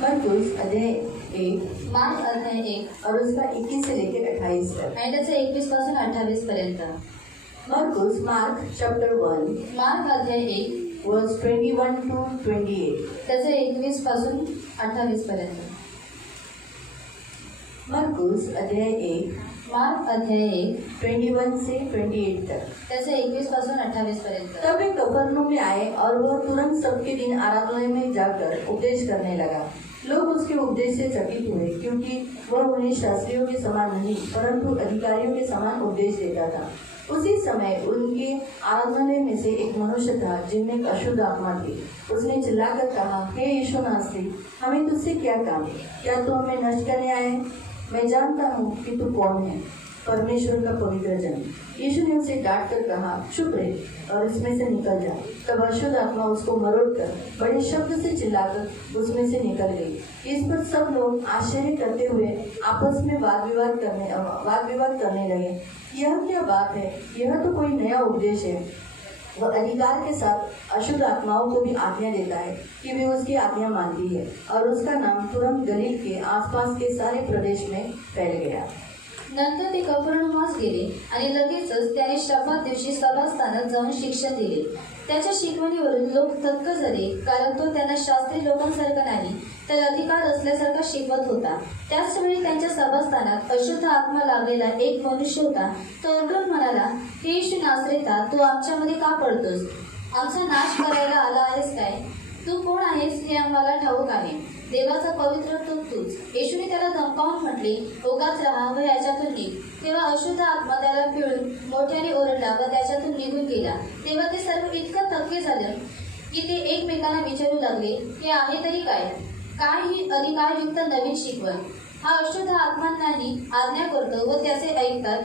मरकुस अध्याय 1 मार्क अध्याय 1 और उसका 21 से लेकर 28 तक। आणि त्याचे 21 पासून 28 पर्यंत। मरकुस मार्क चैप्टर 1 मार्क अध्याय 1 वर्स 21 to 28। त्याचे 21 पासून 28 पर्यंत। मरकुस अध्याय 1 मार्क अध्याय 1 21 से 28 तक। त्याचे 21 पासून 28 पर्यंत। तब वे कफरनहूम में आए और वह तुरंत सबके दिन आराधनालय में जाकर उपदेश करने लगा। लोग उसके उपदेश से चकित हुए, क्योंकि वह उन्हें शास्त्रियों के समान नहीं परंतु अधिकारियों के समान उपदेश देता था। उसी समय उनके आराधनालय में से एक मनुष्य था जिनमें एक अशुद्ध आत्मा थी। उसने चिल्लाकर कहा, हे यीशु नासरी, हमें तुझसे क्या काम? क्या तू हमें नष्ट करने आए? मैं जानता हूँ कि तू कौन है, परमेश्वर का पवित्र जन। यीशु ने उसे डांट कर कहा, चुप रहे और इसमें से निकल जा। तब अशुद्ध आत्मा उसको मरोड़कर बड़े शब्द से चिल्लाकर उसमें से निकल गई। इस पर सब लोग आश्चर्य करते हुए आपस में वाद विवाद करने लगे। यह क्या बात है? यह तो कोई नया उपदेश है। वह अधिकार के साथ अशुद्ध आत्माओं को भी आज्ञा देता है कि वे उसकी आज्ञा मानती है। और उसका नाम तुरंत गलील के आसपास के सारे प्रदेश में फैल गया। नंतर ते कफरनहूमास गेले आणि लगेचच त्याने शब्बात दिवशी सभास्थानात जाऊन शिक्षण दिले। त्याच्या शिकवणीवरून लोक थक्क झाले, कारण तो त्यांना शास्त्री लोकांसारखा नाही तर अधिकार असल्यासारखा शिकवत होता। त्याच वेळी त्यांच्या सभास्थानात अशुद्ध आत्मा लागलेला एक मनुष्य होता। तो ओरडून म्हणाला, हे येशू नासरेता, तू आमच्यामध्ये का पडतोस? आमचा नाश करायला आला आहेस काय? तू कोण आहेस हे आम्हाला ठाऊक आहे। देवाचा पवित्र तूच। येशूने त्याला धमकावून म्हटले, उगाच राहा व याच्यातून निघ। तेव्हा अशुद्ध आत्मा त्याला पिळून मोठ्याने ओरडला व त्याच्यातून निघून गेला। तेव्हा ते सर्व इतकं थक्के झाले की ते एकमेकांना विचारू लागले, हे आहे तरी काय? काय ही अधिकारयुक्त नवीन शिकवण? हा अशुद्ध आत्मांनाही आज्ञा करतो व त्याचे ऐकतात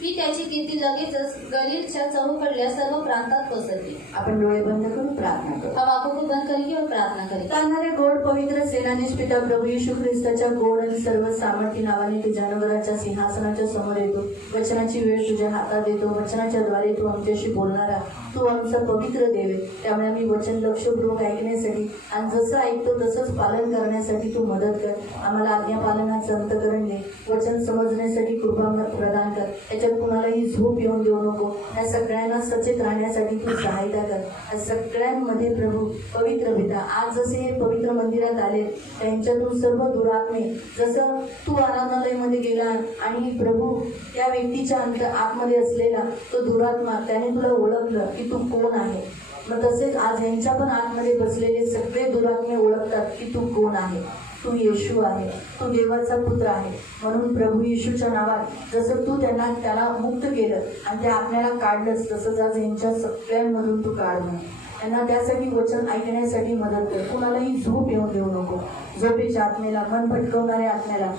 की त्याची कीर्ती लगेचच गलीलच्या चहूकडल्या सर्व प्रांतात पसरली। आपण डोळे बंद करून प्रार्थना करू। हम आंखों को बंद करेंगे और प्रार्थना करेंगे। तारणारे गोड पवित्र सेनाधीश पिता प्रभू येशू ख्रिस्ताच्या गोड आणि सर्व सामर्थ्य नावाने तू जानवराच्या सिंहासनाच्या समोर येतो। वचनाची वेळ तुझ्या हातात देतो। वचनाच्या द्वारे तू आमच्याशी बोलणारा तू आमचा पवित्र देव आहे। त्यामुळे आम्ही वचन लक्षपूर्वक ऐकण्यासाठी आणि जसं ऐकतो तसंच पालन करण्यासाठी तू मदत कर। आम्हाला आज्ञा पालनाचं अंतःकरण दे। वचन समजण्यासाठी कृपा प्रदान कर। याच्यात कुणालाही झोप येऊन देऊ नको। या सगळ्यांना सचेत राहण्यासाठी तू सहायता कर। या सगळ्यांमध्ये प्रभू पवित्र पिता, आज जसे हे पवित्र मंदिरात आले त्यांच्यातून सर्व दुरात्मे, जसं तू आराधनालयामध्ये गेला आणि प्रभू त्या व्यक्तीच्या आतमध्ये असलेला तो दुरात्मा त्याने तुला ओळखलं की तू कोण आहे, मग तसेच आज यांच्या पण आतमध्ये बसलेले सगळे दुरात्मे ओळखतात की तू कोण आहे। तू येशू आहे, तू देवाचा पुत्र आहे। म्हणून प्रभू येशूच्या नावात जसं तू त्याला मुक्त केलं आणि त्या आत्म्याला काढलंस, तसंच आज यांच्या सगळ्यांमधून तू काढ म्हणे। त्यांना त्यासाठी वचन ऐकण्यासाठी मदत कर। कुणालाही झोप येऊन देऊ नको। झोपेच्या आत्मेला, मन भटकवणाऱ्या आत्म्याला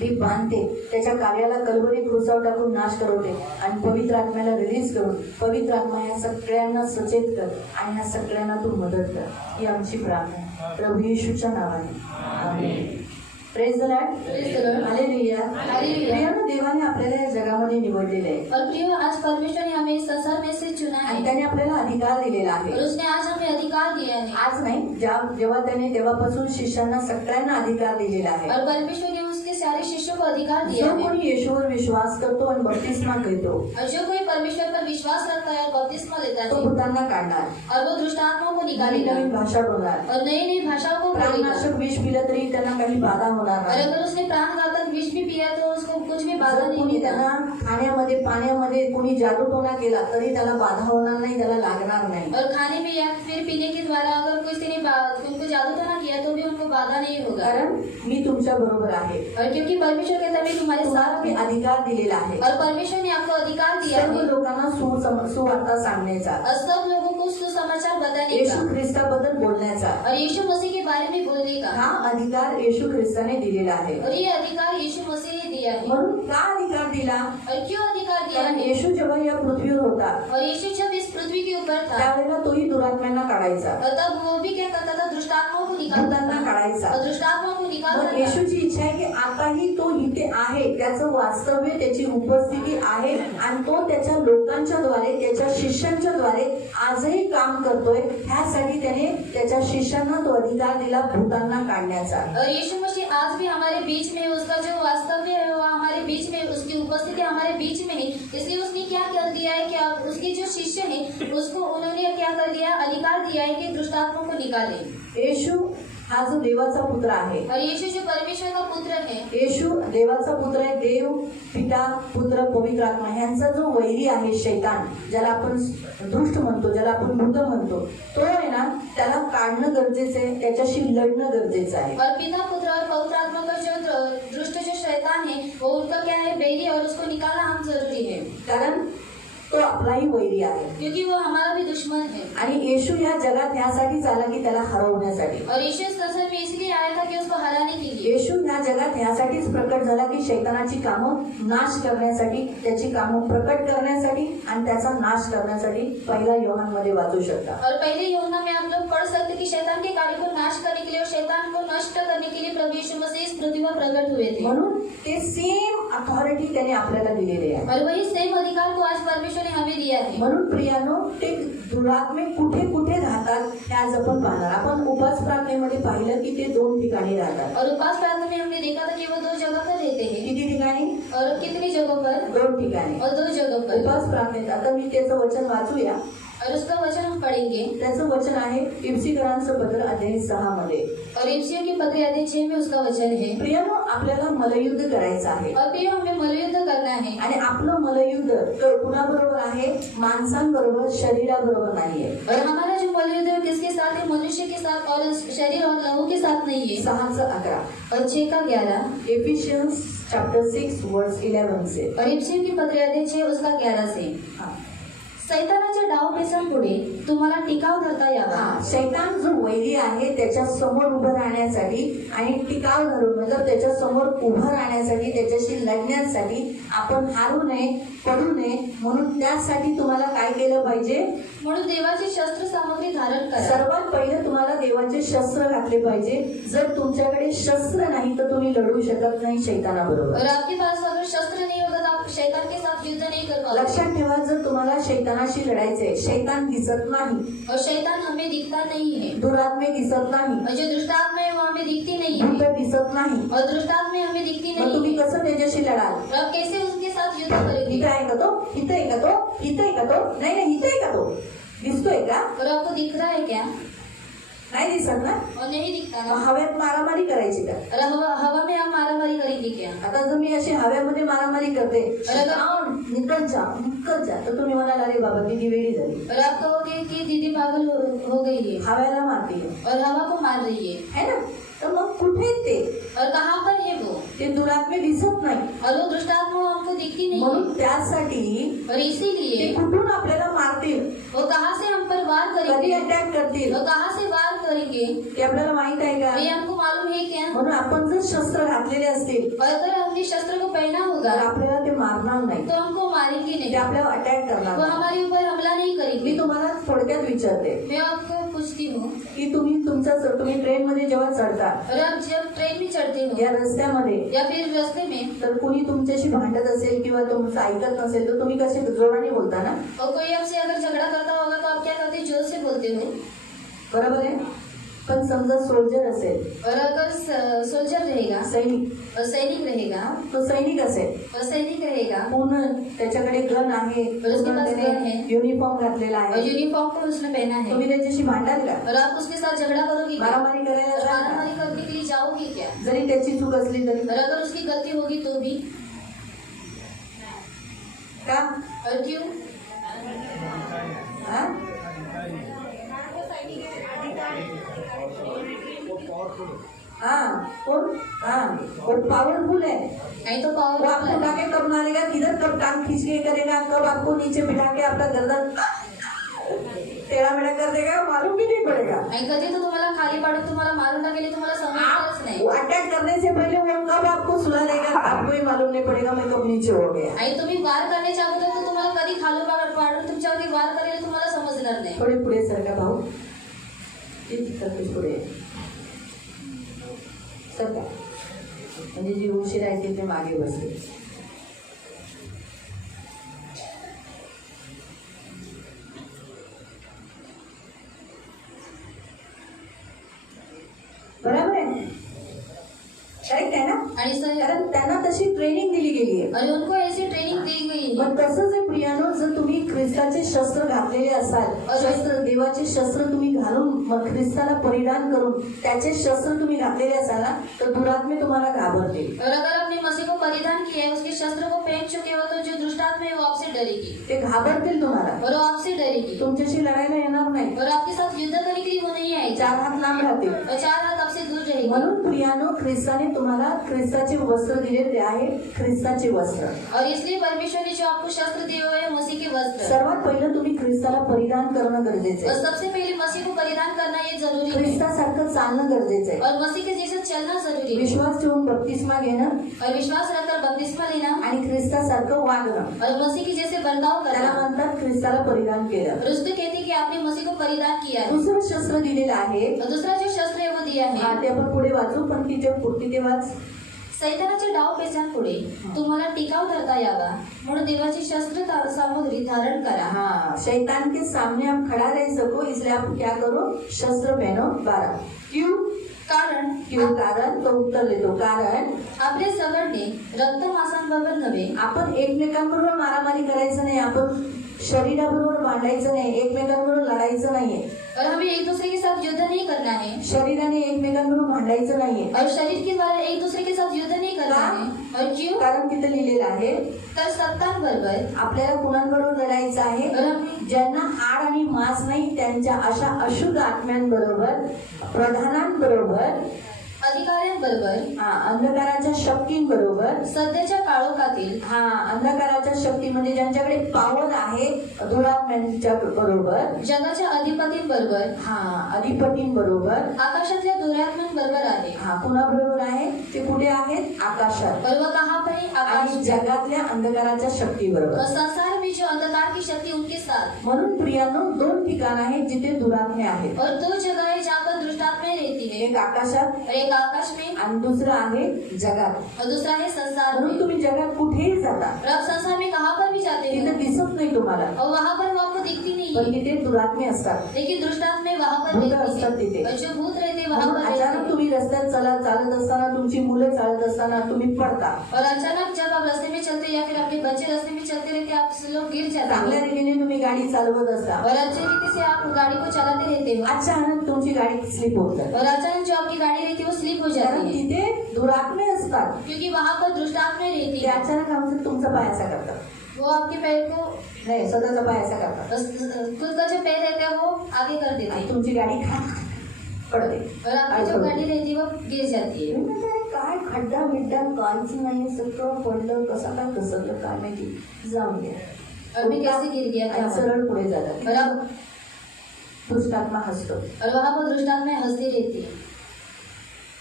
मी बांधते, त्याच्या कार्याला कलवरी क्रूसावर टाकून नाश करवते आणि पवित्र आत्म्याला रिलीज करून पवित्र आत्मा या सगळ्यांना सचेत कर आणि या सगळ्यांना तू मदत कर। ही आमची प्रार्थना प्रभू येशूच्या नावाने, आमेन। Praise the Lord, hallelujah. प्रियानो, देवाने आपल्याला या जगामध्ये निवडलेले आहे। और प्रियो, आज परमेश्वर ने हमें इस संसार में से चुना है आणि त्याने आपल्याला अधिकार दिलेला आहे। और उसने आज हमें अधिकार दिया है। आज नाही, जेव्हा त्याने तेव्हापासून शिष्यांना सगळ्यांना अधिकार दिलेला आहे। और परमेश्वर ने उसके सारे शिष्यों को अधिकार दिया जो है। कोणी येशूवर विश्वास करतो आणि बपतिस्मा घेतो, और जो कोई परमेश्वर पर विश्वास रखता है और बपतिस्मा लेता तो है, भूतांना काढणार, और वो दुष्ट आत्माओं को नवीन निकालेगा नवीन भाषा बोलणार, और नई नई भाषाओं को बोलेगा। प्राणनाशक विष पिलं तरी त्यांना काही बाधा होणार और नाही। अगर उसने प्राणघातक विष भी पिया तो उसको कुछ भी बाधा जर नहीं कोणी होगा। त्यांना खाण्यामध्ये पाण्यामध्ये कोणी जादूटोणा केला तरी त्याला बाधा होणार नाही, त्याला लागणार नाही। और खाने में या फिर पीने के द्वारा अगर किसी ने उनको जादूटोना किया तो भी उनको बाधा नहीं होगा। कारण मी तुमच्या बरोबर आहे। और क्योंकि परमेश्वर कहता है तुम्हारे तुम्हाला साथ मी है। अधिकार दिलेला आहे और परमेश्वर ने आपको अधिकार दिया सर्व है लोकांना सुवार्ता सांगण्याचा, और सब लोगों को सुसमाचार बताने येशू का ख्रिस्ताबद्दल बोलण्याचा। और यीशु मसीह के बारे में बोलने का। हा अधिकार येशू ख्रिस्ताने दिलेला आहे। और ये अधिकार यीशु मसीह ने दिया है। म्हणून का अधिकार दिला? और क्यों अधिकार दिया कारण है? येशू जेव्हा या पृथ्वीवर होता और यीशु जब इस पृथ्वी के ऊपर था त्यावेळेला तोही दुरात्म्यांना काढायचा, और तब वो भी क्या करता था? दुष्ट आत्माओं को निकालता भूतांना था काढायचा. और दुष्टात्मा को निकाल मग येशूची इच्छा आहे की आताही तो इथे आहे, त्याचं वास्तव्य, त्याची उपस्थिती आहे आणि तो त्याच्या लोकांच्या द्वारे, त्याच्या शिष्यांच्या द्वारे आजही काम करतोय. ह्यासाठी त्याने त्याच्या शिष्यांना तो अधिकार दिला भूतांना काढण्याचा. और यीशु मसीह आज भी हमारे बीच में, उसका जो वास्तव्य है वो हमारे बीच में, उसकी उपस्थिति हमारे बीच में है. इसलिए उसने क्या कर दिया है कि अब उसके जो शिष्य हैं उसको उन्होंने क्या कर दिया, अधिकार दिया है कि दुष्टात्मा को निकाले. येशू हा जो देवाचा पुत्र आहे, और यीशु जो परमेश्वर का पुत्र है, येशू देवाचा पुत्र आहे. देव, पिता, पुत्र, पवित्र आत्मा ह्यांचा जो वैरी आहे शैतान, ज्याला आपण दुष्ट म्हणतो, ज्याला आपण भूत म्हणतो, तो आहे ना, त्याला काढणं गरजेचं आहे, त्याच्याशी लढणं गरजेचं आहे. और पिता, पुत्र और पवित्र आत्मा का जो दुष्ट जो शैतान है वो उनका क्या है, बैरी, और उसको निकालना हम जरूरी है. कारण तो आपलाही वैरी आहे क्योंकि वो हमारा भी दुश्मन है. आणि येशू या जगात ह्यासाठीच आला की त्याला हरवण्यासाठी. और यीशु इस संसार में इसलिए आया था कि उसको हराने के लिए. येशू ह्या जगात ह्यासाठीच प्रकट झाला की शैतानाची कामं नाश करण्यासाठी, त्याची कामं प्रकट करण्यासाठी आणि त्याचा नाश करण्यासाठी. पहिला योहानमध्ये वाचू शकता. और पहले यूहन्ना में आप लोग पढ़ सकते कि शैतान के कार्य को नाश करने के लिए और शैतान को नष्ट करने के लिए प्रभु यीशु मसीह इस पृथ्वी पर प्रकट हुए थे. म्हणून ते सेम अथॉरिटी त्याने आपल्याला दिलेली आहे. और वही सेम अधिकार को आज परमेश्वर ने हमें दिया है. म्हणून प्रियानो, ते दुरात्मे कुठे कुठे राहतात हे आज आपण पाहणार. आपण उपास प्रार्थनेमध्ये पाहिलं की ते 2 ठिकाणी राहतात. और उपास प्रार्थना में हमने देखा था कि वो 2 जगह पर रहते हैं. किती ठिकाणी? और कितनी जगह पर? 2 ठिकाणी. और 2 जगह पर. उपास प्रार्थनेत आता मी त्याचं वचन वाचूया. और उसका वचन हम पढ़ेंगे. त्याचं वचन आहे इफिसिकरांचं पत्र अध्याय 6 मध्ये. और इफिसियों की पत्र अध्याय 6 में उसका वचन है. प्रियानो, आपल्याला मल्लयुद्ध करायचं आहे. और प्रियो, हमें मल्लयुद्ध करना है. आणि आपलं मल्लयुद्ध कुणाबरोबर आहे? माणसांबरोबर, शरीराबरोबर नाहीये. और हमारा जो मल्लयुद्ध है किसके साथ है? मनुष्य के साथ और शरीर और लहू के साथ नहीं है. 6:11 और 6:11. एफिशियन्स चैप्टर 6 वर्स 11 से. और इफिसियों की पत्र अध्याय 6 उसका 11 से. सैतानाच्या डावपेचांपुढे तुम्हाला टिकाव धरता यावा. शैतान जो वैरी आहे त्याच्या समोर उभं राहण्यासाठी आणि टिकाव धरून, मतलब त्याच्या समोर उभं राहण्यासाठी, त्याच्याशी लढण्यासाठी आपण हारू नये, पडू नये. म्हणून त्यासाठी तुम्हाला काय केलं पाहिजे? म्हणून देवाची शस्त्र सामग्री धारण करा. सर्वात पहिले तुम्हाला देवाचे शस्त्र घातले पाहिजे. जर तुमच्याकडे शस्त्र नाही तर तुम्ही लढू शकत नाही शैतानाबरोबर. और आपके पास अगर शस्त्र नहीं होगा तो आप शैतान के साथ युद्ध नहीं कर पाओगे. लक्षात ठेवा, जर तुम्हाला शैतानाशी लढायचंय, शैतान दिसत नाही. और शैतान हमें दिखता नहीं है. दुरात्मे दिसत नाही. और जो दुष्टात्मा है वो हमें दिखती नहीं भूत है. दिसत नाही. और दुष्टात्मा हमें दिखती मग नहीं तुम्ही है. कसं त्याच्याशी लढाल? और आप कैसे उसके साथ युद्ध करेंगे? इथं आहे का तो? इथं आहे का तो? इथं आहे का तो? नाही नाही, इथं आहे का तो? दिसतोय का? और आपको दिख रहा है क्या? नाही दिसत ना. और नहीं दिखता मग ना. हवेत मारामारी करायची का? और हवा में हम मारामारी करेंगे क्या? आता जर मी अशी हव्यामध्ये मारामारी करते, निकल जा, तर तुम्ही म्हणाल अरे बाबा दीदी वेडी झाली. और आप कहोगे कि दीदी पागल हो गई है हव्याला मारते और हवा को मार रही है ना. तर मग कुठे ते? और कहाँ पर है वो? ते दुरात्मे दिसत नाही. और वो दुष्टात्मा हमको दिखती नहीं म्हणून है. त्यासाठी और ते इसीलिए कुठून आपल्याला मारतील, वो कहाँ से हम पर वार कधी करेंगे? अटॅक करतील, वो कहाँ से वार करेंगे ते आपल्याला माहित आहे का? ये हमको मालूम है क्या? म्हणून आपण जर शस्त्र घातलेले असतील और अगर हमने शस्त्र को पहना होगा तर आपल्याला ते मारणार नाही, तो हमको मारेंगे ते नहीं. आपल्यावर अटॅक करणार वो नाही. हमारे ऊपर हमला नहीं मी करेंगे. तुम्हाला थोडक्यात विचारते मैं आपको पूछती हूँ, की तुम्ही ट्रेन मध्ये जेव्हा चढता, और आप जब ट्रेन में चढ़ते हो या रस्त्यामध्ये या फिर रास्ते में तर कोणी तुमच्याशी भांडत असेल किंवा तुमचं ऐकत नसेल तर तुम्ही कसे जोराने बोलता ना, और कोई आपसे अगर झगड़ा करता होगा तो आप क्या करते हो? जोर से बोलते हो. बरोबर आहे. पण समजा सोल्जर असेल, और अगर सोल्जर रहेगा सैनिक, और सैनिक रहेगा, तो सैनिक असेल, और सैनिक रहेगा, पूर्ण त्याच्याकडे गन आहे, उसके पास गन है, युनिफॉर्म घातलेला और आहे, यूनिफॉर्म को उसने पहना है, तुम्ही त्याच्याशी भांडाल का? और आप उसके साथ झगड़ा करोगे क्या? मारामारी करायला और जाल का? मारामारी करने के लिए जाओगे क्या? जरी त्याची चूक असली तरी और अगर उसकी गलती होगी तो भी? का? और क्यों? हा? कोण पावरफुल है, नहीं तो वो आपको पावर उठा के कब मारेगा, किधर कब टांग खींच के करेगा, कब आपको नीचे बिठा के आपका गर्दन टेढ़ा मेढ़ा कर देगा, मालूम भी नहीं पड़ेगा. आणि कधी तो तुम्हाला खाली पाडून तुम्हाला मारून टाकेल तुम्हाला समजणारच नाही. वो अटैक करने से पहले वो कब आपको सुला देगा, आपको ही मालूम नहीं पड़ेगा मैं कब नीचे हो गया. आणि तुम्ही वार करण्याच्या अगोदर तो तुम्हाला कधी खाली पाडून तुमच्यावरती वार करेल तुम्हाला समजणार नाही. थोडे पुढे सरका भाऊ, पुढे सरका. म्हणजे जी उशीर आहे ते मागे बसते. बराबर आहे, करेक्ट आहे ना. आणि सर कारण त्यांना तशी ट्रेनिंग दिली गेली आहे. और उनको ऐसी ट्रेनिंग दी गई है. मग तसंच आहे प्रियानो, जर तुम्ही ख्रिस्ताचे शस्त्र घातलेले असाल, शस्त्र देवाचे शस्त्र तुम्ही घालून मग ख्रिस्ताला परिधान करून त्याचे शस्त्र तुम्ही घातलेले असाल ना, तर दुरात्मे तुम्हाला घाबरतील. और अगर आपने मसीह को परिधान किया है, उसके शस्त्र को पहन चुके हो, तो जो दुष्टात्मा है वो आपसे डरेगी ते घाबरतील तुम्हाला, और वो आपसे डरेगी तुमच्याशी लढायला येणार नाही. और आपके साथ युद्ध करने के लिए वो नहीं आएगी चार हात लांब राहतील. और चार हाथ आपसे दूर रहेगी. म्हणून प्रियानो, ख्रिस्ताने तुम्हाला ख्रिस्ताचे वस्त्र दिले, ते आहे ख्रिस्ताचे वस्त्र. और इसलिए परमेश्वर ने जो आपको शस्त्र दिए हुए हैं मसीह के वस्त्र. सर्वात पहिलं तुम्ही ख्रिस्ताला परिधान करणं गरजेचं और आहे. सबसे पहले मसीह को परिधान करना ये जरूरी है ख्रिस्तासारखं चालणं गरजेचं आहे. और मसीह के जैसे चलना जरूरी है विश्वास ठेवून बपतिस्मा घेणं और विश्वास रखकर बपतिस्मा लेना आणि ख्रिस्तासारखं वागणं, और मसीह के जैसे बर्ताव त्याला करना. म्हणतात ख्रिस्ताला परिधान केलं. और उसको कहते हैं कि आपने मसीह को परिधान किया है. दुसरं शस्त्र दिलेलं आहे. और दूसरा जो शस्त्र है वो दिया हा, है. ते आपण पुढे वाचू, पण तिच्या पुढती ते वाच. सैतानाच्या डाव पेचांपुढे तुम्हाला टिकाव धरता यावा म्हणून देवाची शस्त्र सामग्री धारण करा. हाँ, शैतान के सामने आप खड़ा रह सको, इसलिए आप क्या करो, शस्त्र पहनो. 12. क्यों? कारण तो उत्तर देतो, कारण आपले सगळणे रक्त मांसांबरोबर नव्हे. आपण एकमेकांबरोबर मारामारी करायचं नाही, आपण शरीराबरोबर भांडायचं नाही, एकमेकांबरोबर लढायचं नाहीये. और हमें एक दूसरे के साथ युद्ध नहीं करना है. शरीराने एकमेकांबरोबर भांडायचं नाहीये. और शरीर के द्वारा एक दूसरे के साथ युद्ध नहीं करना है. और क्यों? कारण तिथे लिहिलेलं आहे, तर सत्तांबरोबर आपल्याला कुणांबरोबर लढायचं आहे, ज्यांना हाड आणि मांस नाही, त्यांच्या अशा अशुद्ध आत्म्यांबरोबर, प्रधानांबरोबर, अधिकाऱ्यांबरोबर, अंधकाराच्या शक्तींबरोबर, सध्याच्या काळोखातील अंधकाराच्या शक्ती म्हणजे ज्यांच्याकडे पावर आहे, दुरात्म्यांच्या बरोबर, जगाच्या अधिपतींबरोबर, अधिपतींबरोबर, आकाशातल्या दुरात्म्यांबरोबर आहे. कुणाबरोबर आहे? ते कुठे आहेत? आकाशात. और वह कहाँ पर है? आकाश. आणि जगातल्या अंधकाराच्या शक्तीबरोबर. और संसार में जो अंधकार की शक्ति उनके साथ. म्हणून प्रियानो, 2 ठिकाण आहेत जिथे दुरात्मे आहेत. और 2 जगह है जहाँ पर दुष्टात्माएं रहती है. एक आकाशात और एक आकाश में आणि दुसरं आहे जगात. और दूसरा है संसार म्हणून में. तुम्ही जगात कुठेही जाता, और आप संसार में कहाँ पर भी जाते तिथे हो दिसत नाही तुम्हाला, और वहाँ पर वो आपको दिखती नहीं पण है. तिथे दुरात्मे असतात. लेकिन दुष्टात्माएं वहाँ पर भूत रहती असतात है. तिथे. और जो भूत रहते हैं वहाँ म्हणून पर अचानक रहते हैं. तुम्ही रस्त्यात चालत असताना, तुमची मुलं चालत असताना तुम्ही पडता. और अचानक जब आप रास्ते में चलते या फिर अपने बच्चे रास्ते में चलते रहते आप लोग गिर जाते चांगल्या हो. रीतीने तुम्ही गाडी चालवत असता, और अच्छे रीति से आप गाड़ी को चलाते रहते हो. अचानक तुमची गाडी स्लिप होत जाते. और अचानक जो आपकी गाड़ी रहती है वो स्लिप हो कारण जाती है. तिथे दुरात्मे असतात. क्योंकि वहाँ पर दुष्टात्माएं रहती ते है. अचानक आमचं तुमचा पाय असा करतात, वो आपके पैर को नाही स्वतःचा पाय असा करतात, खुद का जो पैर रहता है वो आगे कर देते आणि हैं. तुमची गाडी पडते. और आपकी जो गाड़ी रहती है वो गिर जाती है. काय खड्डा बिड्डा काहीच नाही, सगळं पडलं, कसं काय घसरलं काय माहिती, जाऊन द्या. और मैं कैसे गिर गया आणि था. सरळ पुढे जातात. और अब दुष्टात्मा हसतो. और वहाँ पर दुष्टात्माएं हंसती रहती है.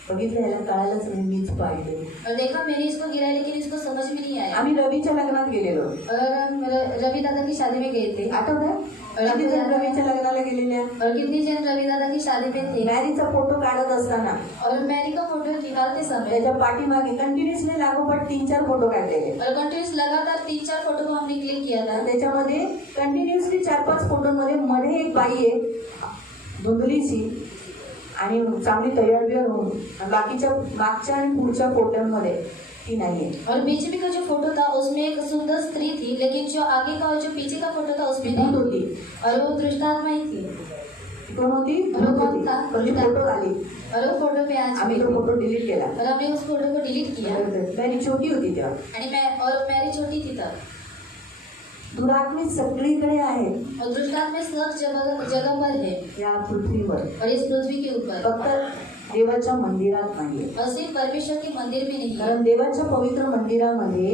बघितलं, याला कळायलाच नाही, मीच पाहिजे. और देखा मैंने इसको गिराया लेकिन इसको समझ में नहीं आया. आम्ही रवीच्या लग्नात गेलेलो, और हम रवि दादा की शादी में गए थे. आठवतं? किती जण रवीच्या लग्नाला गेलेल्या. और कितने जन रवि दादा की शादी में थे. मॅरीचा फोटो काढत असताना और मैरी का फोटो निकालते समय त्याच्या पाठीमागे कंटिन्युअसली लागोपाठ 3-4 फोटो काढलेले. और कंटिन्यूस लगातार 3-4 फोटो को हमने क्लिक किया था. त्याच्यामध्ये कंटिन्युअसली 4-5 फोटोमध्ये मध्ये एक बाई आहे, धुंदलीची आणि चांगली तयार बियार होऊन, आणि बाकीच्या मागच्या आणि पुढच्या फोटोमध्ये ती नाहीये. और बीच में का जो फोटो था उसमें एक सुंदर स्त्री थी, लेकिन जो आगे का और जो पीछे का फोटो था उसमें भूत नहीं. होती. और वो दुष्टात्मा ही थी. कोण होती? और वो कौन था? कधी फोटो आली, और वो फोटो पे आज आम्ही तो फोटो डिलीट केला. और हमने उस फोटो को डिलीट किया. मॅरी छोटी होती तेव्हा. और मैरी छोटी थी तब. दुरात्मे सगळीकडे आहेत और दुष्टात्मा सब जगह पर है. या पृथ्वीवर, और इस पृथ्वी के ऊपर. फक्त देवाच्या मंदिरात नाहीये. और सिर्फ परमेश्वर के मंदिर में नहीं है. कारण देवाच्या पवित्र मंदिरामध्ये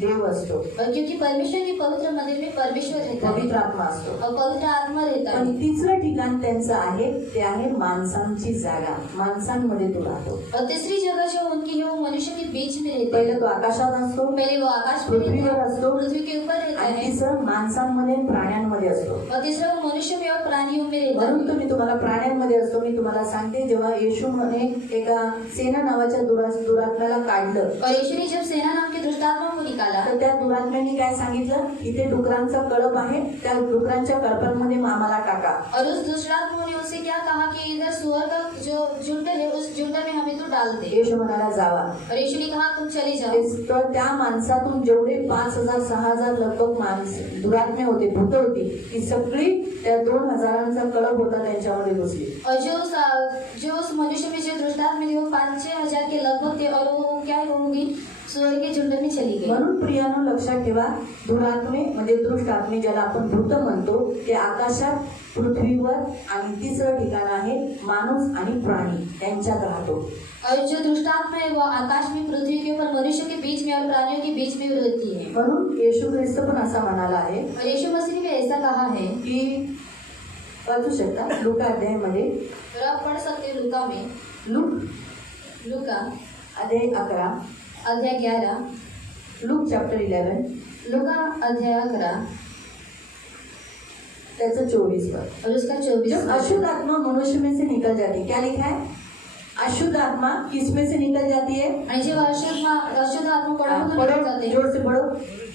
देव असतो, और क्योंकि परमेश्वर के पवित्र मंदिर में परमेश्वर रहता है पवित्र आत्मा असतो. और पवित्र आत्मा रहता पण है. तिसरं ठिकाण त्यांचं आहे, ते आहे माणसांची जागा. माणसांमध्ये तो राहतो. और तीसरी जगह जो उनकी है वो मनुष्य के बीच में रहती है. पहिलं तो आकाशात असतो, पहले वो आकाश में रहता पृथ्वीवर है, असतो, पृथ्वी के ऊपर रहता आणि है. तिसरं माणसांमध्ये आणि प्राण्यांमध्ये असतो. और तीसरा वो मनुष्य में और प्राणियों में रहता म्हणून है. तुम्ही तुम्हाला प्राण्यांमध्ये असतो. मी तुम्हाला सांगते, जेव्हा येशू येशूने एका सेना नावाच्या दुरात्म्याला काढलं. और यीशु ने जब सेना नाम के दुष्ट आत्मा को निकाला, तर त्या दुरात्म्याने काय सांगितलं, इथे डुकरांचा कळप आहे, त्या डुकरांच्या कळपांमध्ये आम्हाला टाका. और उस दुष्ट आत्मा ने उससे क्या कहा कि इधर सुअर का जो झुंड है उस झुंड में हमें तो डाल दे. येशू म्हणाला जावा. और यीशु ने कहा तुम चले जाओ. तर त्या माणसातून जेवढे 5,000-6,000 लगभग माणसं दुरात्मे होते, भूत होती, ती सगळी त्या 2,000चा कळप होता त्यांच्यामध्ये घुसली. और जो उस मनुष्य में जो दुष्ट आत्मा थे वो 5,000 के लगभग थे और वो क्या होंगी सुअर के झुंड में चली गई. म्हणून प्रियानो लक्षात ठेवा, दुरात्मे म्हणजे दुष्ट आत्मे ज्याला आपण भूत म्हणतो, ते आकाशात, पृथ्वीवर आणि तिसरं ठिकाण आहे माणूस आणि प्राणी यांच्यात राहतो. और जो दुष्ट आत्मा है वो आकाश में, पृथ्वी के ऊपर, मनुष्य के बीच में और प्राणियों के बीच में रहती है. म्हणून येशू ख्रिस्त पण असा म्हणाला आहे. और यीशु मसीह ने भी ऐसा कहा है की वाचू शकता लूका अध्यायामध्ये, और आप पढ़ सकते हो लूका में, लूका अध्याय 11, अध्याय 11, लूक चॅप्टर 11 लूका अध्याय 11 त्याचं 24 पद. और उसका 24. जब अशुद्ध आत्मा मनुष्य में से निकल जाती, क्या लिखा है, अशुद्ध आत्मा किस में से निकल जाती है. आणि जेव्हा अशुद्ध आत्मा कोणामधून निघून जाते, जोर से पढ़ो.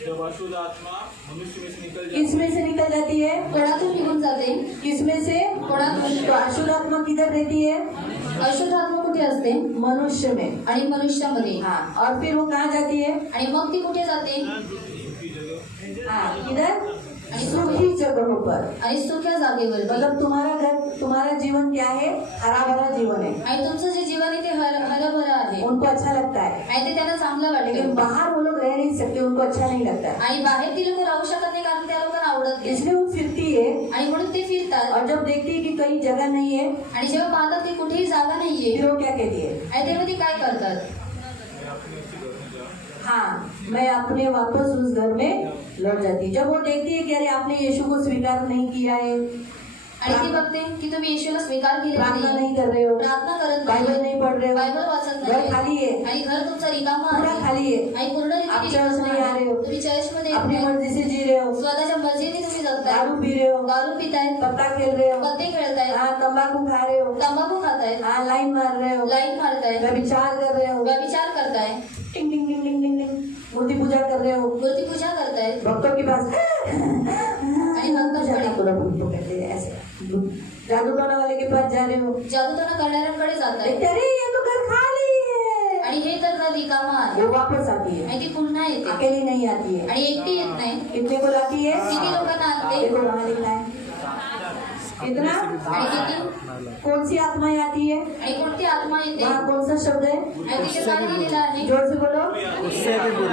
जब अशुद्ध आत्मा मनुष्य में से निकल जाती किस में से निकल जाती है, कोणातून निघून जाते, किस में से, कोणातून. तो अशुद्ध आत्मा किधर रहती है, अशुद्ध आत्मा कुठे असते, मनुष्य में. आणि मनुष्यामध्ये. हाँ, और फिर वो कहाँ जाती है, आणि मग ती कुठे जाते, हाँ, इधर सूखी जगहों पर. आणि सुख्या जागेवर. मतलब तुम्हारा घर, तुम्हारा जीवन क्या है, हरा भरा जीवन है, आणि तुमचं जे जीवन आहे ते हरभरा आहे, उनको अच्छा लगता है. आणि ते त्यांना चांगलं लेकिन वाटतं. बाहर वो लोग रह नहीं सकते, उनको अच्छा नहीं लगता है. आणि बाहेर ती लोक राहू शकत नाही कारण त्या लोकांना आवडत नाही. इसलिए वो फिरती है. आणि म्हणून ते फिरतात. और जब देखती है कि कहीं जगह नहीं है, आणि जेव्हा पाहतात की कुठेही जागा नाहीये, फिर वो क्या कहती है, आणि तेव्हा ती काय करतात, हाँ, मैं अपने वापस उस घर में लौट जाती. जब वो देखती है कि अरे आपने यीशु को स्वीकार नहीं किया है, आणि ती बघते की तुम्ही येशूला स्वीकार केले प्रार्थना नाही, नहीं कर रहे हो, प्रार्थना करत बाइबल नहीं पढ़ रहे हो, बायबल वाचत घर नाही, खाली है, आणि घर तुमचं रिकामं पूरा आहे, खाली है, आणि पूर्ण आप रीतीने चर्च रिकामं नहीं आ आहे. रहे हो, तुम्ही चर्चमध्ये येत अपनी नाही, मर्जी से जी रहे हो, स्वतःच्या मर्जीने तुम्ही जगताय, दारू पी रहे हो, दारू पिताय, पत्ता खेल रहे हो, पत्ते खेळताय, हाँ, तंबाकू खा रहे हो, तंबाखू खाताय, हाँ, लाइन मार रहे हो, लाईन मारताय, व्यभिचार कर रहे हो, व्यभिचार करताय, टिंग टिंग टिंग टिंग टिंग टिंग, मूर्ति पूजा कर रहे हो, मूर्ती पूजा करताय, भक्तों के पास आणि भक्तांकडे, भूत कहते हैं ऐसे, जादू टोना वाले के पास जा रहे हो, जादूटोणा करणाऱ्यांकडे जाताय, देखते अरे ये तो घर खाली है, आणि हे तर घर रिकामं आहे, वो वापस आती है, आणि ती पुन्हा येते, अकेली नहीं आती है. आणि एकटी येत नाही. कितने को लाती है, किती लोकांना आणते, देखो वहाँ लिखा है कितना, आणि किती, कौन सी आत्माएं आती है, आणि कोणती आत्मा येते, वहाँ कौन सा शब्द है, आणि तिथे काय लिहिलेलं आहे, जोर से बोलो,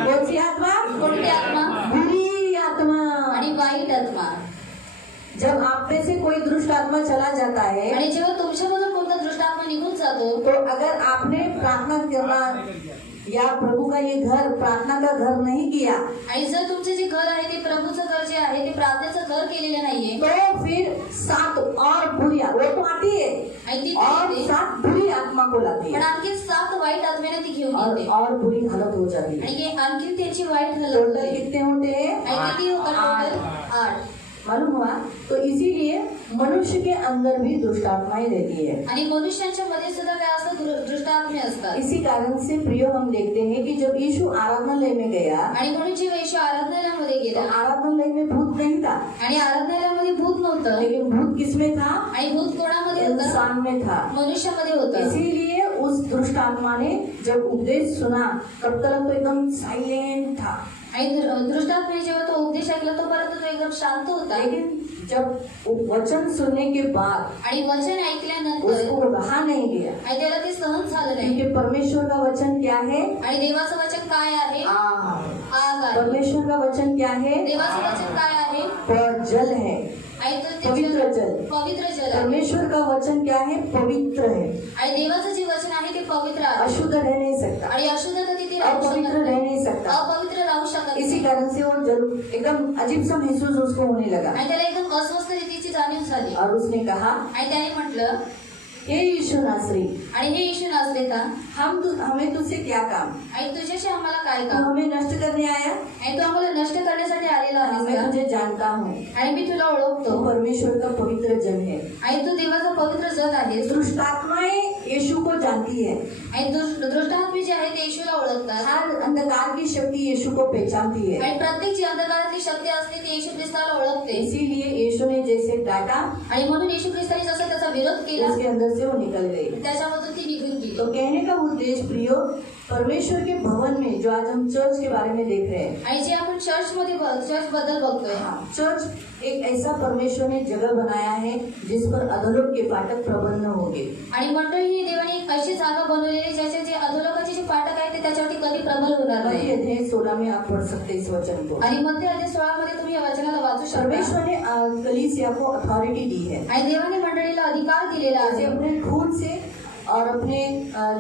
कौन सी आत्मा, कोणती आत्मा, बुरी आत्मा. आणि वाईट आत्मा. जब आप में से कोई दुष्ट आत्मा चला जाता है, आणि जेव्हा तुमच्यामधून कोणता दुष्ट आत्मा निघून जातो, तो अगर आपने प्रार्थना करना या प्रभु का ये घर प्रार्थना का घर नहीं किया, आणि जर तुमचे जे घर आहे ते प्रभूचं घर जे आहे ते प्रार्थनेचं घर केलेलं नाहीये, तो फिर 7 और बुरी, वो तो आती है आणि ती और येते, 7 बुरी आत्मा को लाती पण है, आणखी 7 वाईट आत्म्याने ती घेऊन येते, और बुरी हालत हो जाती है. आणि आणखी त्यांची वाईट हालत टोटल होते. कितने होते हैं, आणि किती होतात टोटल, 8. मालूम हुआ. तो इसीलिए मनुष्य के अंदर भी दुष्ट आत्माएं रहती है. आणि मनुष्यांच्या मध्ये सुद्धा काय असतं, दुष्ट आत्मे असतात. इसी कारण से प्रियो हम देखते हैं कि जब यीशु आराधनालय में गया, आणि म्हणून जेव्हा येशू आराधनालयामध्ये तो गेला, आराधनालय में भूत नहीं था, आणि आराधनालयामध्ये भूत नव्हतं, लेकिन भूत किसमें था, आणि भूत कोणामध्ये होतं, इंसान में था. मनुष्यामध्ये होतं. इसीलिए उस दुष्ट आत्मा ने जब उपदेश सुना तब तक तो एकदम साइलेंट था, आणि दृष्टात्म्याने जेव्हा तो उपदेश ऐकला तोपर्यंत तो एकदम शांत होता. लेकिन जब वचन सुनने के बाद आणि वचन ऐकल्यानंतर उसको रहा नहीं गया, आणि त्याला ते सहन झालं नाही. क्योंकि परमेश्वर का वचन क्या है, आणि देवाचं वचन काय आहे, आग आहे. परमेश्वर का वचन क्या है, देवाचं वचन काय आहे, जल है, आणि तर ते पवित्र जल. पवित्र जल आहे. परमेश्वर का वचन क्या है, पवित्र है, आणि देवाचं जे वचन आहे ते पवित्र आहे. अशुद्ध रह नहीं सकता, आणि अशुद्धता तिथे राहू शकत अपवित्र रह नाही, नहीं सकता. अपवित्र राहू शकत इसी नाही. कारण से वो जल एकदम अजीब सा महसूस उसको होने लगा, आणि त्याला एकदम अस्वस्थ रीतीची जाणीव झाली. और उसने कहा, आणि त्याने म्हटलं, हे यीशु नासरी, आणि हे येशू नासरी, देता हमें तुझसे क्या काम? आणि तुझ्याशी आम्हाला काय तू काम? हमें नष्ट करने आया? आणि तू आम्हाला नष्ट करण्यासाठी आलेला आहेस मैं का? तुझे जानता हूँ, आणि मी तुला तू ओळखतो परमेश्वर का पवित्र जन है। आणि तू देवाचा पवित्र जन आहेस दुष्ट आत्माएं यीशु को जानती है, आणि दृष्टात्मी जे आहे ते येशूला ओळखतात हर अंधकार की शक्ति यीशु को पहचानती है। आणि प्रत्येक जी अंधकारातली शक्ती असते ती येशू ख्रिस्ताला ओळखते इसीलिए यीशु ने जैसे डांटा, आणि म्हणून येशू ख्रिस्ताने जसं त्याचा विरोध केला उसके अंदर से वो निकल गई। त्याच्यामधून ती निघून गेली। तो कहने का उद्देश्य प्रियो, परमेश्वर के भवन में जो आज हम चर्च के बारे में देख रहे हैं, आणि जे आपण चर्च बद्दल बघतोय, चर्च एक ऐसा परमेश्वर ने जगह बनाया है जिस पर अधोलोक के फाटक प्रबल न होंगे। आणि मंडळी ही देवाने एक अशी जागा बनवलेली ज्याचे जे अधोलोकाचे जे फाटक आहे ते त्याच्यावरती कधी प्रबल होणार मत्ती नाही। अध्याय 16 में आप पढ़ सकते हैं इस वचन को। आणि मध्य अध्याय 16 मध्ये तुम्ही या वचनाला वाचू शकता। परमेश्वर ने कलीसिया को अथॉरिटी दी है, आणि देवाने मंडळीला अधिकार दिलेला उसे आहे अपने खून से और अपने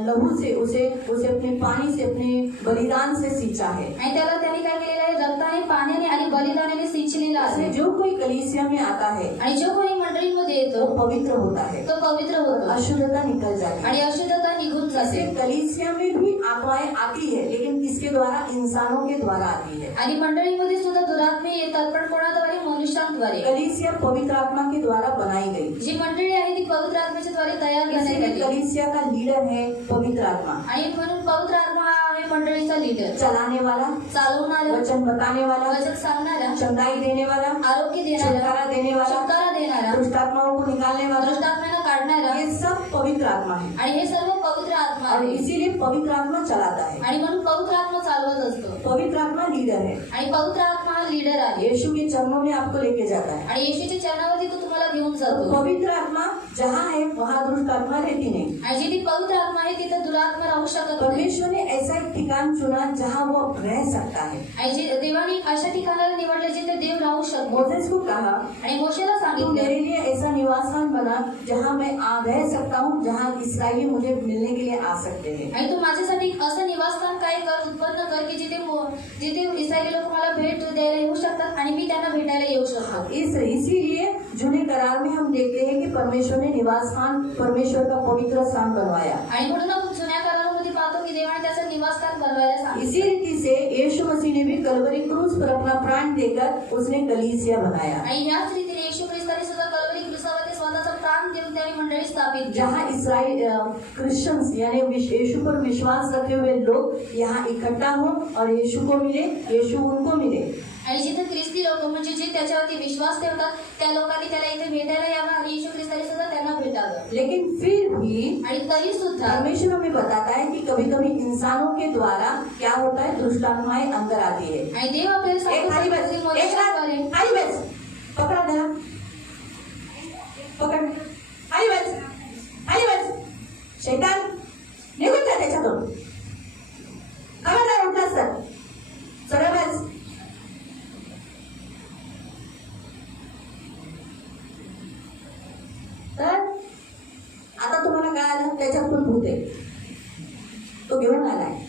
लहू से उसे अपने पानी से, अपने बलिदान से सींचा है। आणि त्याला त्यांनी काय केलेलं आहे? रक्ताने, पाण्याने आणि बलिदानाने सिंचलेला इसलिए आहे। जो कोई कलीसिया में आता है आणि जो कोणी मंडळीमध्ये वो येतो पवित्र होता है, तो पवित्र होतो अशुद्धता निकल जाती है। आणि अशुद्धता निघून जाते। इसलिए कलीसिया में भी आत्माएं आती है, लेकिन किसके द्वारा? इंसानों के द्वारा आती है। आणि मंडळीमध्ये सुद्धा दुरात्मे येतात, पण कोणाद्वारे? मनुष्यांद्वारे। कलीसिया पवित्र आत्मा के द्वारा बनाई गई। जी मंडळी आहे ती पवित्र आत्म्याच्या द्वारे तयार करण्यात इसलिए आली। कलीसिया का लीडर है पवित्र आत्मा, आणि म्हणून पवित्र आत्मा हा आहे मंडळीचा लीडर, चलाने वाला, चालवणारा, वचन बताने वाला, वचन सांगणारा, चंगाई देने वाला, आरोग्य देणारा, छुटकारा देने वाला, छुटकारा देणारा, दुष्ट आत्माओं को निकालने वाला, दुष्टात्म्याला काढणारा, ये सब पवित्र आत्मा है। आणि हे सर्व पवित्र आत्मा और आहे। इसीलिए पवित्र आत्मा चलाता है। आणि म्हणून पवित्र आत्मा चालवत असतो पवित्र आत्मा लीडर है, आणि पवित्र आत्मा हा लीडर आहे यीशु के चरणों में आपको लेके जाता है। आणि येशूच्या चरणावरती तो तुम्हाला घेऊन और जातो। पवित्र आत्मा जहाँ है वहाँ दुष्ट आत्मा रहती नहीं। आणि जिथे पवित्र आत्मा आहे तिथे दुरात्मा राहू शकत नाही। परमेश्वर ने ऐसा एक ठिकाण चुना जहाँ वो रह सकता है। आणि जे देवाने अशा ठिकाणाला निवडले जिथे देव राहू शकतो। मोसेस को कहा, आणि मोशेला तू सांगितलं मेरे लिए ऐसा निवास स्थान बना जहाँ मैं रह सकता हूँ, जहाँ इसराइली मुझे मिलने के लिए आ सकते हैं। आणि तू माझ्यासाठी असं निवासस्थान काय कर, उत्पन्न कर की जिथे इस्रायली लोक मला भेट द्यायला येऊ शकतात आणि मी त्यांना भेटायला येऊ शकतो। इसीलिए जूने करार में हम देखते हैं कि परमेश्वर ने निवास स्थान, परमेश्वर का पवित्र स्थान बनवाया। आणि म्हणून आपण जुन्या करारामध्ये पाहतो की देवाने त्याचं निवासस्थान बनवायला सांगितलं। इसी रीति से यीशु मसीह ने भी कलवरी क्रूस पर अपना प्राण देकर उसने कलीसिया बनाया, आणि याच रीतीने येशू ख्रिस्ताने सुद्धा कल्वरी क्रूसावरती स्वतःचा प्राण देऊन त्याने मंडळी स्थापित केली। जहाँ इसराइल क्रिश्चियंस यानी यीशु पर विश्वास रखे हुए लोग यहाँ इकट्ठा हो और यीशु को मिले, यीशु उनको मिले। आणि जिथे ख्रिस्ती लोक म्हणजे जे त्याच्यावरती विश्वास ठेवतात त्या लोकांनी त्याला इथे भेटायला यावं आणि येशू ख्रिस्ताने सुद्धा त्यांना भेटावं। लेकिन फिर भी आणि तरी सुद्धा परमेश्वर हमें बताता है कि कभी कभी इंसानों के द्वारा क्या होता है, दुष्ट आत्माएं अंदर आती है। आणि देव आपल्याला एक खाली बस, सांगतो की एक मनुष्याद्वारे खाली बस, पकड़ा जरा, पकड़, खाली बस, खाली बस, शैतान निघून जा त्याच्यातून, खबरदार उठलास तर, सरळ बस। तर आता तुम्हाला काय आलं, त्याच्यात पण भूत आहे, तो घेऊन आलाय।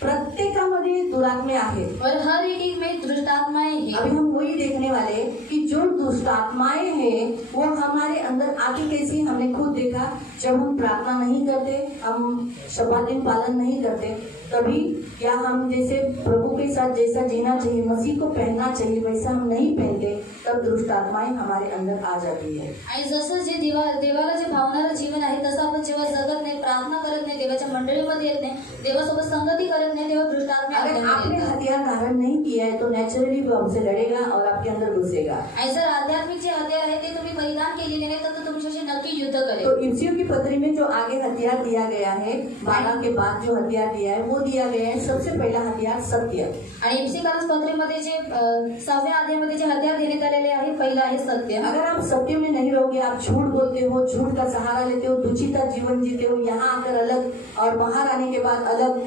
प्रत्येकामध्ये दुरात्मे आहेत। और हर एक में दुष्ट आत्माएं हैं। अभी हम वही देखने वाले कि जो दुष्ट आत्माएं हैं वो हमारे अंदर आती कैसी, हमने खुद देखा। जब हम प्रार्थना नहीं करते, हम शब्द दिन पालन नहीं करते, तभी क्या हम जैसे प्रभु के साथ जैसा जीना चाहिए, मसीह को पहनना चाहिए, वैसा हम नहीं पहनते, तब दुष्ट आत्माएं हमारे अंदर आ जाती है। आणि जसं जे देवाला जे भावणारं जीवन आहे तसं आपण जेव्हा जगत नाही, प्रार्थना करत नाही, देवाच्या मंडळीमध्ये येत नाही, देवासोबत संगती करत नाही, तेव्हा दुष्ट आत्मा अगर आपल्यामध्ये आपने येतात। हथियार धारण नहीं किया है तो नेचुरली वो आपसे लड़ेगा और आपके अंदर घुसेगा। आणि जर आध्यात्मिक जे हत्यार आहे ते तुम्ही परिधान केलेले नाही तर तो तुमच्याशी नक्की युद्ध करेल। तो इफ्सियों की पत्री में जो आगे हथियार दिया गया है, 12 के बाद जो हथियार दिया है वो दिया गया है, सबसे पहला हथियार सत्य। आणि इफ्सिकास पत्रेमध्ये जे 6व्या अध्यायामध्ये जे हत्यार देण्यात आलेले आहे, पहिलं आहे सत्य। अगर आप सत्य में नहीं रहोगे, आप झूठ बोलते हो, झूठ का सहारा लेते हो, दुचिता जीवन जीते हो, यहाँ आकर अलग और बाहर आने के बाद अलग,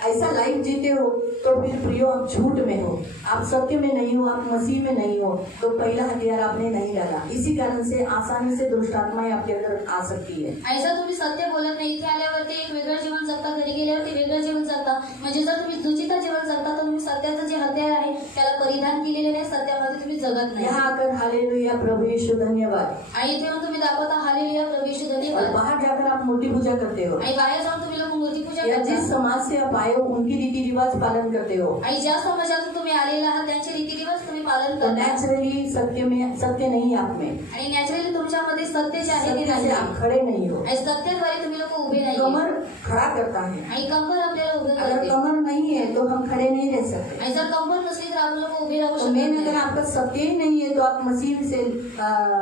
ऐसा लाइफ जीते हो, तो फिर प्रियो आप झूठ में हो, आप सत्य में नहीं हो, आप मसीह में नहीं हो, तो पहला हथियार आपने नहीं डाला। इसी कारण से आसानी से दुष्ट आत्माएं आपके अंदर आ सकती है। आणि जर तुम्ही सत्य बोलत नाही, इथे आल्यावरती एक वेगळं जीवन जगता, घरी गेल्यावरती वेगळं जीवन जगता, म्हणजे जर तुम्ही दुचिता जीवन जगता तर तुम्ही सत्याचं जे हत्यार आहे त्याला परिधान केलेले नाही, सत्यामध्ये तुम्ही जगत नाही। यहाँ आकर हालेलुया प्रभु यीशु धन्यवाद। आणि इथे येऊन तुम्ही दाखवता हालेलुया प्रभू येशू धन्यवाद। और कर बाहर जाकर आप मूर्ति पूजा करते हो, आणि बाहेर जाऊन तुम्ही लोक मूर्ती पूजा या जिस करता समाज से आप आए हो उनकी रीति रिवाज पालन करते हो, आणि ज्या समाजातून तुम्ही आलेला आहात त्यांचे रीतिरिवाज तुम्ही पालन तो करता नेचुरली सत्य नहीं है आप में, आणि नॅचरली तुमच्यामध्ये सत्य जे आहे ते सत्य से नाही आप खड़े नहीं हो। आणि सत्याद्वारे तुम्ही लोक उभे नाही कमर खड़ा करता है, आणि कंबर आपल्याला उभे अगर करते कमर नहीं है तो हम खड़े नहीं रह सकते। आणि जर कंबर नसली तर आपण लोक उभे राहू तो शकत मेन नाही अगर आपका सत्य ही नहीं है तो आप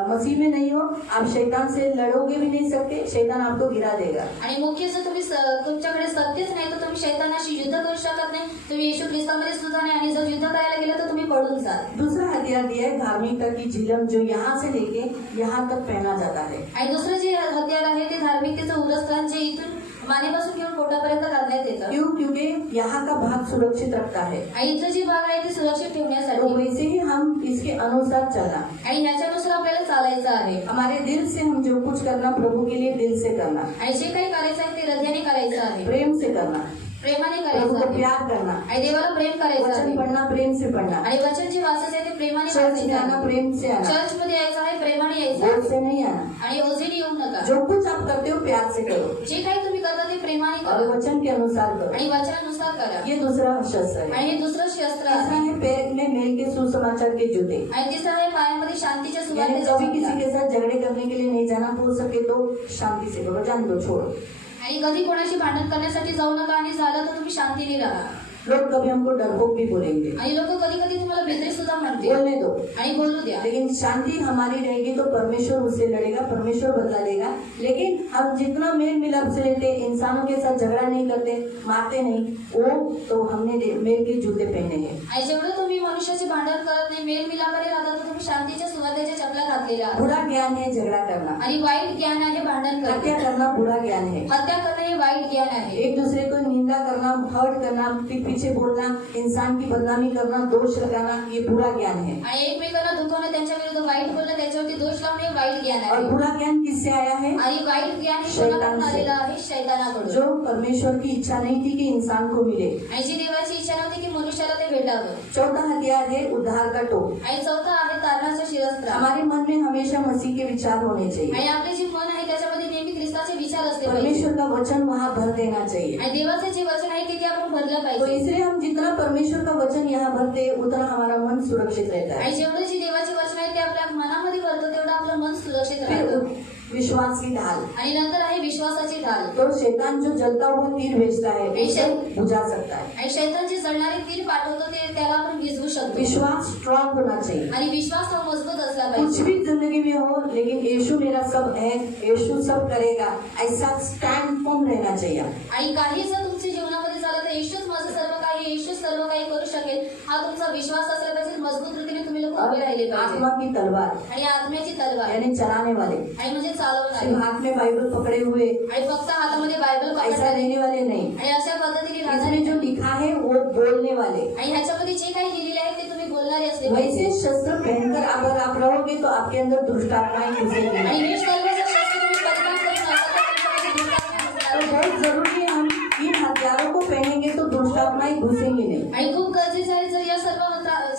मसीह में नहीं हो, आप शैतान से लड़ोगे भी नहीं सकते, शैतान आपको गिरा देगा। आणि मुख्य जर तुम्ही तुमच्याकडे सत्यच नाही तर तुम्ही शैतानाशी युद्ध करू शकत नाही, तुम्ही येशू ख्रिस्तामध्ये सुद्धा नाही आणि जर युद्ध करायला गेला तर तुम्ही पडून जाल। दूसरा हथियार दिया है धार्मिकता की झिलम, जो यहाँ से लेके यहाँ तक पहना जाता है। आणि दुसरं जे हत्यार आहे ते धार्मिकतेचं उरस्थान जे इथून मानेपासून घेऊन पोटापर्यंत घालण्यात येतं क्यों? क्योंकि यहाँ का भाग सुरक्षित रखता है, आणि इथलं जे भाग आहे ते सुरक्षित तो ठेवण्यासाठी वैसे ही हम इसके अनुसार चलना। आणि ह्याच्यानुसार आपल्याला चालायचं आहे हमारे दिल से हम जो कुछ करना प्रभु के लिए दिल से करना, आणि जे काही करायचं आहे ते हृदयाने करायचं आहे, प्रेम से करना, प्रेमाने प्रभु करायचं को आहे प्यार करना, आणि देवाला प्रेम करायचं वचन आहे पढ़ना प्रेम से पढ़ना, आणि वचन जे वाचायचं आहे ते प्रेमाने चर्च में वाचायचं आना आहे, प्रेम से आना, चर्च मध्ये यायचं आहे प्रेमाने यायचं बोझ आहे से नहीं आना। आणि ओझीने येऊ नका, जो कुछ आप करते हो प्यार से करो जे काही तुम्ही करता ते प्रेमाने और करा वचन के अनुसार करो। आणि वचनानुसार करा। ये दूसरा शस्त्र है। आणि हे दुसरं शस्त्र तीसरा आहे है पैर में मेल के सुसमाचार के जूते, आणि तिसरं आहे पायामध्ये शांतीच्या यानी सुवार्तेचा कभी किसी जूता। के साथ झगड़े करने के लिए नहीं जाना, हो सके तो शांति से करो, जान दो, छोड़ो। आणि कधी कोणाशी भांडण करण्यासाठी जाऊ नका आणि झालं तर तुम्ही शांतीने राहा। लोग कभी हमको डरपोक भी बोलेंगे, आणि लोक कधी कधी तुम्हाला बेदरी सुद्धा म्हणतील बोलने दो, आणि बोलू द्या, लेकिन शांति हमारी रहेगी तो परमेश्वर उससे लड़ेगा, परमेश्वर बदला लेगा। लेकिन हम जितना मेल मिलाप से लेते, इंसानों के साथ झगड़ा नहीं करते, मारते नहीं, वो तो हमने मेल के जूते पहने हैं। आणि जेवढं तुम्ही मनुष्याचे भांडण करत नाही, मेल मिलापाने राहता तर तुम्ही शांतीच्या सुवार्तेच्या चपला घातलेल्या आहात। बुरा ज्ञान है झगड़ा करना, आणि वाईट ज्ञान आहे भांडण हत्या करणे, करना बुरा ज्ञान है, हत्या करणे हे वाईट ज्ञान आहे। एक दूसरे को निंदा करना, हर्ट करना, पीछे बोलना, इंसान की बदनामी करना, दोष लगाना, ये बुरा ज्ञान है। आणि एकमेकांना दुखवणं, त्यांच्या विरुद्ध वाईट बोलणं, त्यांच्यावरती दोष लावणे हे वाईट ज्ञान और आहे। बुरा ज्ञान किससे आया है? आणि वाईट ज्ञान हे शैतान कोणाकडून से। आलेलं आहे? शैतानाकडून। जो परमेश्वर की इच्छा नहीं थी कि इंसान को मिले। आणि जी देवाची इच्छा नव्हती की मनुष्याला ते भेटावं। चौथा हथियार है उद्धार का टोप। आणि चौथा आहे तारणाचं शिरस्त्र। हमारे मन में हमेशा मसीह के विचार होने चाहिए, आणि आपले जे मन आहे त्याच्यामध्ये नेहमी ख्रिस्ताचे विचार असले पाहिजे परमेश्वर का वचन वहाँ भर देना चाहिए। आणि देवाचे जे वचन आहे ते आपण भरलं तो पाहिजे। इसलिए हम जितना परमेश्वर का वचन यहाँ भरते हैं, उतना हमारा मन सुरक्षित रहता है। आणि जेवढे जी देवाचे वचन आहे ते आपल्या मनामध्ये भरतो तेवढं आपलं मन सुरक्षित फिर राहतं। विश्वास की ढाल, आणि नंतर आहे विश्वासाची ढाल। तो शैतान जो जलता हुआ तीर भेजता है उसे बुझा सकता है। आणि शैतान जे जळणारे तीर पाठवतो ते त्याला आपण विझवू शकतो। विश्वास स्ट्रांग होना चाहिए। आणि विश्वास हा मजबूत असला कुछ पाहिजे। भी जिंदगी में हो, लेकिन यीशु मेरा सब है, यीशु सब करेगा, ऐसा स्टैंड फॉर्म रहना चाहिए। आणि काही जर तुमच्या जीवनामध्ये झालं तर येशूच माझं सर्व काही, येशूच सर्व काही करू शकेल हा तुमचा विश्वास असला पाहिजे। मजबूत रीतीने तुम्ही लोक उभे राहिले पाहिजे। आत्मा की तलवार आणि आत्म्याची तलवार यानी चलाने वाले, आणि म्हणजे चालवणारे, सिर्फ हाथ में बाइबल पकड़े हुए आणि फक्त हातामध्ये बायबल ऐसा पकडणारे रहने वाले नहीं। आणि अशा पद्धतीने राहणारे इसमें जो लिखा है वो बोलने वाले। आणि ह्याच्यामध्ये जे काही लिहिलेले आहे ते तुम्ही बोलणारे असले पाहिजे। वैसे शस्त्र पहनकर अगर आप रहोगे तो आपके अंदर दुष्ट आत्माएं घुसेंगी। आणि नीट सर्वजण शस्त्र तुम्ही परिधान करून असाल तर तुमच्यामध्ये दुष्टात्मा तो घुसणार नाही। बहुत जरूरी है, हम इन हथियारों को पहनेंगे तो दुष्ट आत्माएं घुसेंगी नहीं। आणि खूप गरजेचं आहे जर या सर्व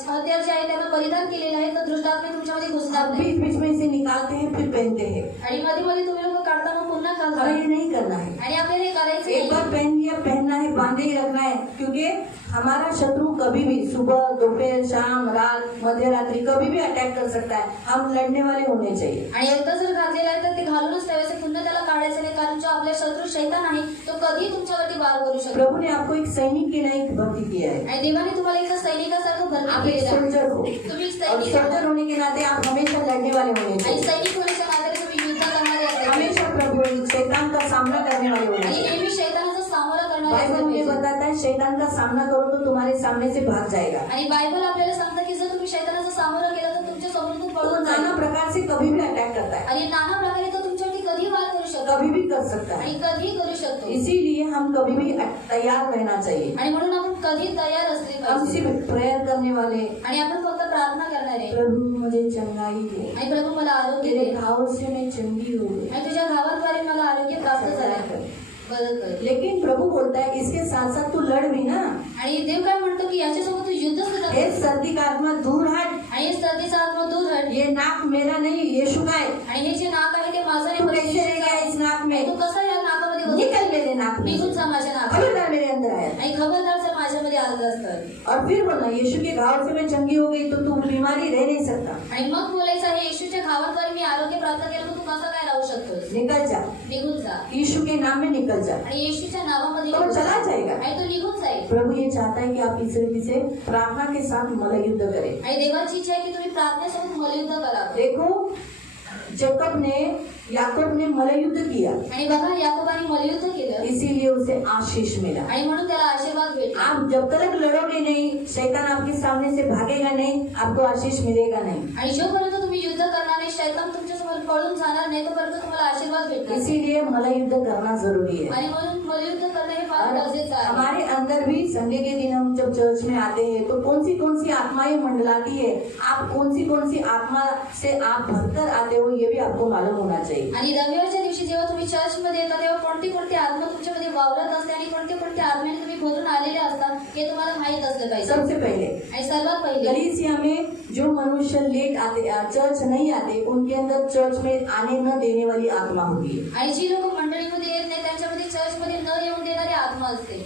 हत्यार जे आहे त्यांना परिधान केलेलं आहे तर दुष्टात्मा तुमच्यामध्ये घुसणार हम नाही। बीच बीच में इसे निकालते हैं फिर पहनते हैं, आणि मध्ये मध्ये तुम्ही लोक काढता मग पुन्हा घालता हमें ये नहीं करना है। आणि आपल्याला हे करायचं एक बार नाही। पहन लिया, पहनना है, बांधे ही रखना है, क्योंकि हमारा शत्रु कभी भी सुबह, दोपहर, शाम, रात, मध्य रात्रि कभी भी अटैक कर सकता है। हम लड़ने वाले होने चाहिए। आणि एकदा जर घातलेलं आहे तर ते घालूनच ठेवायचं, पुन्हा त्याला काढायचं नाही, कारण जो आपला शत्रू शैतान आहे तो कधी तुमच्यावरती वार करू शकतो। प्रभु ने आपको एक सैनिक की नहीं भर्ती किया है, आणि देवाने तुम्हाला एका सैनिकासारखं आप भरती एक केलेलं आहे। सोल्जर हो, तुम्ही और सैनिक सोल्जर आहात। होने के नाते आप हमेशा लड़ने वाले होने आणि चाहिए। सैनिक होण्याच्या नात्याने तुम्ही युद्ध करणारे असले पाहिजे। हमेशा प्रभु शैतान का सामना करने वाले होने आणि चाहिए। नेहमी शैतानाचा सामोरा करणारे बाइबल असले मुझे पाहिजे। बताता है शैतान का सामना करो तो तुम्हारे सामने से भाग जाएगा। आणि बायबल आपल्याला सांगतं की जर तुम्ही शैतानाचा सामोरा केला तर तुमच्या समोरून तो तो पळून नाना जाईल। प्रकार से कभी भी अटैक करता है, आणि नाना प्रकारे तो तुमच्यावरती कधी वार करू शकतो कभी भी कर सकता है। आणि कधी करू शकतो। इसीलिए हम कभी भी तैयार रहना चाहिए। आणि म्हणून आपण कधी तयार असले हम पाहिजे। सिर्फ प्रेयर करने वाले, आणि आपण फक्त प्रार्थना करणारे। प्रभु मुझे चंगाई दे, आणि प्रभू मला आरोग्य तेरे दे, घाव से मैं चंगी हो गई। आणि तुझ्या घावाद्वारे मला आरोग्य प्राप्त झाले। बदल कर। लेकिन प्रभु बोलता है इसके साथ साथ तू लड़ भी ना। आणि देव काय म्हणतो की याच्यासोबत तू युद्ध सुद्धा कर। हे सर्दी का आत्मा दूर हट, आणि सर्दीचा आत्मा दूर हट। ये नाक मेरा नहीं यीशु का है। आणि हे जे नाक आहे ते माझं तू नाही, कैसे रहेगा इस नाक में निघून से। जा माझ्या नाकात. खबरदार मेरे अंदर आया. आणि खबरदार जर माझ्यामध्ये आलं असतं. और फिर बोलना यीशु के घाव से मैं चंगी हो गई तो तू बीमारी रह नहीं सकता. आणि मग बोलायचं आहे येशूच्या घावाद्वारे मी आरोग्य प्राप्त केलं, मग तू कसं काय राहू शकतोस. निकल जा. निघून जा. यीशु के नाम में निकल जा. आणि येशूच्या नावामध्ये तो निघून जा. चला जाएगा. आणि तो निघून जाईल. प्रभु ये चाहता है कि आप इस रीति से प्रार्थना के साथ मल्लयुद्ध करें. आणि देवाची इच्छा आहे की तुम्ही प्रार्थनेसोबत मल्लयुद्ध करा. देखो जैकब ने याकूब ने मल्लयुद्ध किया, आणि बघा याकोबाने मल्लयुद्ध केलं इसीलिए उसे आशीष मिला. आणि म्हणून त्याला आशीर्वाद भेटला. आप जब तक लड़ोगे नहीं, शैतान आपके सामने से भागेगा नहीं, आपको आशीष मिलेगा नहीं. आणि जोपर्यंत तुम्ही युद्ध करणार नाही, शैतान तुमच्या समोर पळून जाणार नाही, तोपर्यंत तुम्हाला आशीर्वाद भेटणार नाही. इसीलिए मल्लयुद्ध करना जरूरी है. आणि म्हणून मल्लयुद्ध करणं हे फार गरजेचं आहे. हमारे अंदर भी संडे के दिन हम जब चर्च में आते हैं तो कौन सी आत्माएं मंडलाती है, आप कौन सी आत्मा से आप भरकर आते हो, ये भी आपको मालूम होना चाहिए. आणि रविवारच्या दिवशी जेव्हा तुम्ही चर्चमध्ये येता तेव्हा कोणती आत्मा तुमच्यामध्ये वावरत असते आणि कोणत्या आत्म्याने तुम्ही भरून आलेले असतात हे तुम्हाला माहित असलं पाहिजे. सबसे पहले आणि सर्वात पहिले कलीसिया में जो मनुष्य लेट आते, चर्च नहीं आते, उनके अंदर चर्च में आने न देने वाली आत्मा होती है. आणि जी लोक मंडळीमध्ये येत नाही त्यांच्यामध्ये चर्चमध्ये न येऊन देणारी आत्मा असते.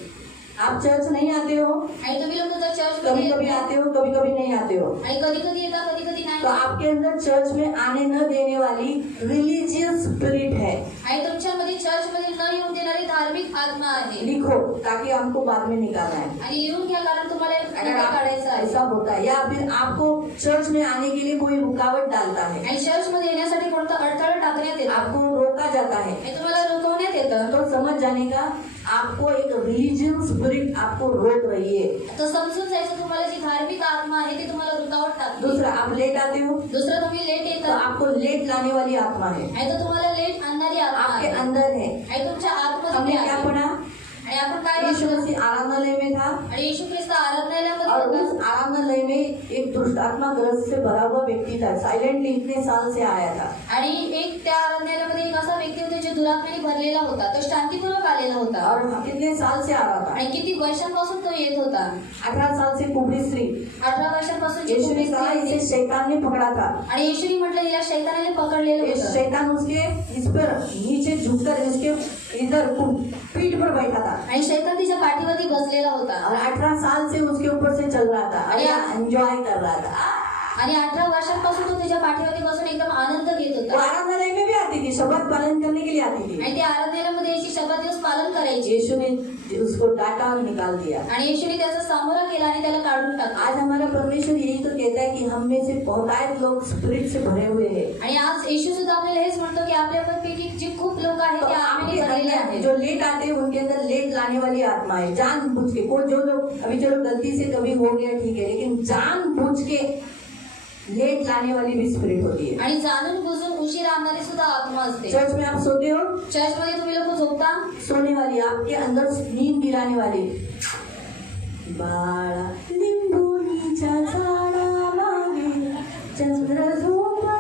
आप चर्च नहीं आते हो, आणि तुम्ही लोक जर कभी चर्चमध्ये कभी आते हो, कभी कभी नहीं आते हो, आणि कधी कधी येता कधी कधी नाही, तो आपके अंदर चर्च में आने न देने वाली रिलीजियस स्पिरिट है. आणि तुमच्यामध्ये चर्चमध्ये न येऊन देणारी धार्मिक आत्मा आहे. लिखो ताकि हमको बाद में निकालना है. आणि लिहून घ्या कारण तुम्हाला अगर हे आप काढायचं आहे. ऐसा होता है या फिर आपको चर्च में आने के लिए कोई रुकावट डालता है, आणि चर्चमध्ये येण्यासाठी कोणता अडथळा टाकण्यात येतो आपको रोका जाता है, आणि तुम्हाला रोखवण्यात येतं, तो समझ जाने का आपको एक रिलीजियन स्पिरिट आपको रोक रही है. तर समजून जायचं तुम्हाला जी धार्मिक आत्मा आहे ती तुम्हाला रुकावट टाकते. दूसरा, आप लेट आते हो दुसरं तुम्ही लेट तो येता आपको लेट लाने वाली आत्मा है, आणि तो तुम्हाला लेट आणणारी आत्मा आपके आहे. अंदर है. आणि तुमच्या आतमध्ये हमने ती क्या आहे. पढ़ा? आणि आपण काय यीशु वाचलं? मसीह आराधनालय में था आणि येशू ख्रिस्त आराधनालयामध्ये और होता. उस आराधनालय में एक दुष्ट आत्मा ग्रस्त से भरा हुआ व्यक्ति था, साइलेंटली इतने साल से आया था. आणि एक त्या आराधनालयामध्ये एक असा व्यक्ती होता जो दुरात्म्याने भरलेला होता. तो शांतीपूर्वक आलेला होता और कितने साल से आ रहा था? आणि किती वर्षांपासून तो येत होता. 18 साल से कुबड़ी स्त्री. 18 वर्षांपासून जी यीशु ने कुबडी कहा स्त्री इसे होती. शैतान ने पकड़ा था. आणि येशूने म्हटलं हिला शैतानाने पकडलेलं ये होतं. शैतान उसके इस पर नीचे झुककर उसके इधर पीठ पर बैठा था आणि शैतान तिच्या पाठीवरती बसलेला होता. और 18 साल से उसके ऊपर से चल रहा था और एंजॉय कर रहा था. आणि 18 वर्षांपासून तो तिच्या पाठीवरती बसून एकदम आनंद घेत वो होता. आराधनालय में भी आती थी, शब्द पालन करने के लिए आती थी. आणि त्या आराधनालयामध्ये याची शपथ दिवस पालन करायची. यीशु ने उसको डांटा और निकाल दिया. आणि येशूने त्याचा सामोरा केला आणि त्याला काढून टाकला. आज हमारा परमेश्वर यही तो कहता है कि हम में से बहुतायत लोग स्पिरिट से भरे हुए हैं. आणि आज येशू सुद्धा आपल्याला हेच म्हणतो की आपल्यापैकी जी खूप लोक आहेत तो ते आपके आत्म्याने भरलेले अंदर आहेत. जो लेट आते हैं उनके अंदर लेट लाने वाली आत्मा है. जानबूझ के को जो लोग अभी चलो गलती से कभी हो गया ठीक है, लेकिन जानबूझ के लेट लाने वाली भी स्पिरिट होती है. आणि जाणून बुजून उशीर आणणारी सुद्धा आत्मा असते. चर्च में आप सोते हो, चर्चमध्ये तुम्ही लोक झोपता. सोने वाली, आपके अंदर नींद दिलाने वाली. बाळा लिंबोणीच्या झाडामागे चंद्र झोपला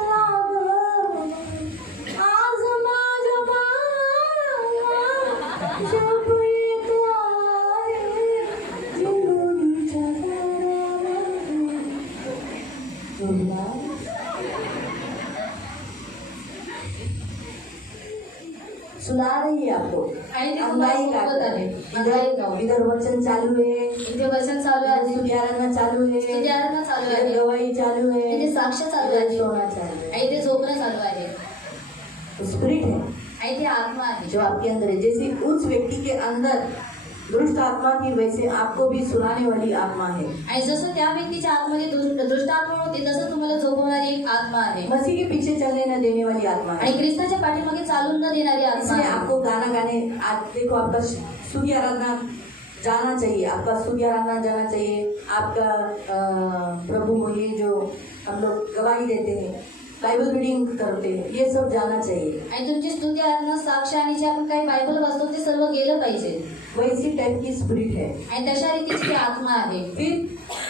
गं. आज माझ्या बाळाला झोप येत आहे. लिंबोणीच्या झाडामागे झोपला. सुना रही है आपको. आणि ते तुम्हाला अंगाई झोपवत काट आहे. रहे. अंगाई गाव. इधर वचन चालू है, इथे वचन चालू आहे. स्तुति आराधना चालू है, स्तुती आराधना चालू इधर आहे. गवाही चालू है, इथे साक्ष चालू इधर आहे. सोना चालू है. आणि इथे झोपणं चालू आहे. स्पिरिट है आणि ती आत्मा आहे. जो आपके अंदर है. जैसे उस व्यक्ति के अंदर दुष्ट आत्मा थी, वैसे आपको भी सुनाने वाली आत्मा है. आणि जसं त्या व्यक्तीच्या आतमध्ये दुष्ट आत्मा होती तसं तुम्हाला झोपवणारी एक आत्मा आहे. मसीह के पीछे चलने न देने वाली आत्मा आणि है. ख्रिस्ताच्या पाठीमागे चालून न देणारी आत्मा इसलिए आहे. आपको गाना गाने, आज देखो आपका स्तुति आराधना जाना चाहिए, आपका स्तुति आराधना जाना चाहिए, आपका प्रभु को ये जो हम लोग गवाही देते हैं, बाइबल रीडिंग करते हैं, ये सब जाना चाहिए. आणि तुमची स्तुती आराधना साक्ष आणि जे आपण काही बायबल वाचतो ते सर्व गेलं पाहिजे. वैसी टाइप की स्पिरिट है. आणि तशा रीतीची ती आत्मा आहे. फिर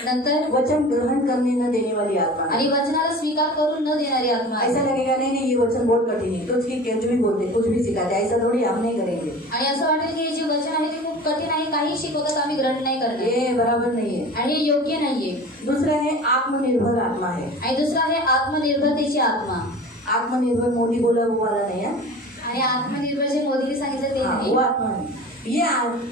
नंतर वचन ग्रहण करने न देने वाली आत्मा है. आणि वचनाला स्वीकार करून न देणारी आत्मा आहे. ऐसा लगेगा नहीं नहीं ये वचन बहुत कठिन है, तो उसकी कुछ भी बोलते कुछ भी सिखाते, ऐसा थोड़ी हम नहीं करेंगे. आणि असं वाटेल की हे जे वचन आहे ते खूप कठीण आहे, काही शिकवतात आम्ही ग्रहण नाही करणार. ये बराबर नहीं है. आणि हे योग्य नाहीये. दूसरा है आत्मनिर्भर आत्मा है. आणि दुसरा आहे आत्मनिर्भरतेची आत्मा. आत्मनिर्भर मोदी बोला वो वाला नहीं है. आणि आत्मनिर्भर जे मोदीने सांगितलं ते हाँ, नाही. वो आत्मा नहीं.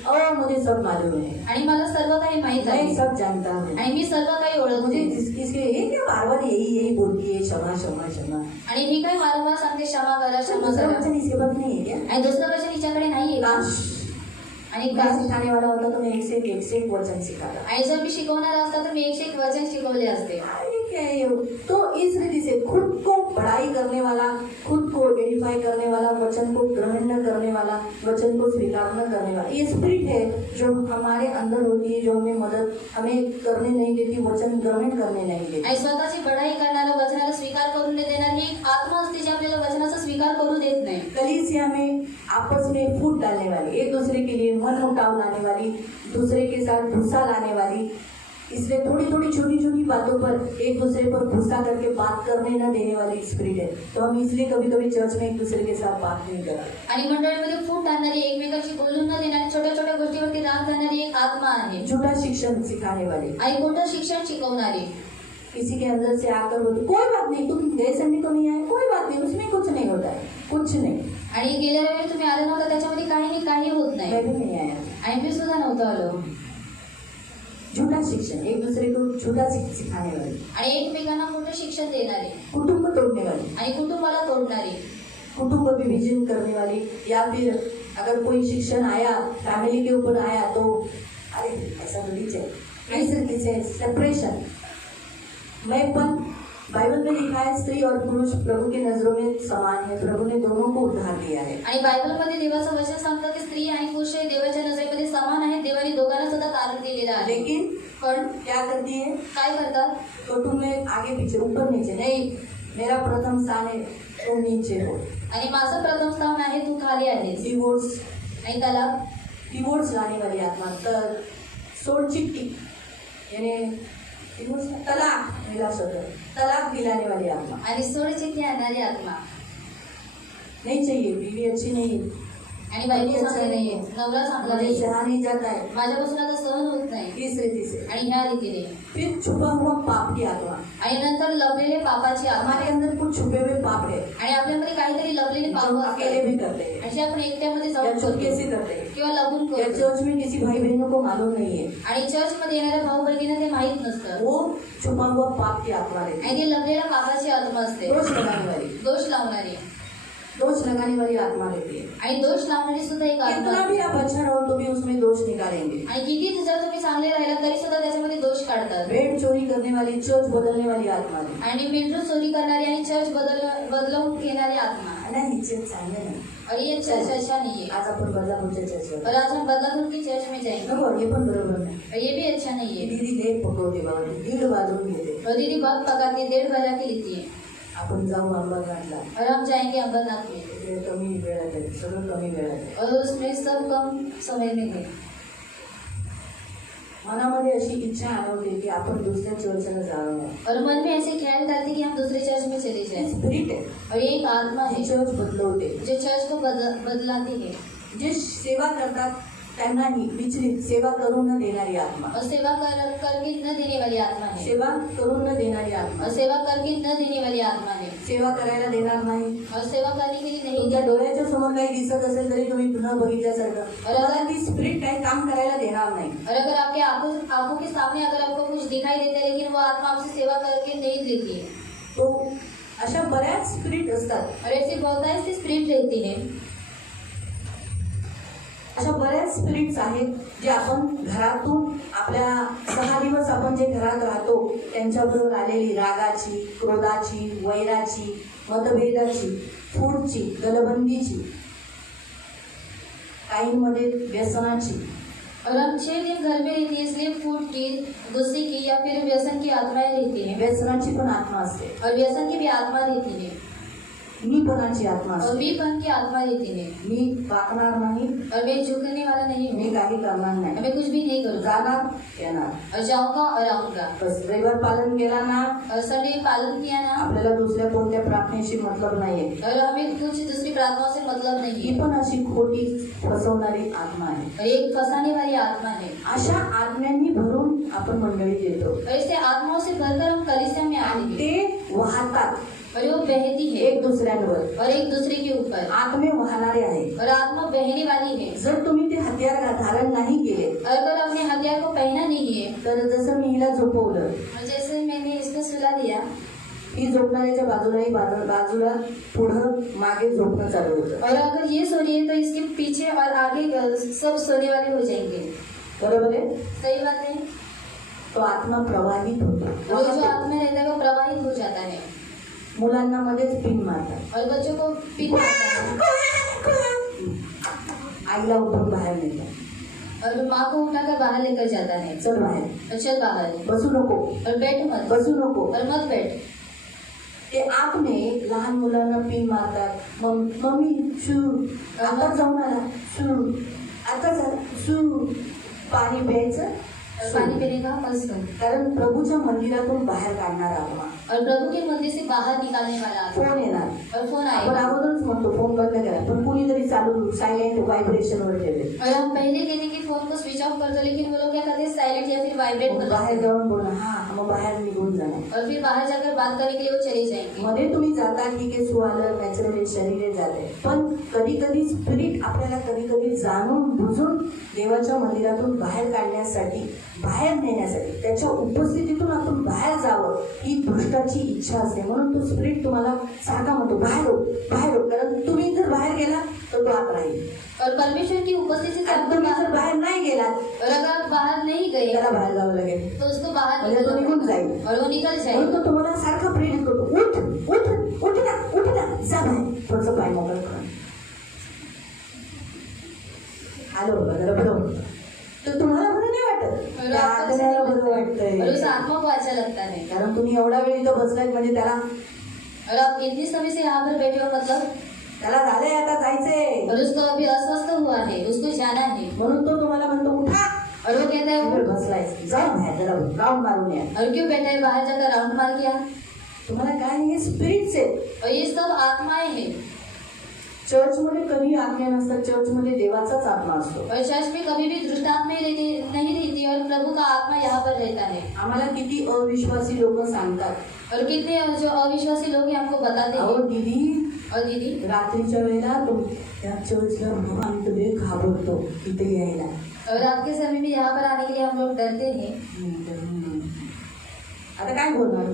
और मुझे सब मालूम है, आणि मला सर्व काही माहित मैं आहे सब जानता हूँ। आणि मी सर्व काही मुझे ओळखते इसके ये क्या बार बार यही बोलती है, क्षमा क्षमा क्षमा। आणि ही काय वारंवार सांगते क्षमा करा क्षमा दूसरा करा वचन इसके पास नहीं है क्या? आणि दुसरं वचन हिच्याकडे नाहीये का? काश आणि मैं का- सिखाने वाला होता तो मैं एक से एक वचन सिखाता। आणि जर मी शिकवणार असता तर मी एकशे एक वचन शिकवले असते। अरे क्या है ये? तो इस रीति से खुद को बड़ाई करने वाला, खुद को एडिफाई करने वाला, वचन को ग्रहण न करने वाला, वचन को स्वीकार न करने वाला, ये स्पिरिट है जो हमारे अंदर होती है, जो हमें मदद हमें करने नहीं देती, वचन ग्रहण करने नहीं देती। आणि स्वतःची बढाई करणारा वचनाला स्वीकार करून नाही देणार ही एक आत्मा असते जी आपल्याला वचनाचा स्वीकार करू देत नाही। कलीसिया में आपस में फूट डालने वाली, एक दूसरे के लिए मन मुटाव लाने वाली, दूसरे के साथ गुस्सा लाने वाली, इसलिए थोड़ी थोड़ी छोटी छोटी बातों पर एक दूसरे पर गुस्सा करके बात करने न देने वाली स्पिरिट है। तो हम इसलिए कभी कभी चर्च में एक दूसरे के साथ बात नहीं करते। आणि मंडळीमध्ये फूट आणणारी एकमेकांशी बोलून न देणारी छोट्या छोट्या गोष्टीवरती राग धरणारी एक आत्मा आहे झूठा शिक्षण सिखाने वाली, आणि खोटं शिक्षण शिकवणारी। किसी के अंदर से आकर बोलते कोई बात नहीं, तुम गए संडे को नहीं आए, कोई बात नहीं, उसमें कुछ नहीं होता है, कुछ नहीं, आणि गेल्या रविवारी तुम्ही आले नव्हता त्याच्यामध्ये काही नाही काही होत नाही मैं भी नहीं आया। आणि मी सुद्धा नव्हतो आलो। झूठा शिक्षण, एक दूसरे को झूठा सिखाने वाली, आणि एकमेकांना खोटं शिक्षण देणारे कुटुंब तोड़ने वाली, आणि कुटुंबाला तोडणारे, कुटुंब विभाजन करने वाली, या फिर अगर कोई शिक्षण आया फैमिली के ऊपर आया तो अरे ऐसा तो नीचे कैसे सेपरेशन। मैं पण बाइबल में लिखा है स्त्री और पुरुष प्रभु की नजरों में समान है, प्रभु ने दोनों को उद्धार दिया है। आणि बायबलमध्ये देवाचं वचन सांगतं की स्त्री आणि पुरुष हे देवाच्या नजरेमध्ये समान आहेत, देवाने दोघांना सुद्धा तारण दिलेलं आहे। लेकिन पण क्या करती है, काय करतात? कुटुंब में आगे पीछे ऊपर नीचे नहीं, मेरा प्रथम स्थान है तुम नीचे हो। आणि माझं प्रथम स्थान आहे तू खाली आहेस। डिवोर्स, आणि त्याला डिवोर्स लाने वाली आत्मा, सोड चिट्टी यानी डिवोर्स तलाक, महिला शब्द तलाक दिलाने वाली आत्मा। आणि सोडचिठ्ठी आणणारी आत्मा। नहीं चाहिए, बीवी अच्छी नहीं है, आणि बायको चांगली नाहीये, नवरा चांगला मुझे नाही, सहा नहीं जाता है, माझ्यापासून आता सहन होत नाही। इस रीति से। आणि ह्या रीतीने फिर छुपा हुआ पाप की आत्मा, आणि नंतर लपलेले पापाची आत्मा। हमारे अंदर कुछ छुपे हुए पाप है आणि आपल्यामध्ये काहीतरी लपलेले जो पाप हम असतात अकेले भी करते हैं आणि जे आपण एकट्यामध्ये या जाऊन चुपके से करतो करते हैं, किंवा लपून या करतो। चर्च में किसी भाई बहनों को मालूम नहीं है, आणि चर्चमध्ये येणाऱ्या भाऊ बहिणींना ते माहित नसतं वो छुपा हुआ पाप की आत्मा रहती है, आणि ती लपलेल्या पापाची आत्मा असते, दोष लगाने वाली, दोष लावणारी। दोष लगाने वाली आत्मा रहती है। आणि दोष लावणारी सुद्धा एक आत्मा कितना भी असते। आप अच्छा रहो तो भी उसमें दोष निकालेंगे। आणि किती जर तुम्ही चांगले राहिला तरी सुद्धा त्याच्यामध्ये दोष काढतात। भेड़ चोरी करने वाली, चर्च बदलने वाली आत्मा है। आणि मेंढरू चोरी करणारी आणि चर्च बदलवून घेणारी आत्मा। नहीं चर्च चाहिए नहीं, और ये चर्च अच्छा नहीं है। आज अपन बदलापूरच्या चर्चवर और आज हम बदलापुर की चर्च में जाएंगे नको, हे पण बरोबर नाही। और ये भी अच्छा नहीं है। दीदी लेट पकवते बाबा, ती 1:30 वाजून घेते। और दीदी बहुत पकाती है, 1:30 बजा के लेती है। आपण जाऊ अंबरनाथला, और हम जाएंगे अमरनाथ में तिकडे कमी वेळात आहे, सगळं कमी वेळात आहे। और उसमें सब कम समय में है। मनामध्ये अशी इच्छा आणवते की आपण दुसऱ्या चर्चला जावं। और मन में ऐसे ख्याल करते कि हम दूसरे चर्च में चले जाएं। स्पिरिट आहे, और ये एक आत्मा है ही चर्च बदलवते। जो चर्च को बदलाती है। जे सेवा करतात त्यांनाही विचलित, सेवा करून न देणारी आत्मा, और सेवा करके न देने वाली आत्मा है। सेवा करून न देणारी आत्मा, और सेवा करके न देने वाली आत्मा है। सेवा करायला देणार नाही। और सेवा करने के लिए नहीं तुमच्या डोळ्याच्या समोर काही दिसत असेल तरी तुम्ही न बघितल्यासारखं, अरे ती स्पिरिट काही काम करायला देणार नाही। और अगर आपके आंखों के सामने अगर आपको कुछ दिखाई देता है लेकिन वो आत्मा आपसे सेवा करके नहीं देती है। तो अशा बऱ्याच स्पिरिट असतात, और ऐसी बहुत ऐसी स्पिरिट रहती है। अशा बऱ्याच स्पिरिट्स आहेत जे आपण घरातून आपल्या 6 दिवस आपण जे घरात राहतो त्यांच्याबरोबर आलेली रागाची, क्रोधाची, वैराची, मतभेदाची, फूटची, गलबंदीची, काहींमध्ये व्यसनाची। और हम 6 दिन घर में रहती है इसलिए फूट की, गुस्से की या फिर व्यसन की आत्माएं रहती है। व्यसनाची पण आत्मा असते, और व्यसन की भी आत्मा रहती है। मीपणाची आत्मा और असते, मीपन की आत्मा रहती है। मी वाकणार नाही, और मैं झुकने वाला नहीं मी हूँ, काही करणार नाही, मैं कुछ भी नहीं करूँगा। जाणार येणार, और जाऊंगा और आऊंगा। बस रविवार पालन केला ना, और संडे पालन किया ना, आपल्याला दुसऱ्या कोणत्या प्रार्थनेशी मतलब नाहीये। और हमें कुछ दूसरी प्रार्थनाओं से मतलब नहीं ही है। पण अशी खोटी फसवणारी आत्मा आहे। और एक फंसाने वाली आत्मा है। अशा आत्म्यांनी भरून आपण मंडळीत येतो और ऐसे आत्माओं से भरकर हम कलीसिया में आते आणि हैं। ते वाहतात और वो बहती है एक दुसऱ्यांवर, और एक दूसरे के ऊपर। आत्मे वाहणारे आहेत। और आत्मा बहने वाली है। जर तुम्ही ते हत्या सुनिए। तर जसं मी हिला झोपवलं, और जैसे मैंने इसको सुला दिया, ही झोपणाऱ्याच्या बाजूलाही बाजूला पुढं मागे झोपणं चालू होतं. और अगर ये सो रही है तो इसके पीछे और आगे सब सोने वाले हो जाएंगे। बरोबर आहे. सही बात है। तो आत्मा प्रवाहित होतो. वो जो आत्मा रहता है वो प्रवाहित हो जाता है मुलांना मध्येच पिन मारतात. और बच्चों को पिन मारता है आईला उठून बाहेर नेतात. और माँ को उठाकर बाहर लेकर जाता है। चल बाहेर, और चल बाहर, बसू नको, और बैठ मत, बसू नको. और मत बैठ। ते आपने लहान मुलांना पिन मारतात. मम्मी शू, आता जाऊन आला शू, आता जा शू, पाणी प्यायचं और पानी पीने का मस्त। कारण प्रभूच्या मंदिरातून बाहेर काढणार आत्मा. और प्रभु के मंदिर से बाहर निकालने वाला आत्मा। फोन येणार. और फोन आपण आएगा। अगोदरच म्हणतो फोन बंद करा, पण कुणीतरी चालू सायलेंट व्हायब्रेशन वर ठेवले. और हम पहले कहते कि फोन को स्विच ऑफ कर दो, लेकिन वो लोग क्या करते हैं, साइलेंट या फिर वाइब्रेट कर बाहेर देते हैं। जाऊन बोला हा, मग बाहेर निघून जाणार. और फिर बाहर जाकर बात करने के लिए वो चले जाएंगे। मध्ये तुम्ही जाता ठीक आहे, सुआलं नॅचरली शरीर जाते, पण कधी कधी स्पिरिट आपल्याला कधी कधी जाणून बुजून देवाच्या मंदिरातून बाहेर काढण्यासाठी, बाहेर नेण्यासाठी, त्याच्या उपस्थितीतून आपण बाहेर जावं ही दुष्टाची इच्छा असते. म्हणून तो स्पिरिट तुम्हाला सारखा म्हणतो बाहेर हो, बाहेर हो. कारण तुम्ही जर बाहेर गेला तर तो आत राहील. और परमेश्वर की उपस्थिति से आणि आपको तुम्ही जर बाहर, बाहेर नाही गेलात और अगर आप बाहर नहीं गए त्याला बाहेर जावं लागेल. तो उसको बाहर म्हणजे तो निघून जाईल. और वो निकल म्हणून जाएगा। तो तुम्हाला सारखा प्रेरित करतो, उठ उठ उठ ना, उठ ना, जा बाहेर, थोडंसं पाय मोकळं कर. आलो बाबा जरा बरं होतं. तर तुम्हाला बरं नाही वाटत, और त्या आपको अच्छा आत्म्याला नहीं बरं लगता है, और उस वाटतंय. आत्मा को अच्छा लगता है। कारण तुम्ही एवढा वेळ इथं बसलात म्हणजे त्याला और आप इतनी समय से यहाँ पर बैठे हो, मतलब, त्याला झालंय आता जायचंय. और उसको अभी अस्वस्थ हुआ है, उसको जाना है। म्हणून तो तुम्हाला म्हणतो उठा. और वो कहता है इकडे बसलाय, जा बाहेर जरा राऊंड मारून या. और क्यों बैठा है बाहर जाकर राउंड मार किया। तुम्हाला काय नाही, हे स्पिरिट्स आहेत. और ये सब आत्माएं हैं। चर्चमध्ये कधी आत्म्या नसतात, चर्चमध्ये देवाचाच आत्मा असतो. और चर्च में कभी भी दुष्ट आत्मा नहीं रहती, और प्रभु का आत्मा यहाँ पर रहता है। आम्हाला किती अविश्वासी लोक सांगतात, और कितने जो अविश्वासी लोग हैं हमको बताते अहो हैं। दीदी और दीदी, रात्रीच्या वेळेला त्या चर्चला आम्ही तर लय घाबरतो इथे यायला. और रात के समय में यहाँ पर आने के लिए हम लोग डरते हैं। आता काय बोलणार.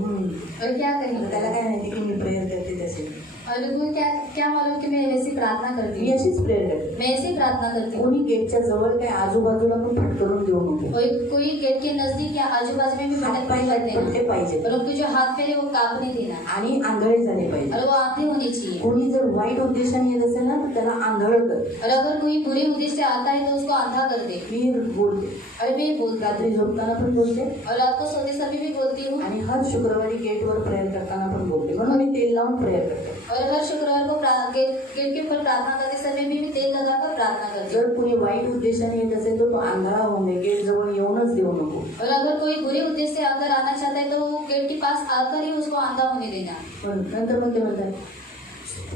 और क्या आता कहेंगे, त्याला काय माहिती की मी प्रेयर करते तसे. और लोगों को क्या क्या मालूम कि मैं ऐसी प्रार्थना करती मी हूँ, अशीच प्रेयर करते. मैं ऐसी प्रार्थना करती हूँ। कोणी गेटच्या जवळ काय आजूबाजूला पण फटकरून देऊ नको. कोई गेट के नजदीक या आजू बाजू में भी हात भटक पाय नहीं पटले देना, पाहिजे और उनको जो हाथ पैर है वो कांपने देना, आणि आंधळे झाले पाहिजे. और वो आंधे होने चाहिए। कोणी जर वाईट उद्देशाने येत असेल ना तर त्याला आंधळ कर. और अगर कोई बुरे उद्देश्य से आता है तो उसको अंधा कर दे। मी बोलते, और मैं बोलती हूँ, रात्री झोपताना पण बोलते, और रात को सोते समय भी बोलती हूँ, आणि हर शुक्रवारी गेटवर प्रेयर करताना पण बोलते. म्हणून मी तेल लावून प्रेयर करते. और हर शुक्रवार को गेट के ऊपर प्रार्थना करते समय भी मैं तेल लगाकर प्रार्थना करती हूँ। जर कोणी वाईट उद्देशाने येत असेल तर तो आंधळा होऊ नये, गेट जवळ येऊनच देऊ नको. और अगर कोई बुरे उद्देश्य से अंदर आना चाहता है तो वो गेट के पास आकर ही उसको अंधा होने देना। पण नंतर मग ते म्हणतात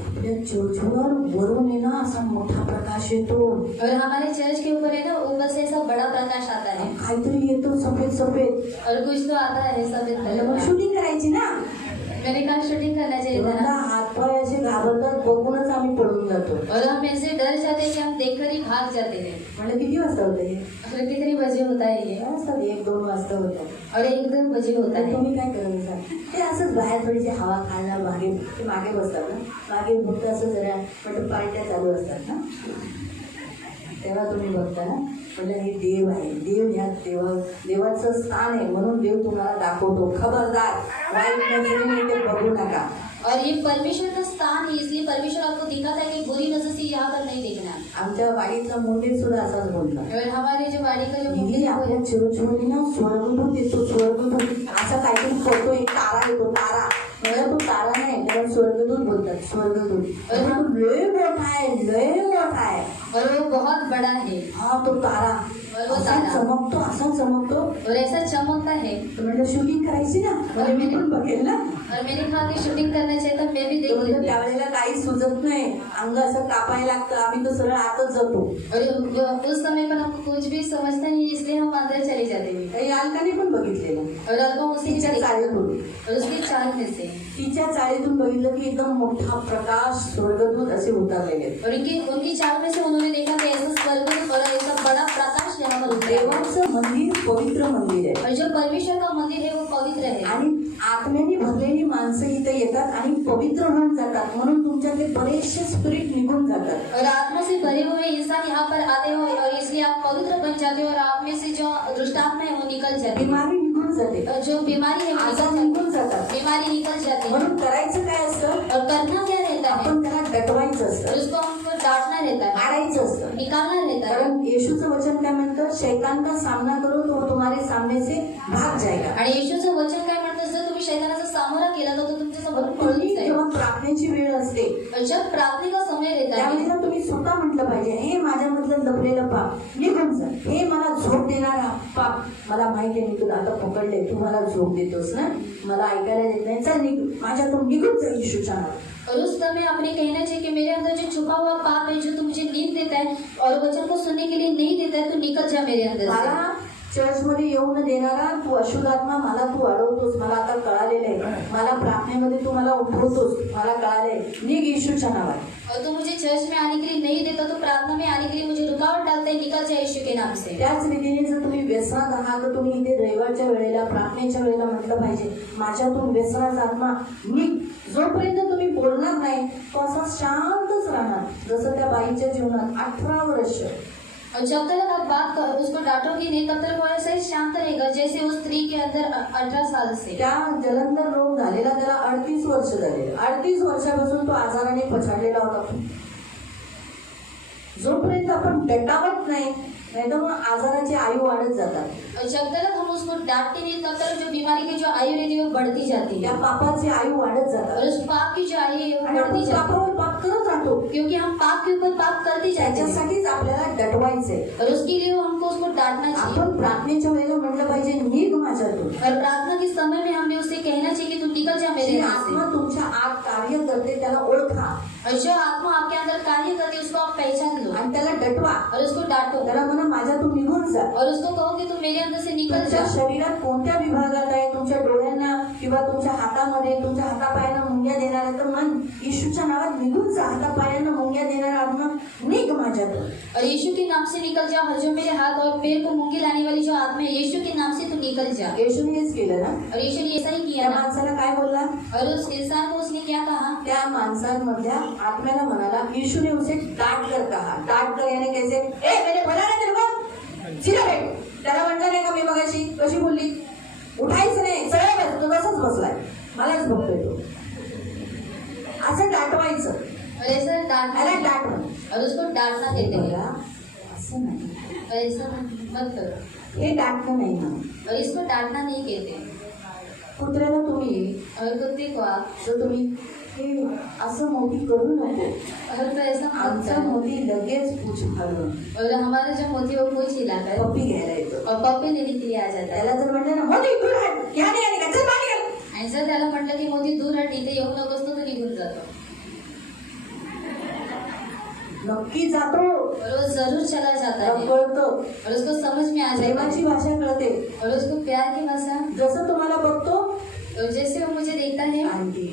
आपल्या चर्चवर वरून आहे ना असा मोठा प्रकाश येतो, और हमारे चर्च के ऊपर है ना, ऊपर से ऐसा बड़ा प्रकाश आता है, काहीतरी येतो सफेद सफेद. और कुछ तो आता है सफेद आणि कलर मग का। शूटिंग करायची ना. मैंने कहा शूटिंग करना चाहिए था तेव्हा ना। हातपाय असे घाबरतात बघूनच आम्ही पडून जातो. और हम ऐसे डर जाते हैं कि हम देखकर ही भाग जाते थे। म्हणजे किती वाजता होतं हे? और कितने बजे होता है ये? वाजतात 1-2 वाजता होतं. और 1-2 बजे होता तर है। तुम्ही काय करायचं, ते असंच बाहेर थोडीशी हवा खायला मागे, ते मागे बसतात ना, मागे फक्त असं जरा म्हणजे पार्ट्या चालू असतात ना, तेव्हा तुम्ही बघता ना, म्हणजे हे देव आहे. देव ह्या देवाचं स्थान आहे, म्हणून देव तुम्हाला दाखवतो. खबरदार वाईट नजरेने ते बघू नका. और ये परमेश्वर का स्थान है, इसलिए परमेश्वर आपको दिखाता है कि बुरी नजर से यहाँ पर नहीं देखना। आमच्या वाडीचा मुंडे सुद्धा असाच बोलला, और हमारे जो वाड़ी का जो दीदी मुंडी है वो आपल्या चर्चमध्ये ना स्वर्गदूत येतो, स्वर्गदूत असा काहीतरी करतो, एक तारा येतो, तारा. मला तो तारा नाही, त्याला स्वर्गदूत बोलतात, स्वर्गदूत. अरे तो लय मोठा आहे, लय मोठा आहे. और वो बहुत बड़ा है, हा तो तारा और वो असा तारा चमकतो, असा चमकतो. और ऐसा चमकता है। तर म्हणजे शूटिंग करायची ना, म्हणजे मी पण बघेल ना. और मैंने कहा कि शूटिंग करना चाहिए तो मैं भी तर देख म्हणजे लेती। त्यावेळेला काही सुचत नाही, अंग असं कापायला लागतं, आम्ही तो सरळ आतच जातो. और उस समय पर हमको कुछ भी समझता नहीं, इसलिए हम अंदर चले जाते हैं। काही अलकाने पण बघितलेलं. और अल्पा उसी तिच्या चाळीतून, और उसकी चाल में से, तिच्या चाळीतून बघितलं की एकदम मोठा प्रकाश स्वर्गदूत असे उतरलेले. और उनकी चाल में से उन्होंने देखा कि ऐसा स्वर्ग और ऐसा बड़ा प्रकाश यहाँ पर उतरा है। देवाचं मंदिर पवित्र मंदिर आहे और जो परमेश्वर का मंदिर है वो पवित्र है आणि आत्म्याने भरलेली माणसं इथे येतात आणि पवित्र होऊन जातात म्हणून तुमच्यातले बरेचसे स्पिरिट निघून जातात और आत्मा से भरे हुए इंसान यहाँ पर आते हैं और इसलिए आप पवित्र बन जाते हो और आप में से जो दुष्ट आत्मा है वो निकल जाती है बिमारी निघून जाते और जो बीमारी है वो आजार निकल निघून जाती जातात है बीमारी निकल जाती है म्हणून करायचं काय असतं और करना क्या रहता है आपण त्याला डटवायचं और असतं उसको हमको डांटना रहता है आडायचं असतं निकालना रहता है कारण येशूचं वचन काय म्हणतं शैतान का सामना करो तो तुम्हारे सामने से भाग जाएगा आणि येशूचं वचन काय म्हणतं जर तुम्ही शैतानाचा सामोरा केला तर तो तुमच्यासमोर पळून तुम्ही जाईल जेव्हा प्रार्थनेची वेळ असते और जब प्रार्थना का समय रहता त्यावेळी है ना तुम्ही स्वतः म्हटलं पाहिजे हे माझ्यामधलं लपलेलं पाप निघून जा हे मला झोप देणारा पाप मला माहिती आहे मी तुला आता पकडले तू मला झोप देतोस ना मला ऐकायला देत नाही चल निघ माझ्याकडून निघून जा येशूच्या नावात और उस समय अपने कहना चाहिए कि मेरे अंदर जो छुपा हुआ पाप है जो तू मुझे नींद देता है और वचन को सुनने के लिए नहीं देता है तो निकल जा मेरे अंदर से मला चर्चमध्ये येऊ न देणारा तू अशुद्ध आत्मा मला तू अडवतोस मला आता कळालेलं आहे मला प्रार्थनेमध्ये तू मला उठवतोस मला कळालंय निघ येशूच्या नावात और तू मुझे चर्च में आने के लिए नहीं देता तो प्रार्थना में आने के लिए मुझे रुकावट डालता है निकल जा यीशु के नाम से त्याच रीतीने जर तुम्ही व्यसनात आहात तर तुम्ही इथे रविवारच्या वेळेला प्रार्थनेच्या वेळेला म्हटलं पाहिजे माझ्यातून व्यसनाचा आत्मा निघ जोपर्यंत तुम्ही बोलणार नाही तो असा शांतच राहणार जसं त्या बाईच्या जीवनात 18 वर्ष और जब तक आप बात कर उसको डांटोगे नहीं तब तक वो ऐसा ही शांत रहेगा जैसे उस स्त्री के अंदर 18 साल से त्या जलंधर रोग झालेला त्याला 38 वर्ष झालेले 38 वर्षापासून तो आजाराने पछाडलेला होता जोपर्यंत आपण डटावत नाही तर मग आजाराची आयु वाढत जातात और जब तक हम उसको डांटते नहीं तब तक जो बीमारी की जो आयु रहती है वो बढ़ती जाती त्या है पापाची आयु वाढत जातात और उस पाप की जो आयु है वो आणि आपण बढ़ती जाती है पापावर पाप करत राहतो क्योंकि हम पाप के ऊपर पाप करते जाते हैं त्याच्यासाठीच आपल्याला डटवायचंय और उसके लिए हमको उसको डांटना चाहिए आपण प्रार्थनेच्या वेळेला म्हटलं पाहिजे निघ माझ्यातून और प्रार्थना के समय में हमने उससे कहना चाहिए कि तू निकल जा मेरे जी यहाँ आत्मा से तुमच्या आत कार्य करते त्याला ओळखा और जो आत्मा आपके अंदर कार्य करती है उसको आप पहचान लो आणि त्याला डटवा और उसको डांटो त्याला म्हणा माझ्यातून निघून जा और उसको कहो कि तू मेरे अंदर से निकल तुमच्या जा शरीरात कोणत्या विभागात आहे तुमच्या डोळ्यांना किंवा तुमच्या हातामध्ये तुमच्या हातापायांना मुंग्या देणारा तर मन येशूच्या नावात निघून जा हातापायांना मुंग्या देणारा आत्मा निघ माझ्यातून और यीशु के नाम से निकल जा और जो मेरे हाथ और पैर को मुंगी लाने वाली जो आत्मा है यीशु के नाम से तू निकल जा येशूने हेच केलं ना और यीशु ने ऐसा ही त्या किया ना माणसाला काय बोलला और उस इंसान को उसने क्या कहा त्या माणसांमधल्या आत्म्याला म्हणाला यीशु ने उसे डांट कर कहा डांट कर याने कैसे ए मैंने बोला ना तेरे को सीधा बैठ त्याला म्हटलं नाही का मी मगाशी कशी बोलली उठायचं नाही सरळ बस तो तसंच बसलाय मलाच बघतोय तो असं डाटवायचं और ऐसा डांटना त्याला है। डाट म्हण और उसको डांटना देते बघा, हैं असं नाही और ऐसा मत करो हे डाटणं नाही म्हणून और इसको डांटना नहीं कहते कुत्र्याला तुम्ही और कुत्ते को आप जर तुम्ही हे असं मोठी करू नको अगर तो ऐसा मत आमचा करो मोठी लगेच पूछ घालून और हमारा जो मोती वो पूछ हिलाता है पप्पी घ्यायला येतो और पप्पी लेने के लिए आ जाता है त्याला जर म्हटलं ना मोठी दूर हट घ्या नाही आली का चल पाणी घाल आणि जर त्याला म्हटलं की मोती दूर हट इथे येऊ नकोस तो निघून जातो नक्की जातो और वो जरूर चला जाता है कळतं और उसको समझ में आ जाता प्रेमाची है भाषा कळते और उसको प्यार की भाषा जसं तुम्हाला बघतो और जैसे वो मुझे देखता है आंटी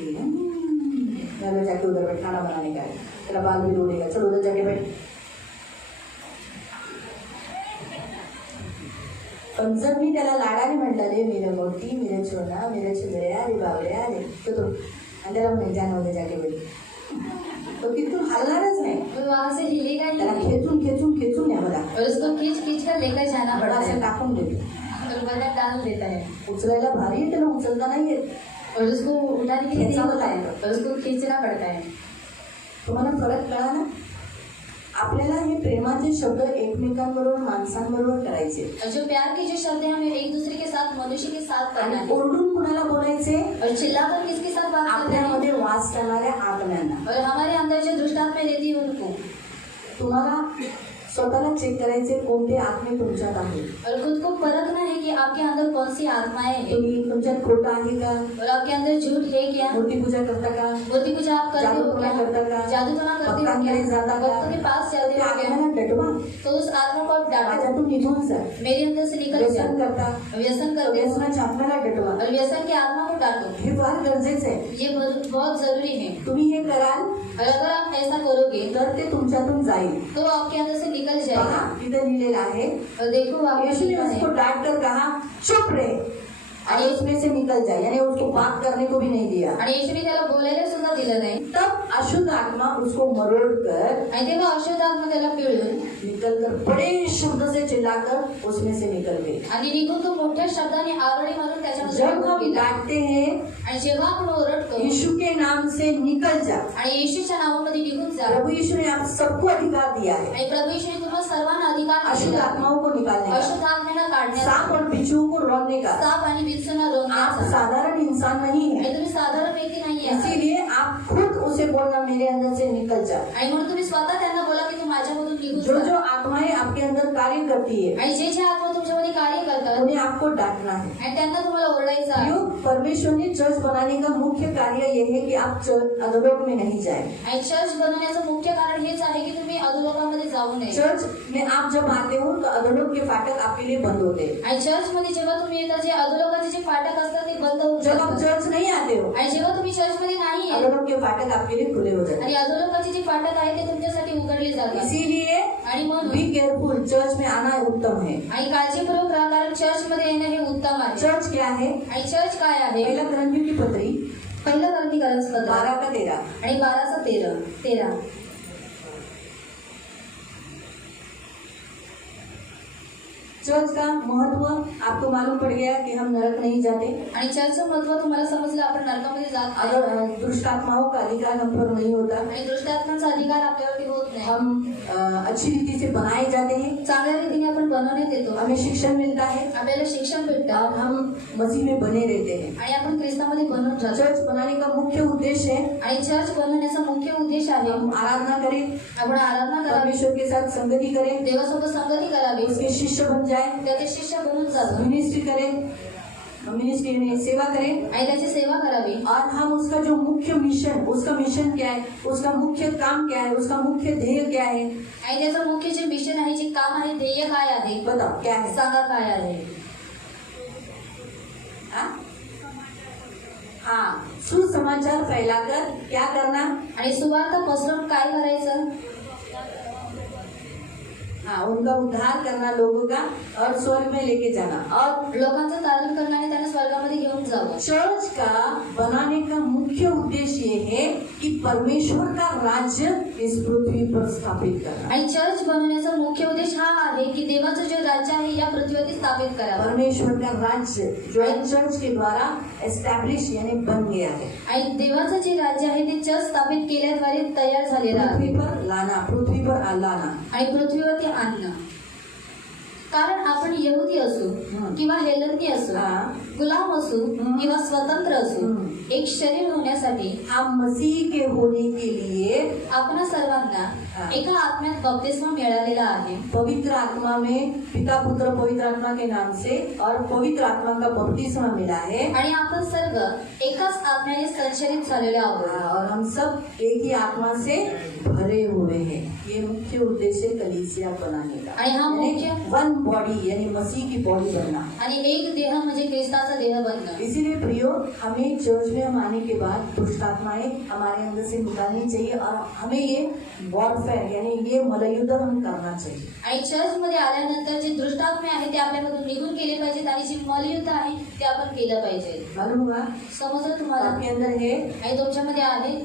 चलो जाके उधर बैठ खाना बनाने का है तेरा बाल भी रोड़ेगा चलो उधर जाके बैठ पण जर मी त्याला लाडाने म्हटलं रे मेरे मोठी मेरे छोना मेरे चिलड्या रे बावड्या रे तो आणि त्याला म्हणे जाणं उद्या जाके बैठ तो तिथून हलणारच नाही वो वहां से हिलेगा ही त्याला नहीं खेचून खेचून खेचून या मला और उसको खींच खींच कर लेकर जाना पड़ता असं है टाकून देतो और बदल डाल देता है उचलायला भारी आहे त्याला उचलता नाही येत और उसको उठाने के लिए नहीं खींचावं होता है लागतं. और उसको खींचना पड़ता है तुम्हाला फरक कळा ना आपल्याला हे प्रेमाचे शब्द एकमेकांबरोबर माणसांबरोबर करायचे और जो प्यार के जो शब्द हैं हमें एक दूसरे के साथ मनुष्य के साथ करना आणि है ओरडून कुणाला बोलायचे और चिल्लाकर किसके साथ बात करना है आपल्यामध्ये वास करणाऱ्या आत्म्यांना और हमारे अंदर जो दुष्टात्मा रहती है उनको तुम्हाला स्वतःला चेक करायचे कोणते आत्मे तुमच्यात आहेत और खुद को परखना है कि आपके अंदर कौन सी आत्माएं हैं तुम्ही तुमच्यात खोटं आहे का और आपके अंदर झूठ है क्या मूर्ती पूजा करता का मूर्ति पूजा आप करते हो जादूटोना क्या करता का जादूटोना करते हो भक्तांकडे क्या जाता का भक्तों के पास जाते त्या हो क्या आत्म्याला डटवा तो उस आत्मा को आप डांटो माझ्यातून निघून जा मेरे अंदर से निकल व्यसन जाओ करता व्यसन करते हो व्यसनाच्या आत्म्याला डटवा और व्यसन की आत्मा को डांटो हे फार गरजेचं आहे ये बहुत जरूरी है तुम्ही हे कराल और अगर आप ऐसा करोगे तर ते तुमच्यातून जाईल तो आपके अंदर से निकल पहा जाएगा इधर लिहिलेलं आहे, देखो वहाँ यीशु ने लिखा है, उसको डांट कर कहा चुप रहे और उसमें से निकल जाए, यानी उसको बात करने को भी नहीं दिया। आणि येशूने त्याला बोलायला सुद्धा दिलं नाही. तब अशुद्ध आत्मा उसको मरोड़ कर आणि तेव्हा अशुद्ध आत्मा त्याला पिळून निकल कर बड़े शब्द से चिल्लाकर उसमें से निकल गई। आणि निघून तो मोठ्या शब्दाने आरडी मारून त्याच्यामध्ये जब निघून हम गेला. डांटते हैं आणि जेव्हा आपण ओरडतो यीशु के नाम से निकल जा, आणि येशूच्या नावामध्ये निघून जा, प्रभु यीशु ने आप सबको अधिकार दिया है आणि प्रभू येशूने तुम्हाला सर्वांना अधिकार अशुद्ध दिलेला आहे. आत्माओं को निकालने का, अशुद्ध आत्म्यांना काढण्याचा, सांप और बिच्छुओं को रोकने का। साप आणि बिच्छूंना आप रोखण्याचा. साधारण इंसान नहीं है, आणि तुम्ही साधारण व्यक्ती नाही आहे. इसीलिए आप खुद उसे बोलना मेरे अंदर से निकल जा। आणि म्हणून तुम्ही स्वतः त्यांना बोला की तू माझ्यामधून निघून जो जा. जो आत्माएं आपके अंदर कार्य करती है आणि जे जे आत्मा तुमच्यामध्ये कार्य करतात उन्हें आपको डांटना है। आणि त्यांना तुम्हाला ओरडायचं आहे. क्यों? परमेश्वर ने चर्च बनाने का मुख्य कार्य यह है कि आप अधोलोक में नहीं जाए। आणि चर्च बनवण्याचं मुख्य कारण हेच आहे की तुम्ही अधोलोकामध्ये जाऊ नये. चर्च में आप जब आते हो तो अधोलोक के फाटक आपके लिए बंद होते हैं। आणि चर्च मध्ये जेव्हा तुम्ही येता जे अधोलोकाचे जे फाटक असतात ते बंद होऊन जब आप जातात. चर्च नहीं आते हो आणि जेव्हा तुम्ही चर्च मध्ये नाही आहे अधोलोक के फाटक आपके लिए खुले हो जाते आणि अधोलोकाचे जे फाटक आहे ते तुमच्यासाठी उघडले हैं। जातात. इसीलिए आणि म्हणून बी केयरफुल, चर्च में आना उत्तम है। आणि काळजीपूर्वक राहा कारण चर्च मध्ये येणं हे उत्तम आहे. चर्च क्या है? आणि चर्च काय आहे? पहला करंथियों की पत्री पहिलं ग्रंथीकरण 12 का 13 आणि 12:13. चर्च का महत्व आपको मालूम पड़ गया कि हम नरक नहीं जाते। आणि चर्चचं महत्व तुम्हाला समजलं, आपण नरकामध्ये जात नाही अगर दुष्ट आत्माओं का अधिकार हम पर नहीं होता, आणि दुष्टात्मांचा अधिकार आपल्यावरती होत नाही. हम अच्छी रीति से बनाए जाते हैं, चांगल्या रीतीने आपण बनवण्यात येतो, हमें शिक्षण मिलता है आपल्याला शिक्षण भेटतं और हम मसीह में बने रहते हैं। आणि आपण ख्रिस्तामध्ये बनून जातो. चर्च बनाने का मुख्य उद्देश्य है आणि चर्च बनवण्याचा मुख्य उद्देश आहे हम आराधना करें, आपण आराधना करावी, परमेश्वर के साथ संगति करें, देवासोबत संगती करावी, उसके शिष्य बन जाए, त्याचे शिष्य बनून जातो मिनिस्ट्री करें, मिनिस्ट्री में सेवा करें आणि त्याची सेवा करावी. और हम उसका जो मुख्य मिशन, उसका मिशन क्या है, उसका मुख्य काम क्या है, उसका मुख्य ध्येय क्या है, आणि त्याचं मुख्य जे मिशन आहे, जे काम आहे, ध्येय काय आहे, बताओ क्या है? सांगा काय आहे. हाँ, सुसमाचार फैलाकर क्या करना? आणि सुवार्ता पसरवून काय करायचं? हाँ, उनका उद्धार करना लोगों का और स्वर्ग में लेके जाना। और लोकांचं तारण करणं आणि त्यांना स्वर्गामध्ये घेऊन जावं. चर्च का बनाने का मुख्य उद्देश्य ये है कि परमेश्वर का राज्य इस पृथ्वी पर स्थापित करना। आणि चर्च बनवण्याचा मुख्य उद्देश हा आहे की देवाचं जे राज्य आहे या पृथ्वीवरती स्थापित करावं. परमेश्वर का राज्य जो है चर्च के द्वारा एस्टैब्लिश यानी बन गया है, आणि देवाचं जे राज्य आहे ते चर्च स्थापित केल्याद्वारे तयार झालेलं आहे पृथ्वी पर लाना, पृथ्वी पर लाना। आणि पृथ्वीवरती आणणं. कारण आपण यहुदी असू किंवा हेलनी असू, हाँ। गुलाम असू किंवा स्वतंत्र असू, एक शरीर होण्यासाठी हम मसीह के होने के लिए आपण सर्वांना हाँ। एका आत्म्यात बपतिस्मा मिळालेला आहे. पवित्र आत्मा में पिता पुत्र पवित्र आत्मा के नाम से और पवित्र आत्मा का बपतिस्मा मिला है आणि आपण सर्व एकाच आत्म्याने संचरित झालेले आहोत. और हम सब एक ही आत्मा से भरे हुए हैं। ये मुख्य उद्देश्य कलीसिया बनाने का, आणि हा यानी मुख्य वन बॉडी यानी मसीह की बॉडी बनना। आणि एक देह म्हणजे ख्रिस्ताचा देह बनणं. इसीलिए प्रियो, हमें चर्च में हम आने के बाद दुष्ट आत्माएं हमारे अंदर से निकालनी चाहिए और हमें ये वॉरफेयर यानी ये मल्लयुद्ध हम करना चाहिए। आणि चर्च मध्ये आल्यानंतर जे दुष्टात्मे आहे ते आपल्यामधून निघून गेले पाहिजेत आणि जे मलयुद्ध आहे ते आपण केलं पाहिजे. मालूम हुआ? समजलं तुम्हाला? आपके अंदर है आणि तुमच्यामध्ये आहे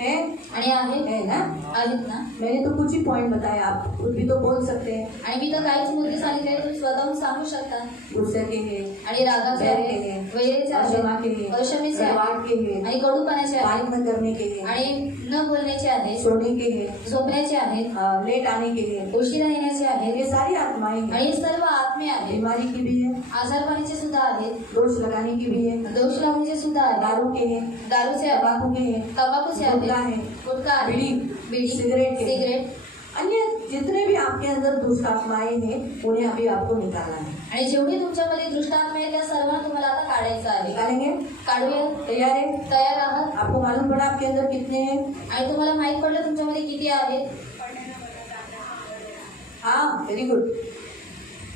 आणि है ना? आहेत ना. मैंने तो कुछ ही पॉइंट बताया, आप खुद भी तो बोल सकते हैं। आणि मी तर काहीच मुद्दे सांगितले, तुम्ही स्वतःहून सांगू शकता. गुस्से के हैं, आणि रागाचे बैर आहे, के हैं, वैराचे अक्षमा आहे, के हैं, अक्षमेचे आहे, गड़बड़ के हैं, आणि कडूपणाचे आहे, बात न करने के हैं, आणि न बोलण्याचे आहे, सोने के हैं, झोपण्याचे आहेत, लेट आने के हैं। उशिरा येण्याचे आहेत. ये सारी आत्माएं हैं। आणि हे सर्व आत्मे आहेत. बीमारी की भी है, आजारपणाचे सुद्धा आहेत, दोष लगाने की भी है, दोष लागण्याचे सुद्धा आहेत, दारू के हैं, दारूचे आहेत, तंबाकू के हैं, तंबाखूचे गुटखा आहेत, है, गुटखा आहे, बीड़ी, बीड़ी, सिगरेट के हैं। सिगरेट. अन्य जितने भी आपके अंदर दुष्ट आत्माएं हैं उन्हें अभी आपको निकालना है। आणि जेवढे तुमच्यामध्ये दृष्टांत आहे त्या सर्वांना तुम्हाला आता काढायचं आहे. निकालेंगे? काढूया. तैयार है? तयार आहात? आपको मालूम पड़ा आपके अंदर कितने हैं? आणि तुम्हाला माहित पडलं तुमच्यामध्ये किती आहेत? हाँ, वेरी गुड।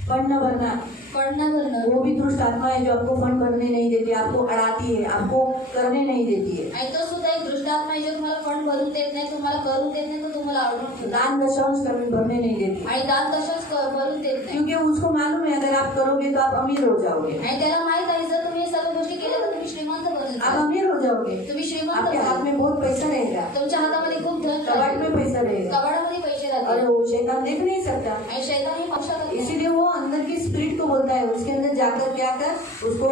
फंड न भरना, फंड न भरणं वो भी दुष्ट आत्मा है जो आपको फंड भरने नहीं देती, आपको अड़ाती है, आपको करने नहीं देती है। आणि तो सुद्धा एक दुष्ट आत्मा आहे जो तुम्हाला फंड भरून देत नाही, तुम्हाला करून देत नाही, तो तुम्हाला अडवून ठेवतो दान दशांश भरने नहीं देती, आणि दान तशाच भरून देत नाही क्योंकि उसको मालूम है अगर आप करोगे तो आप अमीर हो जाओगे। आणि त्याला माहित आहे जर तुम्ही हे सर्व गोष्टी केल्या तर तुम्ही श्रीमंत बनून आप जाल. अमीर हो जाओगे, तुम्ही श्रीमंत आपके हाथ बनाल. में बहुत पैसा रहेगा, तुमच्या हातामध्ये खूप धन कबाट राहील. में पैसा रहेगा कबाडामध्ये पैसे और राहतील वो शैतान देख नहीं सकता, आणि शैतान हे पाहू शकत नाही. इसीलिए वो अंदर की स्पिरिट को बोलता है उसके अंदर जाकर क्या कर, उसको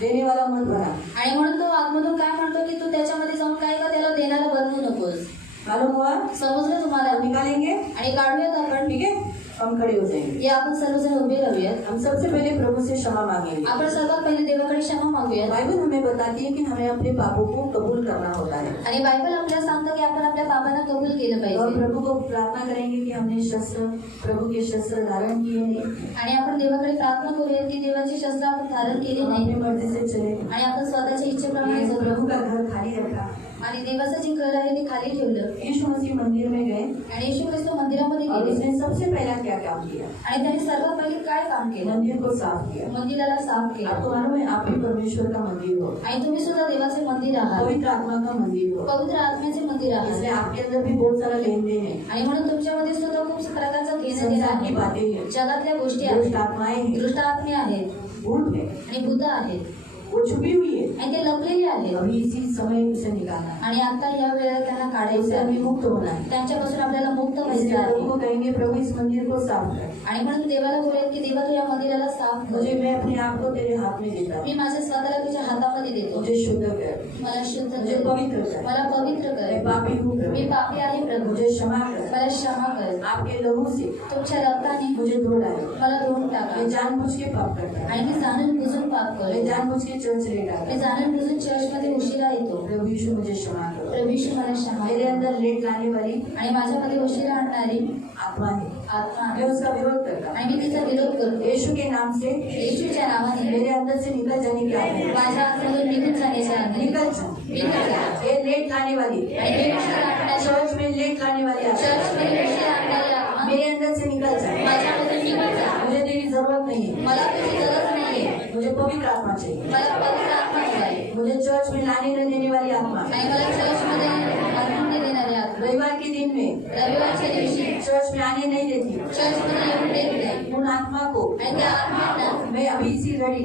देने वाला मत बना। आणि म्हणून तो आतमधून काय म्हणतो की तू त्याच्यामध्ये जाऊन काय कर, त्याला देणारा बनवू नकोस. मालूम हुआ? समजलं तुम्हाला? हम निकालेंगे, आणि काढूयात आपण. ठीक है, हम खड़े हो जाएंगे। या आपण सर्वजण उभे राहूयात. हम सबसे पहले प्रभु से क्षमा मांगेंगे। आपण सर्वात पहिले देवाकडे क्षमा मागूयात. बाइबल हमें बताती है कि हमें अपने पापों को कबूल करना होता है आणि बायबल आपल्याला सांगतं की आपण आपल्या पापांना कबूल केलं और पाहिजे. प्रभु को प्रार्थना करेंगे कि हमने शस्त्र, प्रभु के शस्त्र धारण किए हैं, आणि आपण देवाकडे प्रार्थना करूया की देवाची शस्त्र आपण धारण केली हम नाही अपनी मर्जी से चले, आणि आपण स्वतःच्या इच्छेप्रमाणे हमने जगलो प्रभु का घर खाली रखा, आणि देवाचं जे घर आहे ते खाली ठेवलं यीशु मसीह मंदिर में गए आणि येशू ख्रिस्त मंदिरामध्ये और गेले उसने सबसे पहला क्या काम किया? आणि त्याने सर्वात पहिले काय काम केलं? मंदिर को साफ किया। मंदिराला साफ केलं. आपको मालूम है आप भी परमेश्वर का मंदिर हो, आणि तुम्ही सुद्धा देवाचे मंदिर आहात, पवित्र आत्मा का मंदिर हो, पवित्र आत्म्याचे मंदिर आहात. इसलिए आपके अंदर भी बहुत सारा लेन देन है, आणि म्हणून तुमच्यामध्ये सुद्धा खूप प्रकारचं घेणं देणं संसार की आहे. बातें हैं, जगातल्या गोष्टी दुष्ट आहेत, आत्माएं हैं, दुष्ट आत्मे आहेत भूत है, आणि भूत आहेत वो छुपी हुई है, आणि ते लपलेले आहेत. अभी इसी समय उसे निकालना है, आणि आता या वेळेला त्यांना उससे काढायचं हमें आहे. मुक्त होना है। त्यांच्यापासून आपल्याला मुक्त व्हायचं इसलिए प्रभु आहे. को कहेंगे प्रभु इस मंदिर को साफ कर, आणि म्हणून देवाला बोलेल की देवा तू या मंदिराला साफ कर. मुझे मैं अपने आप को तेरे हाथ में देता हूँ, मी माझे स्वतःला तुझ्या हातामध्ये देतो. मुझे शुद्ध कर, मला शुद्ध मुझे कर, पवित्र कर, मला पवित्र मैं कर. पापी हूँ मी प्रभु, पापी आहे प्रभू, मुझे क्षमा कर, मला क्षमा कर. आपके लहू से तुमच्या रक्ताने मुझे धो डालो, मला धुवून टाका. मैं जानबूझ के पाप करता हूँ, आणि मी जाणून बुजून पाप मैं करतो. जानबूझ के चर्च लेट आता मी हूँ, जाणून बुजून चर्चमध्ये उशिरा येतो. प्रभु यीशु मुझे क्षमा करो, प्रभू येशू मला क्षमा मेरे कर. अंदर लेट लाने वाली आणि माझ्यामध्ये उशिरा आणणारी आत्मा है, आत्मा मैं आहे उसका विरोध करता हूँ, आणि मी तिचा विरोध करतो. यीशु के नाम से येशूच्या नावाने मेरे अंदर से निकल जाने की आत्मा है, माझ्या आतमधून निघून जाण्याच्या आज्ञा. निकल जा, निघून जा. ये लेट लाने वाली, आणि मी उशिरा आणणारी, चर्च में लेट लाने वाली आत्मा चर्चमध्ये उशिरा आणणारी आत्मा मेरे अंदर से निकल जा, माझ्यामधून निघून जा. मुझे तेरी जरूरत नहीं है, मला तुझी गरज नाहीये. मुझे पवित्र आत्मा चाहिए, मला पवित्र आत्मा हवाय. मुझे चर्च में लाने न देने वाली आत्मा, आणि मला चर्चमध्ये आणून नाही देणारी आत्मा. रविवार के दिन में रविवारच्या दिवशी चर्च में आने नहीं देती, चर्चमध्ये येऊन देत नाही. उन आत्मा को आणि त्या आत्म्यांना मैं अभी इसी घड़ी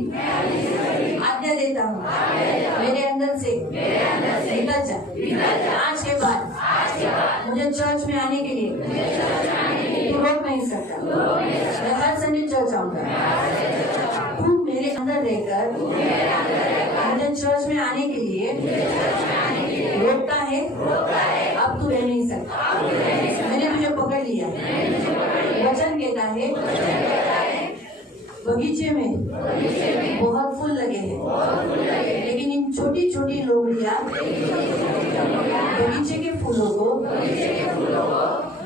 आज्ञा देता हूँ, मेरे अंदर से निकल जा, आज के बाद मुझे चर्च में आने के लिए तू रोक नहीं सकता, मैं हर संडे चर्च आऊंगा, तू मेरे अंदर रहकर मुझे चर्च में आने के लिए रोकता है, अब तू रह नहीं सकता, मैंने तुझे पकड़ लिया, वचन कहता है बगीचे में बहुत फूल लगे हैं, लेकिन इन छोटी छोटी लोमड़ियां बगीचे के फूलों को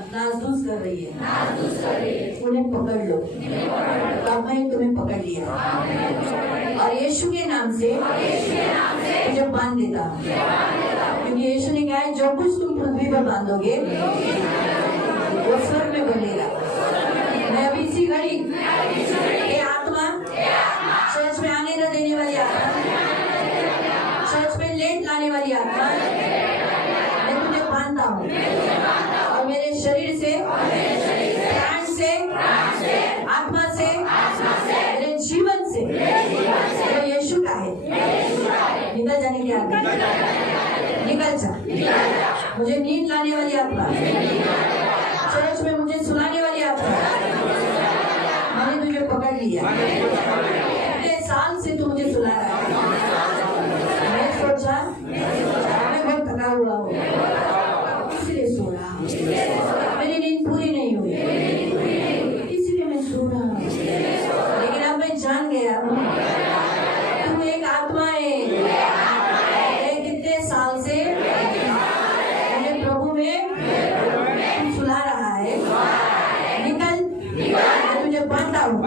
नासधूस कर रही है, उन्हें पकड़ लो, अब मैं तुम्हें पकड़ लिया और यीशु के नाम से मुझे बांध देता हूँ, क्योंकि यीशु ने कहा है जो कुछ तुम पृथ्वी पर बांधोगे वो स्वर्ग में बनेगा। मैं अभी इसी घड़ी ये आत्मा चर्च में आने न देने वाली आत्मा, चर्च में लेट लाने वाली आत्मा, मैं तुझे बांधता हूँ और मेरे शरीर से, प्राण से, आत्मा से, मेरे जीवन से जो यीशु का है निकल जाने की आत्मा, निकल जा, मुझे नींद लाने वाली आत्मा, चर्च में मुझे सुलाने वाली आत्मा, मैंने तुझे पकड़ लिया, इतने साल से तू मुझे सुला रहा है, मैं सोचा मैं बहुत थका हुआ हूँ इसलिए सो रहा हूँ, मेरी नींद पूरी नहीं हुई इसलिए मैं सो रहा हूँ, लेकिन अब मैं जान गया हूँ तू एक आत्मा है, कितने साल से मुझे प्रभु में तू सुला रहा है, निकल, मैं तुझे बांधता हूँ,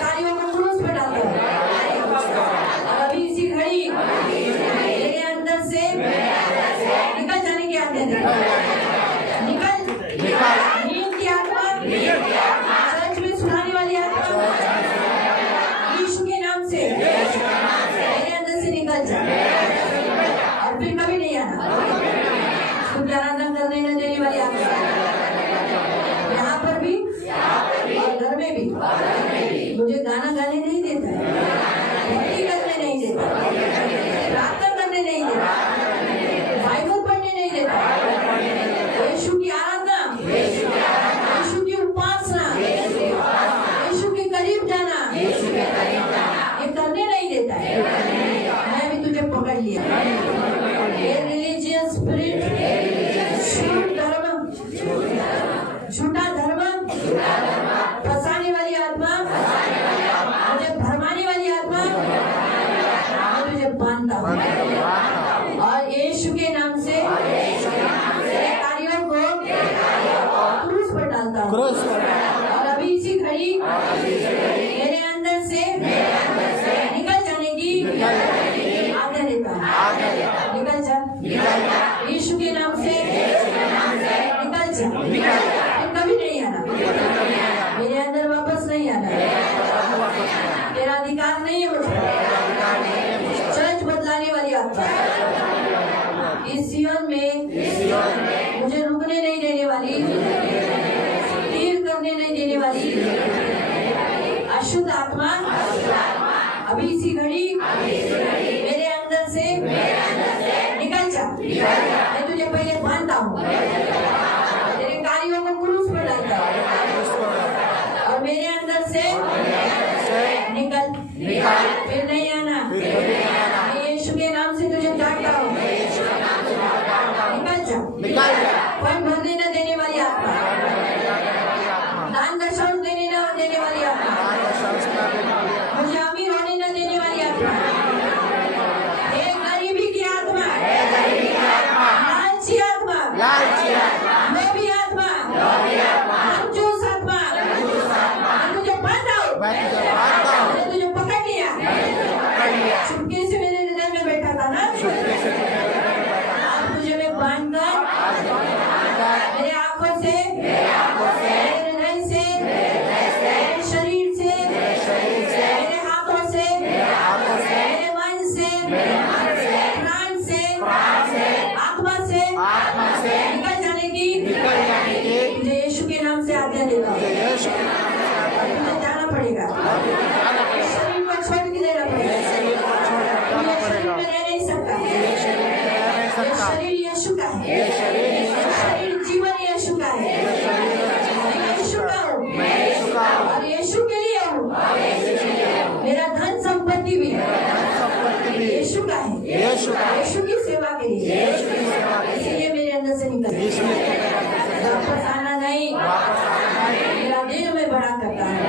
कालियों को क्रूस पे डालता हूँ, अभी इसी घड़ी मेरे अंदर से निकल जाने की आज्ञा दे, निकल, नींद की आत्मा, चर्च में सुलाने भी मुझे गाना गाने नहीं देता है, भक्ति करने नहीं देता, प्रार्थना करने नहीं देता, बाइबल पढ़ने नहीं देता, यीशु की आराधना, यीशु की उपासना, यीशु के करीब जाना ये करने नहीं देता है। मैं भी तुझे पकड़ लिया। ये रिलीजियस स्पिरिट, झूठा धर्म, फंसाने वाली आत्मा, मुझे भरमाने वाली आत्मा, मैं तुझे बांधता हूँ और यीशु के नाम से तेरे कार्यों को क्रूस पर डालता हूँ और अभी इसी घड़ी मेरे अंदर से निकल जाने की आज्ञा देता हूँ। निकल जा यीशु के नाम से, निकल जा, फिर कभी नहीं आना, मेरे अंदर वापस नहीं आना, तेरा अधिकार नहीं है मुझे। चर्च बदलाने वाली आत्मा, इस सियोन में मुझे रुकने नहीं देने वाली, तीर करने नहीं देने वाली अशुद्ध आत्मा, अभी इसी घड़ी मेरे अंदर से निकल जा। मैं तुझे पहले बांधता हूँ, तेरे कार्यों को क्रूस पर डालता हूँ और मेरे अंदर से निकल, फिर नहीं आना। मैं यीशु के नाम से तुझे डांटता हूँ, निकल जा। फल भरने न देने वाली आत्मा, दान दशम देने न देने वाली आत्मा, मुझे अमीर होने न देने वाली आत्मा, एक गरीबी की आत्मा, लालची आत्मा, लोभी आत्मा, कंजूस आत्मा, मैं तुझे बांधा हूँ, मैंने तुझे पकड़ लिया। चुपके से मेरे हृदय में बैठा था ना, आज तुझे मैं बांधकर मेरे आंखों से, मेरे हृदय से, मेरे शरीर से, मेरे हाथों से, मेरे मन से, प्राण से, आत्मा से निकल जाने की मुझे यीशु के नाम से आज्ञा देता हूँ। मुझे जाना पड़ेगा, शरीर को छोड़ के देना पड़ेगा, मुझे शरीर में रह नहीं सकता। ये शरीर यीशु का है, शरीर जीवन यीशु का है, मैं यीशु का हूँ और यीशु के लिए हूँ। मेरा धन संपत्ति भी यीशु का है, यीशु की सेवा के लिए, इसलिए मेरे अंदर से निकल वापस आना नहीं। मेरा दिल में बड़ा करता है,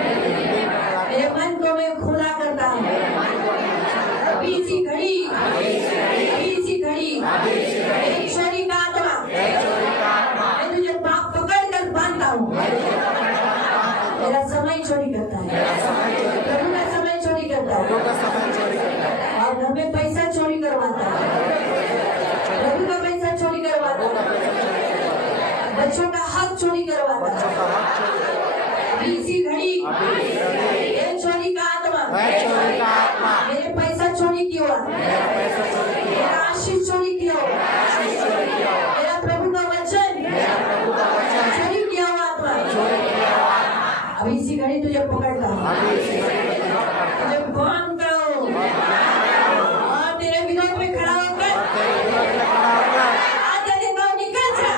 मेरे मन को मैं खुला करता हूँ। अभी इसी घड़ी, अभी इसी घड़ी एक चोरी का आत्मा, मैं तुझे पकड़ कर बांधता हूँ। मेरा समय चोरी करता है, प्रभु का समय चोरी करता है और घर में पैसा चोरी करवाता है, प्रभु का पैसा चोरी करवाता है, बच्चों का हक चोरी करवाता है। अभी इसी घड़ी ये चोरी का आत्मा मेरे पैसा चोरी किया, मेरा आशीष चोरी किया, मेरा प्रभु का वचन चोरी किया हुआ आत्मा, अभी इसी घड़ी तुझे पकड़ता हूँ, तुझे बांध करो और तेरे विरोध में खड़ा होकर आज्ञा देता हूँ, निकल जा।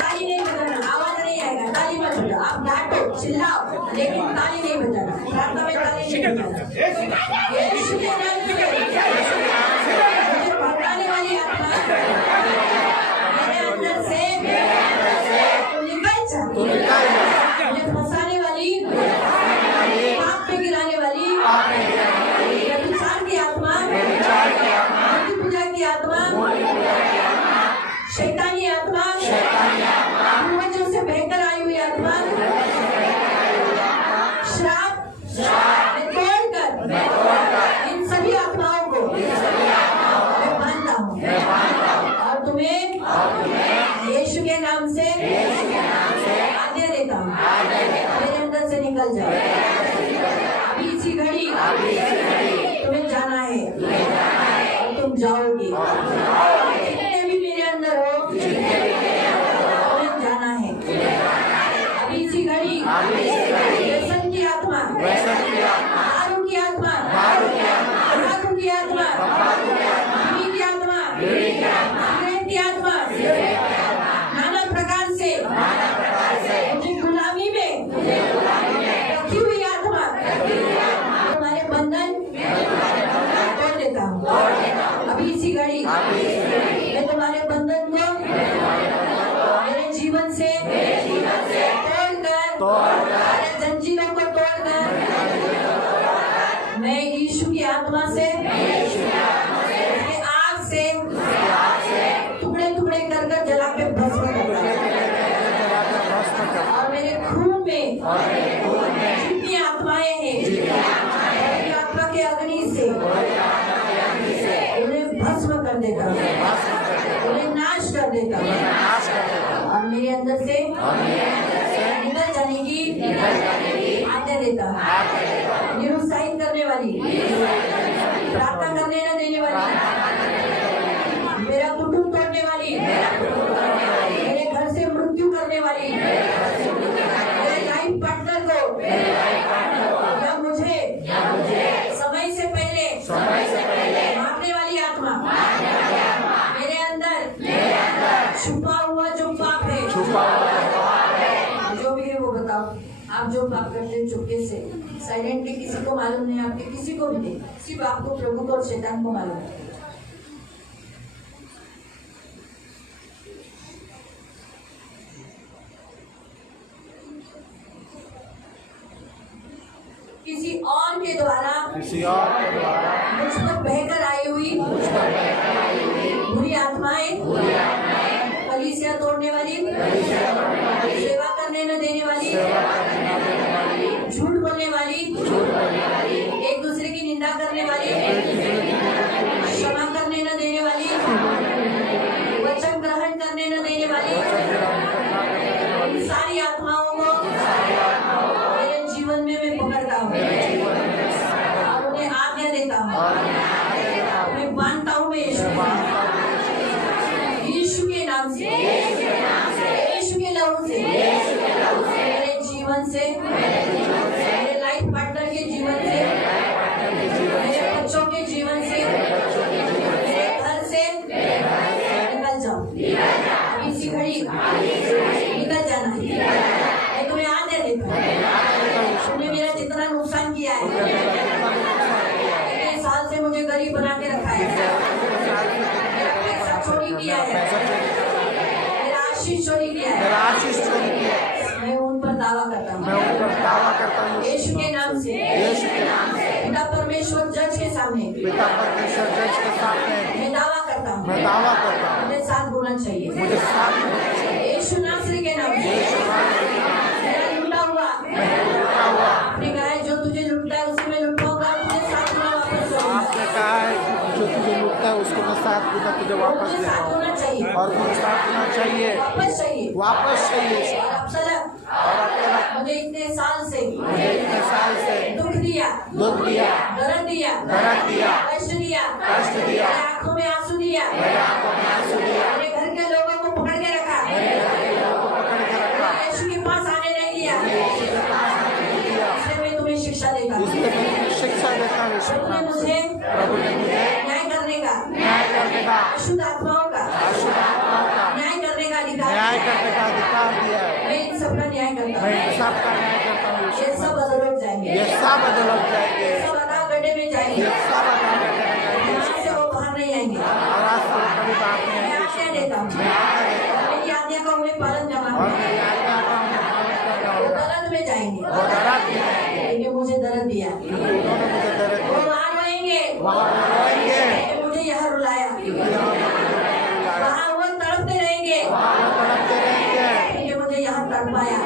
ताली नहीं बजाना, आवाज नहीं आएगा, ताली मत बजाओ, आप डांटो चिल्लाओ लेकिन ताली नहीं बजाना, प्रार्थना में ताली नहीं बजाना। यीशु के नाम से मुझे भटकाने वाली आत्मा मेरे अंदर से तुम निकल जा, मुझे फंसाने वाली, पाप में गिराने वाली, व्यभिचार की आत्मा, मूर्ति पूजा की आत्मा, शैतानी आत्मा, पूर्वजों से बहकर आई हुई आत्मा, श्राप मैं तोड़कर इन सभी आत्माओं को मैं बांधता हूँ और तुम्हें यीशु के नाम से आज्ञा देता हूँ, मेरे अंदर से निकल जाओ। अभी इसी घड़ी तुम्हें दारू की आत्मा, तंबाकू की आत्मा, बीड़ी की आत्मा, सिगरेट की आत्मा, नाना प्रकार से मुझे गुलामी में रखी हुई आत्मा, तुम्हारे बंधन तोड़ देता हूँ अभी इसी घड़ी। मैं तुम्हारे बंधन को मेरे जीवन से तोड़कर, जंजीरों को तोड़कर, मैं यीशु की आत्मा से, उसके आग से टुकड़े टुकड़े कर कर जला के भस्म करता हूं। और मेरे खून में जितनी आत्माएं हैं, मेरी आत्मा के अग्नि से उन्हें भस्म कर देता हूँ, उन्हें नाश कर देता हूँ और मेरे अंदर से निकल जाने की आज्ञा देता हूँ। निरुत्साहित करने वाली, प्रार्थना करने न देने वाली, मेरा कुटुंब तोड़ने वाली, मेरे घर से मृत्यु करने वाली, मेरे लाइफ पार्टनर को या मुझे समय से पहले मारने वाली आत्मा, मेरे अंदर छुपा हुआ जो पाप है, जो भी है वो बताओ। आप जो पाप करते हैं चुपके से, साइलेंटली, किसी को मालूम नहीं, आपके किसी को भी नहीं, सिर्फ आपको, प्रभु को और शैतान को मालूम है। किसी और के द्वारा मुझ पर बहकर आई हुई बुरी आत्माएं, कलीसिया तोड़ने वाली, सेवा करने न देने वाली, झूठ बोलने वाली, एक दूसरे की निंदा करने वाली, क्षमा करने न देने वाली, वचन ग्रहण करने न देने वाली, सारी आत्माओं को मेरे जीवन में मैं पकड़ता हूँ और उन्हें आज्ञा देता हूँ, मैं बांधता हूँ, मैं यीशु के नाम से, यीशु के लहू से, मेरे जीवन से, मेरे लाइफ पार्टनर के जीवन से, मेरे बच्चों के जीवन से, मेरे घर से निकल जाओ अभी इसी घड़ी, निकल जाना है। मैं तुम्हें आज्ञा देता हूँ। तुमने मेरा जितना नुकसान किया है, इतने साल से मुझे गरीब बना के रखा है, मेरा पैसा चोरी किया है, मेरा आशीष चोरी किया है, मैं उन पर दावा करता हूँ यीशु के नाम से। पिता परमेश्वर जज के सामने मैं दावा करता हूँ, मुझे साथ बोलना चाहिए यीशु नासरी के नाम से। मेरा लूटा हुआ, आपने कहा है जो तुझे लूटता है उसे मैं लूटूंगा, तुझे साथ में वापस जो तुझे लूटता है उसको मैं साथ दूंगा, तुझे वापस मुझे दे साथ होना चाहिए, और मुझे साथ होना चाहिए, वापस चाहिए, वापस चाहिए। और अब्सलम मुझे इतने साल से दुख दिया, दर्द दिया, कष्ट दिया, मेरे आंखों में आंसू दिया, मेरे घर के लोगों को पकड़ के रखा, यीशु के पास आने नहीं दिया, इसलिए मैं तुम्हें शिक्षा देता हूँ। प्रभु ने मुझे न्याय करने का, अशुद्ध आत्माओं का न्याय करने का अधिकार दिया है। मैं इन सबका न्याय करता हूँ, ये सब बदल जाएंगे, सब अकाल गड्ढे में जाएंगे, यहाँ से वो बाहर नहीं आएंगे। मैं आज्ञा देता हूँ, मेरी आज्ञा का उन्हें पालन करना है, वो दर्द में जाएंगे, क्योंकि मुझे दर्द दिया, वो वहाँ रहेंगे, मुझे यहाँ रुलाया, वहाँ वो तड़पते रहेंगे, क्योंकि मुझे यहाँ तड़पाया।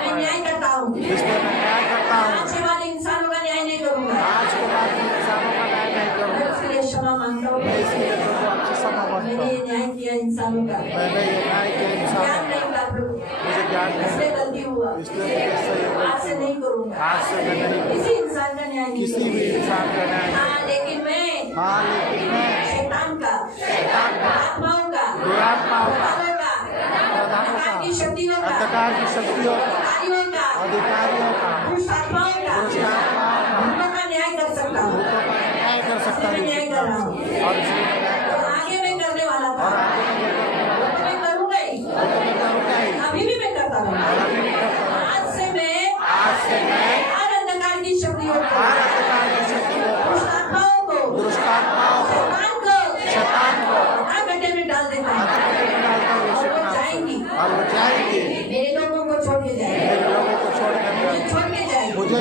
मैं न्याय करता हूँ, आज के बाद इंसानों का न्याय नहीं करूँगा, मैं उसके लिए क्षमा मांगता हूँ। मैंने ये न्याय किया इंसानों का, ज्ञान नहीं था प्रभु, इसलिए गलती हुआ, आज से नहीं करूँगा, किसी इंसान का न्याय नहीं करूँगा। हाँ, लेकिन मैं शैतान का, आत्माओं का, अंधकार की शक्तियों का, अधिकारियों का, दुष्ट आत्माओं का, में न्याय कर रहा हूँ और इसलिए मैं न्याय कर और रहा हूँ। आगे मैं करने वाला था और आगे मैं वो तो मैं करूँगा ही वो तो मैं करूँगा ही। अभी भी मैं करता और रहूँगा अभी भी करता रहूँगा। आज से मैं मैं हर अंधकार की शक्तियों को हर अंधकार की शक्तियों को, दुष्ट आत्माओं को दुष्ट आत्माओं को, शैतान को शैतान को गड्ढे में डाल देता हूँ अंधकार में डालता हूँ यीशु के नाम जाएंगी। से। और वो जाएंगी। मेरे लोगों को छोड़ के जाएंगे मेरे लोगों को छोड़कर मुझे छोड़ के जाएंगे मुझे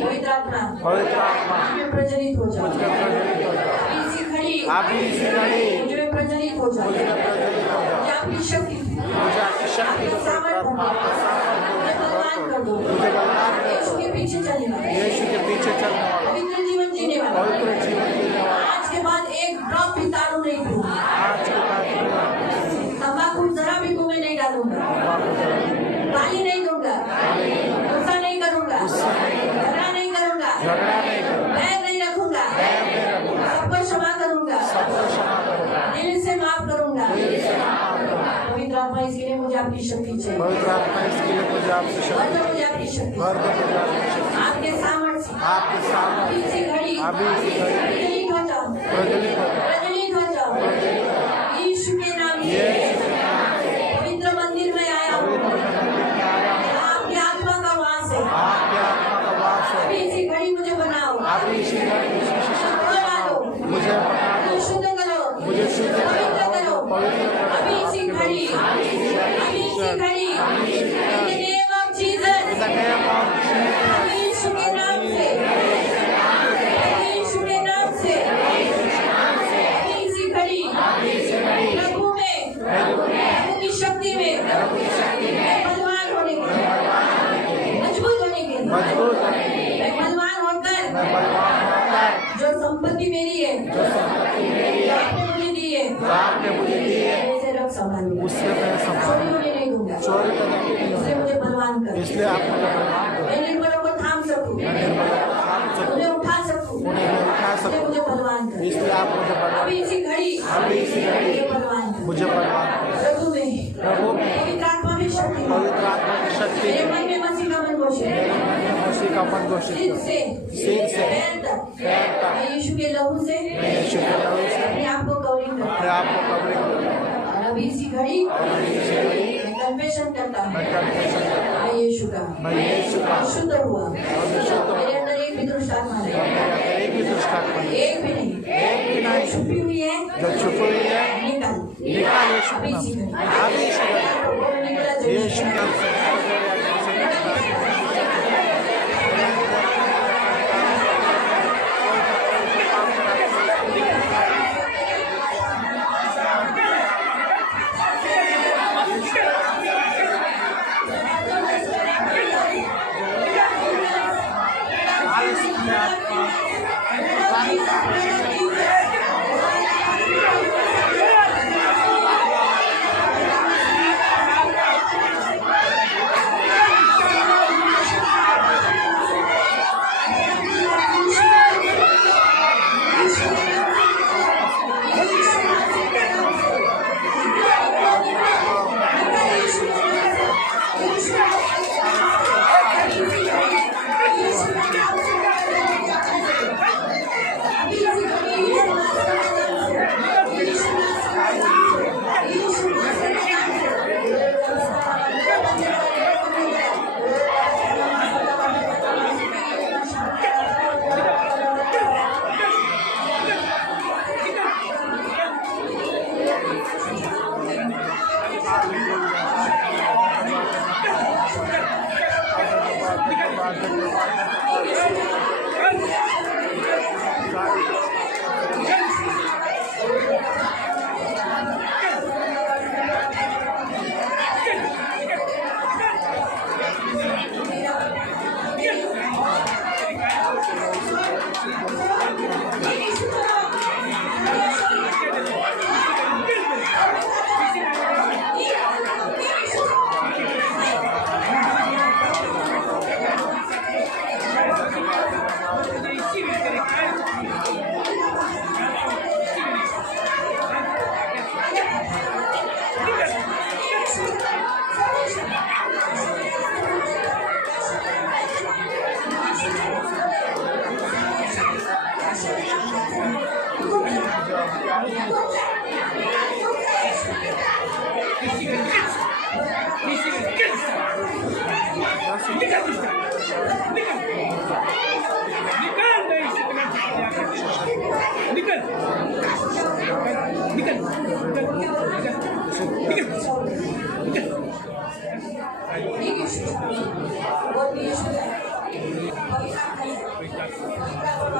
पवित्र आत्मा पवित्र आत्मा में प्रज्वलित हो जाओ मुझ में प्रज्वलित हो जाओ। अभी इसी घड़ी आप ही इसी घड़ी मुझ में प्रज्वलित हो जाओ मुझ में प्रज्वलित हो जाओ। मुझे आपकी शक्ति मुझे आपकी शक्ति आपका को सामर्थ आत्मा आपका सामर्थ मुझे बलवान कर दो मुझे बलवान कर यीशु के पीछे चलने वाला यीशु के पीछे चलने वाला, पवित्र जीवन जीने वाला पवित्र जीवन जीने वाला। आज के बाद एक ड्रॉप भी तारू नहीं दूंगा आज के बाद तंबाकू जरा भी मुंह में नहीं डालूंगा गाली नहीं दूंगा गुस्सा नहीं करूंगा झगड़ा नहीं करूंगा झगड़ा नहीं करूँगा, बैर नहीं रखूंगा सबको क्षमा करूंगा सबको क्षमा करूँगा, दिल से माफ करूंगा दिल से माफ करूँगा। पवित्र आत्मा इसके लिए मुझे आपकी शक्ति चाहिए पवित्र आत्मा इसके लिए मुझे आपसे शक्ति, और तो मुझे आपकी शक्ति भर दो मुझे आपकी शक्ति, आपके सामर्थ्य आपके सामने अभी इसी घड़ी अभी इसी घड़ी प्रज्वलित हो जाओ प्रज्वलित हो जाओ। प्रज्वलित हो जाओ यीशु के नाम से पवित्र मंदिर में आया हूँ आपकी आत्मा का वास है आपके आत्मा का वास है। अभी इसी घड़ी मुझे बनाओ अभी इसी घड़ी मुझे शक्ति बनाओ, मुझे बना दो, मुझे शुद्ध करो मुझे शुद्ध पवित्र करो पवित्र करो। अभी इसी घड़ी अभी इसी घड़ी In the name of Jesus In the name of Jesus, अभी यीशु के नाम से अभी यीशु के नाम से अभी इसी घड़ी प्रभु में प्रभु की शक्ति में मैं बलवान होने के लिए मजबूत होने के लिए मजबूत होने मैं बलवान होकर मैं बलवान होकर जो संपत्ति मेरी है जो संपत्ति मेरी है, आपने मुझे दी है जो आपने मुझे दी है, उसे रख संभालूंगा उससे मैं चोरी संभाल होने नहीं दूंगा चोरी करने की नहीं इसलिए होगा। मुझे बलवान कर इसलिए आप मुझे बलवान करो, मैं निर्बलों को थाम सकूं मैं निर्बलों को थाम सकूं, उन्हें उठा सकूं उन्हें मैं उठा इसलिए सकूं। मुझे बलवान कर इसलिए आप मुझे बलवान, अभी इसी घड़ी अभी इसी घड़ी मुझे बलवान कर मुझे बलवान करो। प्रभु में प्रभु में पवित्र आत्मा में शक्ति पवित्र आत्मा की शक्ति, मेरे मन में मसीह का मन घोषित मेरे मन में मसीह का मन घोषित सिर करो। से सिर से पैर तक पैर तक मैं यीशु के लहू से मैं यीशु के लहू से अपने आप को कवरिंग अपने करता आप को कवरिंग करूं। और अभी इसी घड़ी और अभी इसी घड़ी मैं कन्फेशन करता मैं हूँ कन्फेशन करता हूं, मैं यीशु का मैं यीशु का शुद्ध हुआ मैं शुद्ध हूं। मेरे अंदर एक भी दुष्ट आत्मा और नहीं मेरे अंदर एक भी दुष्ट आत्मा नहीं, एक भी नहीं एक भी नहीं छुपी हुई है जो छुपी हुई है, निकल निकाल यीशु अभी के इसी नाम घड़ी से। अभी इसी घड़ी वो निकला जो यीशु के नाम से।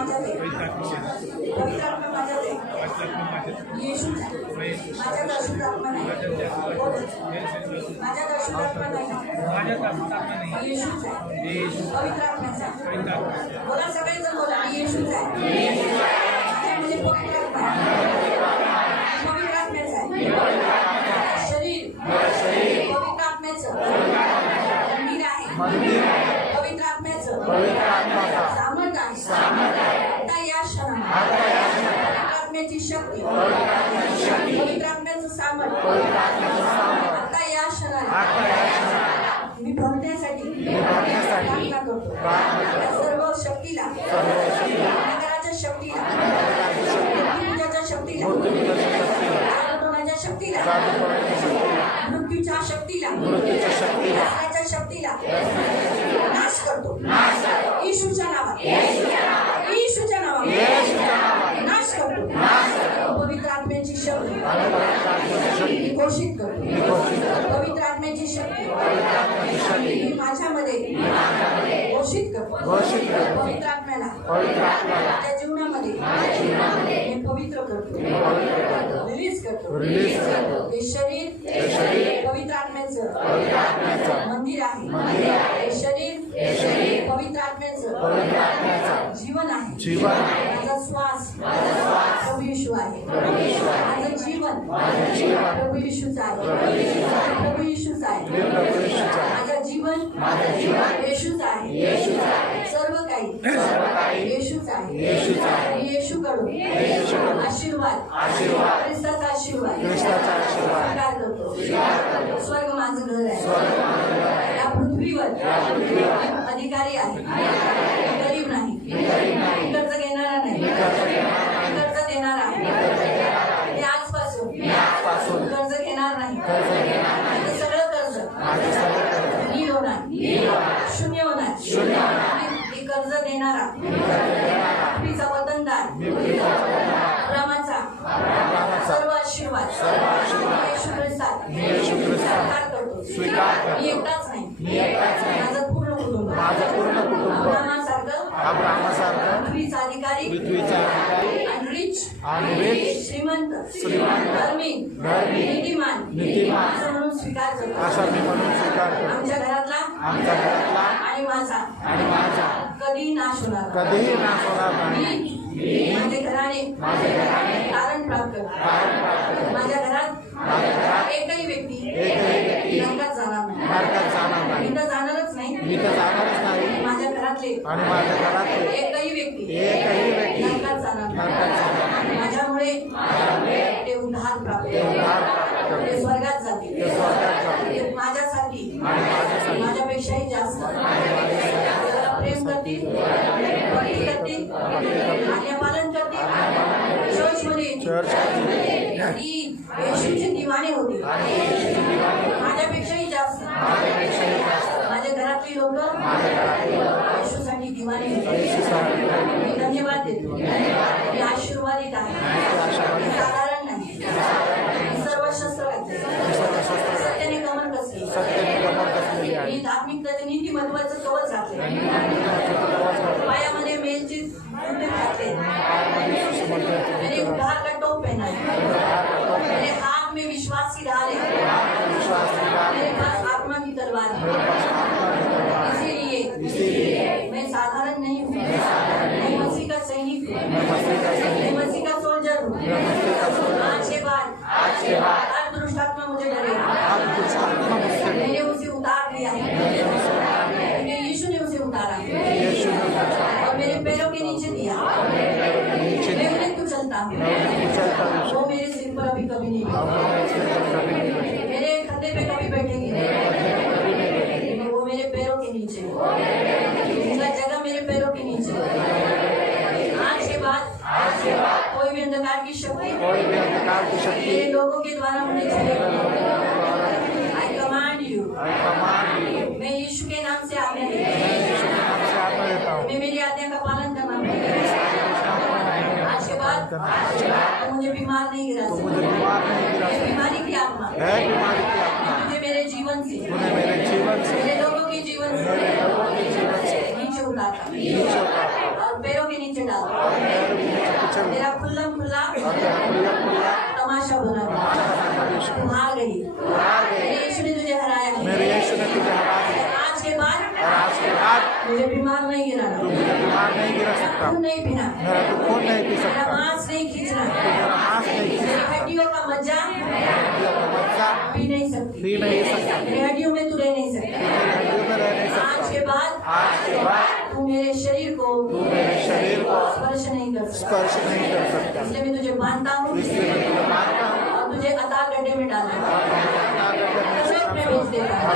माझ्यात आहे. पवित्र आत्मा माझ्यात आहे. येशूच आहे. माझ्यात अशुद्ध आत्मा नाही. माझ्यात अशुद्ध आत्मा नाही. येशूच आहे. पवित्र आत्म्याचा आहे. बोला सगळेजण बोला, मी येशूच आहे. माझ्यामध्ये पवित्र आत्मा आहे. पवित्र आत्म्याचा आहे. शरीर पवित्र आत्म्याचं मंदिर आहे. पवित्र आत्म्याचं सामर्थ आहे. आता या क्षणात पवित्र आत्म्याची शक्ती, पवित्र आत्म्याचं सामर्थ आता या क्षणात मी भरण्यासाठी प्रार्थना करतो. या सर्व शक्तीला, नगराच्या शक्तीला, पूजाच्या शक्तीला, आराधनाच्या शक्तीला, मृत्यूच्या शक्तीला, नाशाच्या शक्तीला नाश करतो. येशूच्या नावात, येशूच्या नावात नाश करतो. पवित्र आत्म्याची शक्ती मी घोषित करतो. पवित्र आत्म्याची शक्ती मी माझ्यामध्ये घोषित करतो. पवित्र आत्म्याला माझ्या जीवनामध्ये मी पवित्र करतो, रिलीज करतो. हे शरीर पवित्र आत्म्याचं मंदिर आहे. हे शरीर पवित्र आत्म्याचं जीवन आहे. माझा श्वास प्रभू येशू आहे. माझं जीवन प्रभू येशूच आहे. प्रभू येशूच आहे. माझं जीवन येशूच आहे. सर्व काही येशूच आहे. मी येशूकडून आशीर्वाद, ख्रिस्ताचा आशीर्वाद स्वीकार करतो. स्वर्ग माझं घर आहे. या पृथ्वीवर अधिकारी आहे. गरीब नाही, कर्ज घेणारा नाही, कर्ज देणारा आहे. मी आजपासून कर्ज घेणार नाही. माझं सगळं कर्ज नील होणार, शून्य होणार. मी कर्ज देणारा, पृथ्वीचा वतनदार, रामाचा सर्व आशीर्वाद येशू ख्रिस्तात स्वीकार करतो. मी एकटाच नाही, माझं पूर्ण कुटुंब अब्राहामासारखं पृथ्वीचा अधिकारी आणि रिच, श्रीमंत, धर्मी, नीतिमान असं म्हणून स्वीकार करतो. आमच्या घरातला आणि माझा कधीही नाश होणार नाही. माझे घराणे तारण प्राप्त करतो. माझ्या घरात एकही व्यक्ती नरकात जाणार नाही. मी तर जाणारच नाही. माझ्या घरातले एकही व्यक्ती नरकात जाणार नाही. माझ्यामुळे ते उद्धार प्राप्त करतील. ते स्वर्गात जातील. ते माझ्यासाठी, माझ्यापेक्षाही जास्त त्याला प्रेम करतील, भक्ती करतील, आज्ञापालन करतील. चर्चमध्ये येशूचे दिवाने होतील. माझ्यापेक्षाही जास्त माझ्या घरातली लोक येशूसाठी दिवाने होतील. मी धन्यवाद देतो. मी आशीर्वादित आहे. मी साधारण नाही. मी सर्व शस्त्र घातले, सत्याने कमर कसली. मी धार्मिकतेचे नीतिमत्वाचं कवच घातले. पायामध्ये मेलची जूते घातले. मैंने उद्धार का टोप पहना है. मेरे हाथ में विश्वास की ढाल है. मेरे पास आत्मा की तलवार है. इसीलिए मैं साधारण नहीं हूँ. मैं मसीह का सैनिक हूँ. मैं मसीह का सोल्जर हूँ. आज के बाद हर दुष्ट आत्मा मुझे डरेगा. मैंने उसे उतार दिया है. क्योंकि यीशु ने उसे उतारा और मेरे पैरों के नीचे दिया. मैं उन्हें कुचलता हूँ. वो मेरे सिर पर अभी कभी नहीं बैठेगी. मेरे कंधे पे कभी बैठेगी नहीं. वो मेरे पैरों के नीचे, उसका जगह मेरे पैरों के नीचे. आज के बाद कोई भी अंधकार की शक्ति मेरे लोगों के द्वारा मुझे छेड़ेगी. आई कमांड यू. मैं यीशु के नाम से आज्ञा देता हूँ. मैं मेरी आज्ञा का पालन करना पड़ेगा. आज के बाद तो मुझे बीमार नहीं गिरा सकता. बीमारी की आत्मा मुझे मेरे जीवन से, मेरे लोगों के जीवन से नीचे उतारता और पैरों के नीचे डालता. चली तेरा खुल्ला खुल्ला और तेरा खुल्ला खुल्ला तमाशा बना तमाशा तू हार गई हार गई। मेरे यीशु ने तुझे हराया है। मेरे यीशु ने तुझे हरा दिया आज के बाद और आज के बाद मुझे बीमार नहीं गिराना, तू मुझे बीमार नहीं गिरा सकता, खून नहीं पीना, मेरा तू खून नहीं पी मेरा सकता, मांस नहीं खींचना, मेरा मांस नहीं खींच मेरी सकता, हड्डियों का मज्जा हड्डियों का मज्जा पी नहीं सकती, पी नहीं सकता, मेरी हड्डियों में तू रह नहीं सकता। मेरी हड्डियों में रह नहीं आज के सकता। बाद आज के बाद तू मेरे शरीर को तू मेरे शरीर को स्पर्श नहीं कर सकता, स्पर्श नहीं कर सकता, इसलिए मैं तुझे मानता हूँ इसलिए मैं तुझे मानता हूँ और तुझे अताल गड्ढे में डाल देता हूँ, और में भेज देता हूँ,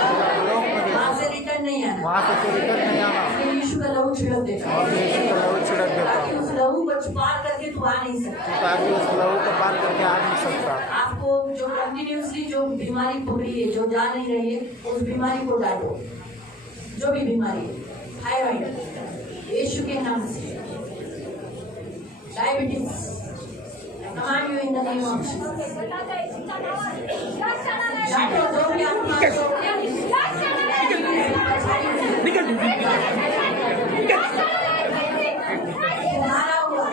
लोक में भेज वहाँ से रिटर्न नहीं आना, वहाँ से तो रिटर्न नहीं आना इसलिए यीशु का लहू छिड़क देता हूँ, और यीशु का लहू छिड़क देता ताकि हूँ उस लहू को पार करके तू आ नहीं सकता। ताकि उस लहू को पार करके आ नहीं सकता। आपको जो कंटिन्यूसली जो बीमारी पकड़ी है, जो जा नहीं रही है, उस बीमारी को डालो, जो भी बीमारी है, थायराइड यीशु के नाम से, diabetes command you in the name of Jesus, डालो जो भी आत्मा तुम्हारा हुआ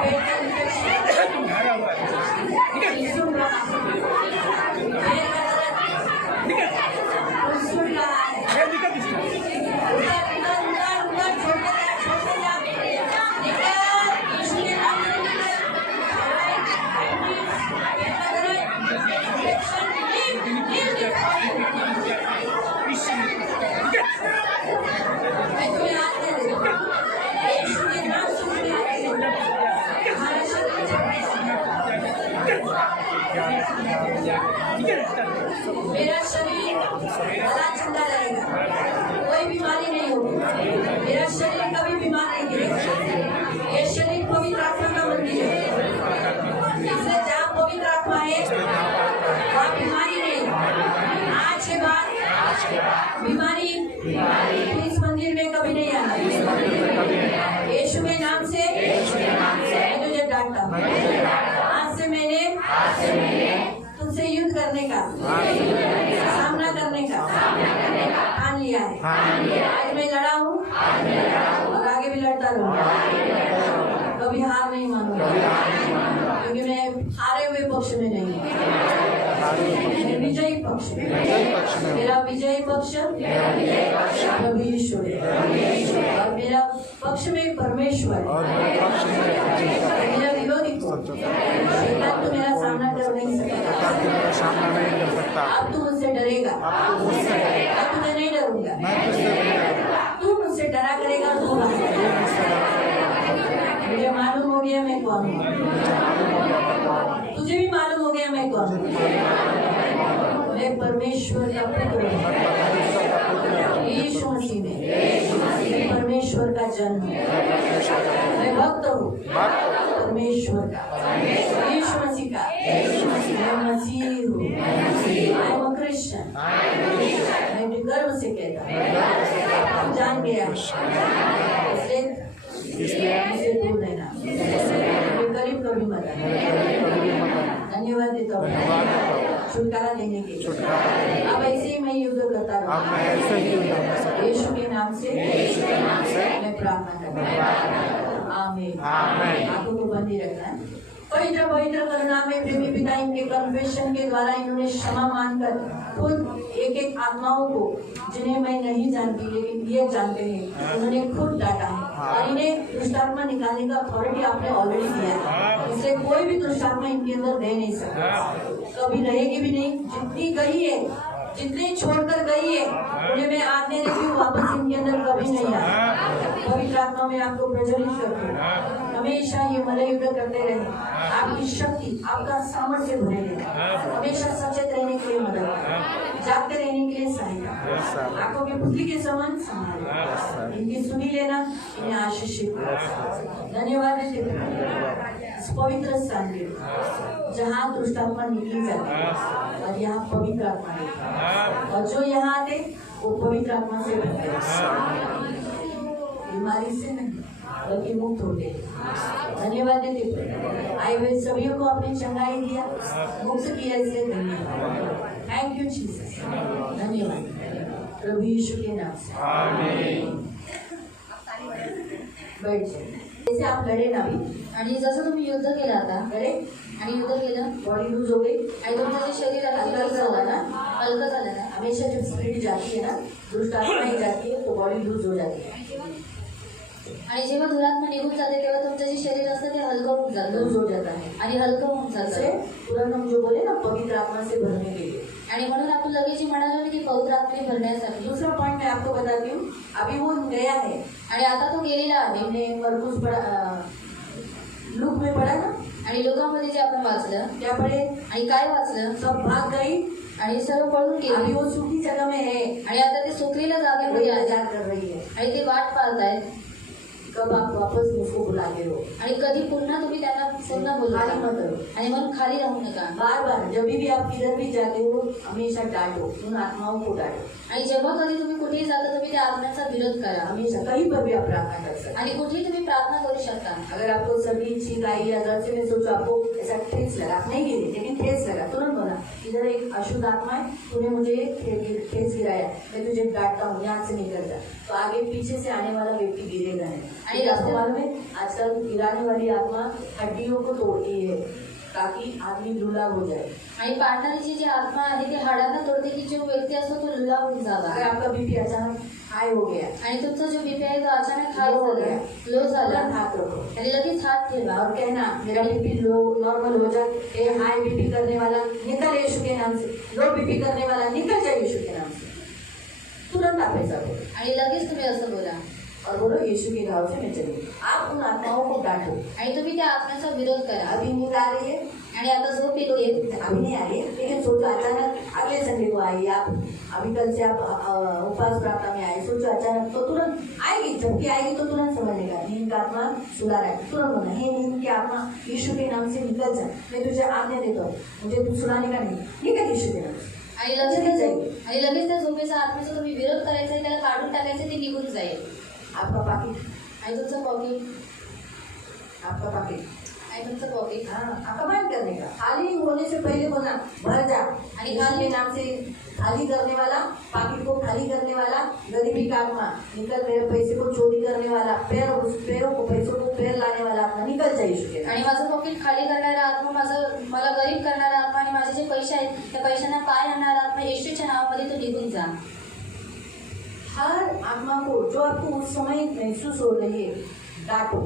पेट का इन्फेक्शन सुन रहा सुन रहा है मेरा शरीर भला चंगा रहेगा, कोई बीमारी नहीं होगी, मेरा शरीर कभी बीमार नहीं गिरेगा। ये शरीर पवित्र आत्मा का मंदिर है, इसलिए जहाँ पवित्र आत्मा है वहाँ बीमारी नहीं। आज के बाद बीमारी इस मंदिर में कभी नहीं आना। यीशु के नाम से मैं तुझे डांटता हूँ। आज से मैंने तुझसे युद्ध करने का, सामना करने का ठान लिया है। आज मैं लड़ा हूँ और आगे भी लड़ता रहूँगा, कभी हार नहीं मानूंगा, क्योंकि मैं हारे हुए पक्ष में नहीं हूँ, मैं विजयी पक्ष में। मेरा विजयी पक्ष प्रभु यीशु है और मेरा पक्ष में परमेश्वर है। मेरा विरोधी शैतान तो मेरा सामना कर नहीं सकता। अब तू मुझसे डरेगा, अब तुझे नहीं डरूंगा, तू मुझसे डरा करेगा। तू मुझे मालूम हो गया मैं कौन हूँ, तुझे भी मालूम हो गया मैं कौन हूँ। मैं परमेश्वर का पुत्र हूँ, यीशु मसीह में मैं परमेश्वर का जन्म हूँ, मैं भक्त हूँ परमेश्वर का, यीशु मसीह का, मैं मसीह हूँ, आई एम अ क्रिश्चियन। मैं गर्व से कहता हूँ, जान गया इसलिए मुझे दूर रहना, मेरे करीब कभी मत आना। धन्यवाद देता हूँ छुटकारा देने के लिए। अब ऐसे ही मैं युद्ध करता रहूँ, यीशु के नाम से मैं प्रार्थना करता हूँ। आमीन। आंखों को बंद ही रखना है। पवित्र पवित्र करुणा में प्रेमी पिता इनके कन्फेशन के द्वारा इन्होंने क्षमा मानकर खुद एक एक आत्माओं को, जिन्हें मैं नहीं जानती लेकिन ये जानते हैं, उन्होंने खुद डांटा है और इन्हें दुष्टात्मा निकालने का अथॉरिटी आपने ऑलरेडी दिया है। इसलिए कोई भी दुष्टात्मा इनके अंदर रह नहीं सकता, कभी रहेगी भी नहीं। जितनी गई है, जितने छोड़कर गई है, उन्हें मैं आज दे रही हूँ, वापस इनके अंदर कभी नहीं आया। पवित्र आत्मा में आपको प्रज्वलित करती हूँ, हमेशा ये मलय युद्ध करते रहे, आपकी शक्ति, आपका सामर्थ्य भरे रहे, हमेशा सचेत रहने के लिए मदद, जागते रहने के लिए सहायता, आंखों के पुतली के समान संभाले, इनकी सुनी लेना, इन्हें आशीषित। धन्यवाद देते इस पवित्र स्थान के, जहाँ दुष्टात्मा निकली जाती है और यहाँ पवित्र आत्मा रहती है, और जो यहाँ आते वो पवित्र आत्मा से बनते हैं, बीमारी से नहीं बल्कि मुक्त होते हैं। धन्यवाद देते आए हुए सभी को आपने चंगाई दिया, मुक्त किया, इसलिए धन्यवाद। थैंक यू जीसस, धन्यवाद प्रभु यीशु के नाम से। बैठ जाइए। जैसे आप लड़े ना अभी, आणि जसं तुम्ही युद्ध केलं आता लड़े, आणि युद्ध केलं बॉडी लूज हो गई, आणि तुमचं जे शरीर आहे ते हलका लूज झाला झालं ना, ना, हलकं झालं ना. हमेशा जब स्पिरिट जाती है ना, दुष्ट आत्मा ही जाती है तो बॉडी लूज हो जाती है, आणि जेव्हा दुरात्मा निघून जाते तेव्हा तुमचं जे शरीर असतं ते हलकं होऊन लूज जातं हो जाता है। आणि हलकं होऊन जैसे जातं. तुरंत हम जो बोले ना पवित्र आत्मा से भरने के लिए। आणि म्हणून आपण लगेच म्हणालो ना की पवित्र आत्म्याने भरण्यासाठी. दूसरा पॉइंट मैं आपको बताती हूँ, अभी वो गया है, आणि आता तो गेलेला आहे हमने मरकुस पढ़ा, लूक में पढ़ा ना, आणि लोकांमध्ये जे आपण वाचलं क्या पढ़े, आणि काय वाचलं सब भाग गई, आणि सर्व पळून अभी गेले वो सूखी जगह में है, आणि आता ते सुकलेल्या वही जागेमध्ये आहे इंतजार कर रही है, आणि ते वाट पाहतायत कब आप वापस मुझको बुलाते हो। आणि कधी पुन्हा तुम्ही त्यांना पुन्हा बोलता. खाली मत रहो, आणि म्हणून खाली राहू नका. बार बार जब भी आप किधर भी जाते हो हमेशा डांटो, उन आत्माओं को डांटो, आणि जेव्हा कधी तुम्ही कुठेही जाता तुम्ही त्या आत्म्याचा विरोध करा हमेशा कहीं पर भी आप प्रार्थना कर सकते आणि कुठेही तुम्ही प्रार्थना करू शकता. हैं। अगर आपको सर्दी छींक आई या दर्द से मैं सोचो आपको ऐसा ठेस लगा, आप नहीं गिरे लेकिन ठेस लगा, तुरंत बोला इधर एक अशुद्ध आत्मा है, तूने मुझे ठेस गिराया, मैं तुझे डांटता हूँ, यहाँ से निकल जा, तो आगे पीछे से आने वाला व्यक्ति गिरेगा नहीं। अरे आपको मालूम है आजकल गिराने वाली आत्मा हड्डियों को तोड़ती है ताकि आदमी लूला हो जाए। आणि पाडणारीची जी आत्मा आहे ती हाडांना तोडते की जो व्यक्ती असतो तो लुला होऊन अगर जावा. आपका बीपी अचानक हाई हो गया, आणि तुमचा जो बीपी आहे तो अचानक हाय लो हो झाला, गया, लो झाला तुरंत हाथ रखो आणि लगेच हात ठेवा और कहना मेरा बीपी लो नॉर्मल हो जाए, ए हाई बीपी करने वाला निकल यीशु के नाम से, लो बीपी करने वाला निकल जाए यीशु के नाम से। तुरंत आप ऐसा बोलो आणि लगेच तुम्ही असं बोला और बोलो यीशु के नाम से मैं चली। आप उन आत्माओं को डांटो, आणि तुम्ही त्या आत्म्याचा विरोध करा. अभी नींद आ रही है, आणि आता झोप येते अभी नहीं आ रही है, लेकिन सोचो अचानक अगले संडे को आई, आप अभी कल से आप उपवास प्रार्थना में आए, सोचो अचानक तो तुरंत आएगी, जबकि आएगी तो तुरंत समझेगा नींद का आत्मा सुला रहा है, तुरंत बोलना हे नींद की आत्मा यीशु के नाम से निकल जा, मैं तुझे आज्ञा देता हूँ, मुझे तू सुलाने का नहीं, निकल यीशु के नाम से। आणि लगेच त्या झोपेचा आत्म्याचा तुम्ही विरोध करायचा आहे, त्याला काढून टाकायचं, ते निघून जाईल. आपका पाकिट, आणि तुमचं पॉकेट आपका पाकिट, आणि तुमचं पॉकेट हाँ कमांड करने का, खाली होने से पहले बोलना भर जा, आणि यीशु के नाम से खाली करने वाला, पाकिट को खाली करने वाला, गरीबी का आत्मा निकल, मेरे पैसे को चोरी करने वाला, पैरों को पैसों को पैर लाने वाला आत्मा निकल जाए यीशु के नाम आणि माझं पॉकेट खाली करणारा आत्मा, मला गरीब करणारा आत्मा आणि माझे जे पैसे आहेत त्या पैशांना पाय आणणारा आत्मा येशूच्या नावामध्ये तो निघून जा. हर आत्मा को जो आपको उस समय महसूस हो रही है डांटो,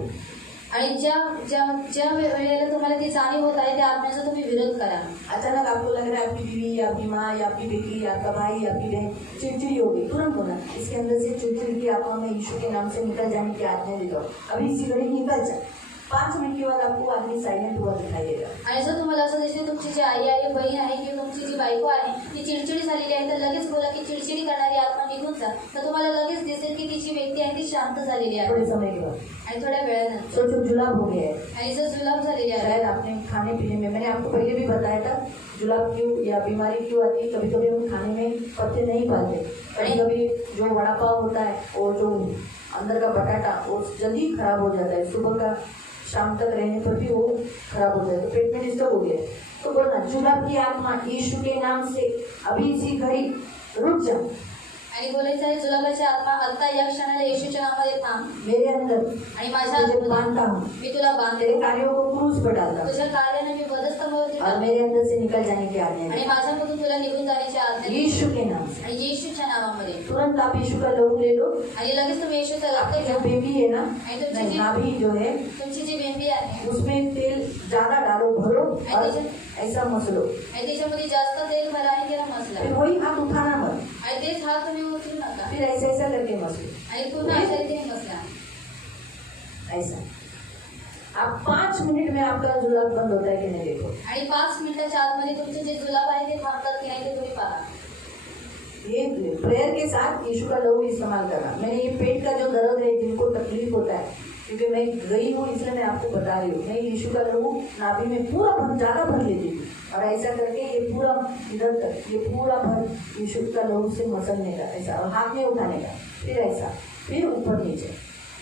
आणि ज्या वेळेला तुम्हाला ती जाणीव होत आहे त्या आत्म्याचा तुम्ही विरोध करा. अचानक आपको लग रहा है आपकी बीवी या आपकी माँ या आपकी बेटी या आपका भाई या आपकी बहन चिड़चिड़ी हो गई, तुरंत बोला इसके अंदर से चिड़चिड़ी की आत्मा में यीशु के नाम से निकल जाने की आज्ञा देता हूँ, अभी इसी घड़ी निकल जाए। 5 मिनट के बाद आपको आदमी साइलेंट हुआ दिखाई देगा। आणि जर तुम्हाला असं दिसते तुमची जी आई आहे, बहीण आहे किंवा तुमची जी बायको आहे ती चिडचिडी झालेली आहे, तर लगेच बोला की चिडचिडी करणारी आत्मा निघून जा, तर तुम्हाला लगेच दिसेल की ती जी व्यक्ती आहे ती शांत झालेली आहे. थोड़े समय के बाद आणि थोड्या वेळानंतर सोचो जुलाब हो गया है, आणि जर जुलाब झालेली आहे, शायद आपने खाने पीने में, मैंने आपको पहले भी बताया था जुलाब क्यों या बीमारी क्यों आती है, कभी कभी हम खाने में पत्ते नहीं पाते, कभी कभी जो वड़ा पाव होता है और जो अंदर का बटाटा वो जल्दी खराब हो जाता है, सुबह का शाम तक रहने पर भी वो खराब हो जाता है, तो पेट में डिस्टर्ब हो गया, तो बोलना जुलाब की आत्मा यीशु के नाम से अभी इसी घड़ी रुक जा, आणि बोलायचं आहे जुलाबाची आत्मा आता या क्षणाला येशूच्या नावामध्ये थांब, मेरे अंदर आणि माझ्या तुझे आतमध्ये बांधता हूँ, मी तुला बांधते, तेरे कार्यों को क्रूस पर डालता हूँ तुझ्या कार्याने मी वधस्तंभावरती और टाकते, मेरे अंदर से निकल जाने की आज्ञा आणि है माझ्यामधून तुला निघून जाण्याची आज्ञा देते. यीशु के नाम से। आणि येशूच्या नावामध्ये तुरंत आप यीशु का लहू ले लो, आणि लगेच तुम्ही येशूचा रक्त आपकी घ्या, जो बेबी है ना, आणि तुमची नहीं, जी नाभि जो है तुमची जी बेंबी आहे उसमें तेल ज्यादा डालो, भरो और ऐसा मसलो, आणि त्याच्यामध्ये जास्त तेल भरा आणि त्याला मसला, फिर वही हाथ उठाना मत, आणि तेच हात तुम्ही उचलू नका, फिर ऐसा ऐसा करके मसलो, आणि पूर्ण अशा रीतीने मसला. ऐसा। आप 5 मिनट में आपका जुलाब बंद होता है कि नहीं देखो, आणि 5 मिनिटाच्या आतमध्ये तुमचे जे जुलाब आहे ते थांबतात की नाही ते तुम्ही पहा. ये प्रेयर के साथ यीशु का लहू इस्तेमाल करना। मैंने ये पेट का जो दर्द है, जिनको तकलीफ होता है, क्योंकि मैं गई हूँ इसलिए मैं आपको बता रही हूँ, मैं यीशु का लहू नाभि में पूरा भर ज्यादा भर लेती हूँ और ऐसा करके ये पूरा इधर तक ये पूरा भर यीशु का लहू से मसलने का, ऐसा और हाथ में उठाने का, फिर ऐसा, फिर ऊपर नीचे।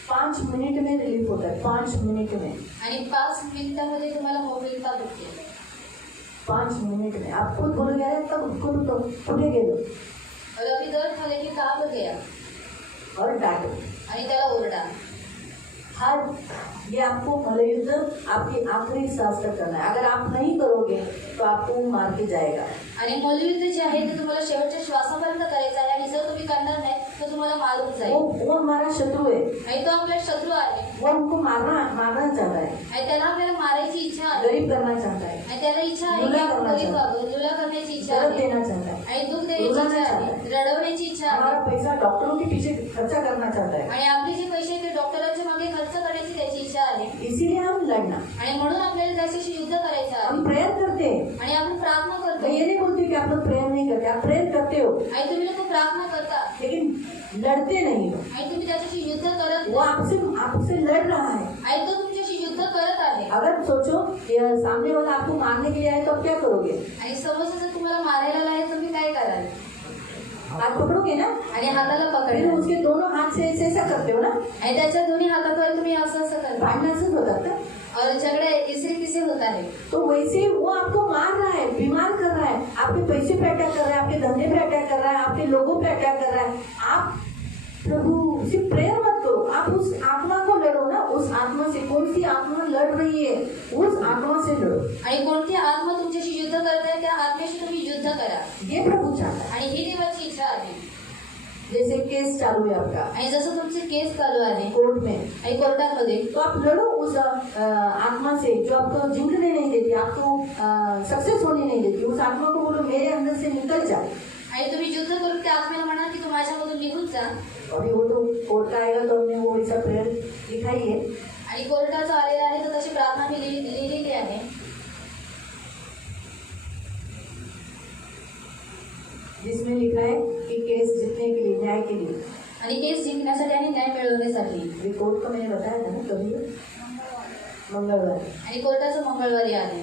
5 मिनट में रिलीफ होता है, 5 मिनट में, आणि 5 मिनिटामध्ये तुम्हाला मोकळीता भेटते. 5 मिनट में आप खुद बोलोगे अरे तब खुद तो उठे गेलो और अभी दर्द झाले की का गया और डांटो, आणि त्याला ओरडा. हर ये आपको मल्लयुद्ध आपकी आखिरी सांस तक करना है। अगर आप नहीं करोगे तो आपको मार के जाएगा। आणि मल्लयुद्ध जे आहे ते तुम्हाला शेवटच्या श्वासापर्यंत करायचं आहे आणि जर तुम्ही करणार नाही तर तुम्हाला मारून जाईल। वो हमारा शत्रु है, आणि तो आपला शत्रू आहे वो हमको मारना चाहता है, आणि त्याला आपल्याला मारायची इच्छा आहे गरीब करना चाहता है, आणि त्याला इच्छा आहे लुला की आपण करना गरीब चाहता व्हावं, लुला करण्याची इच्छा दर्द आहे देना चाहता है, आणि दुःख देण्याची रुलाना इच्छा चाहता आहे, रडवण्याची इच्छा आहे हमारा पैसा डॉक्टरों के पीछे खर्चा करना चाहता है। आणि आपले जे पैसे आहेत ते डॉक्टरांच्या मागे खर्च करण्याची त्याची इच्छा आहे इसीलिए हम लड़ना, आणि म्हणून आपल्याला त्याच्याशी युद्ध करायचं आहे हम प्रेयर करते हैं। आणि आपण प्रार्थना मैं करतो ये नहीं बोलती कि आप लोग प्रेयर नहीं करते, आप प्रेयर करते हो आणि तुम्ही लोक प्रार्थना करता लेकिन लड़ते नहीं हो। आणि तुम्ही त्याच्याशी युद्ध करत वो नाही आपसे लड़ रहा है। आणि तो तुमच्याशी युद्ध करत आहे अगर सोचो कि सामने वाला आपको मारने के लिए आए तो आप क्या करोगे? आणि समज जर तुम्हाला मारायला आहे तुम्ही काय कराल हाथ पकड़ोगे ना, आणि हाताला फिर पकडणार उसके दोनों हाथ से ऐसे ऐसा करते हो ना, आणि त्याच्या दोन्ही हाताद्वारे तुम्ही असं असं करता भांडना से होता था। और झगड़े इससे किसे होता है तो वैसे ही वो आपको मार रहा है, बीमार कर रहा है, आपके पैसे पे अटैक कर रहा है, आपके धंधे पे अटैक कर रहा है, आपके लोगों पे अटैक कर रहा है। आप प्रभु सिर्फ प्रेयर मत करो, आप उस आत्मा को लड़ो ना, उस आत्मा से। कौन सी आत्मा लड़ रही है उस आत्मा से लड़ो। आणि कोणती आत्मा तुमच्याशी युद्ध करत आहे त्या आत्म्याशी तुम्ही युद्ध करा ये प्रभु चाहता है। आणि ही देवाची इच्छा आहे जैसे केस चालू है आपका आणि जसं तुमचे केस चालू आहे कोर्ट में, आणि कोर्टामध्ये तो आप लड़ो उस आत्मा से जो आपको जीतने नहीं देती, आपको सक्सेस होने नहीं देती। उस आत्मा को बोलो मेरे अंदर से निकल जा। आणि तुम्ही युद्ध करून त्या आत्म्याला म्हणा की तू माझ्यामधून निघून जा अभी वो तो कोर्ट का आएगा तो हमने वो ऐसा प्रेयर दिखाई है। आणि कोर्टाचा आलेला आहे तर तशी प्रार्थना मी लिहिलेली आहे जिसमें लिखा है कि केस जीतने के लिए, न्याय के लिए। आणि केस जिंकण्यासाठी आणि न्याय मिळवण्यासाठी अभी कोर्ट का मैंने बताया था ना कभी, मंगलवार। आणि कोर्टाचं मंगळवारी आहे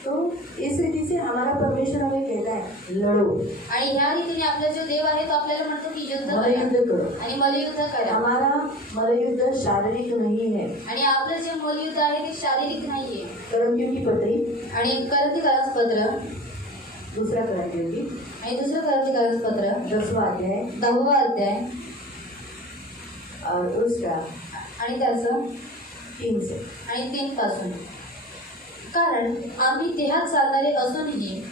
तो इस रीति से हमारा परमेश्वर हमें कहता है लड़ो, आणि ह्या रीतीने आपला जो देव आहे तो आपल्याला म्हणतो की युद्ध करा मल्लयुद्ध करो। आणि मल्लयुद्ध करा हमारा मल्लयुद्ध शारीरिक नहीं है। आणि आपलं जे मल्लयुद्ध आहे ते शारीरिक नाहीये करंतियों की पत्री आणि करंथीकारास पत्र दूसरा करंतियों की आणि दुसरं करंथीकारास पत्र 10वां अध्याय 10वा अध्याय और उसका आणि त्याचं 3 से। आणि 3 पासून कारण आम्ही देहात चालणारे असूनही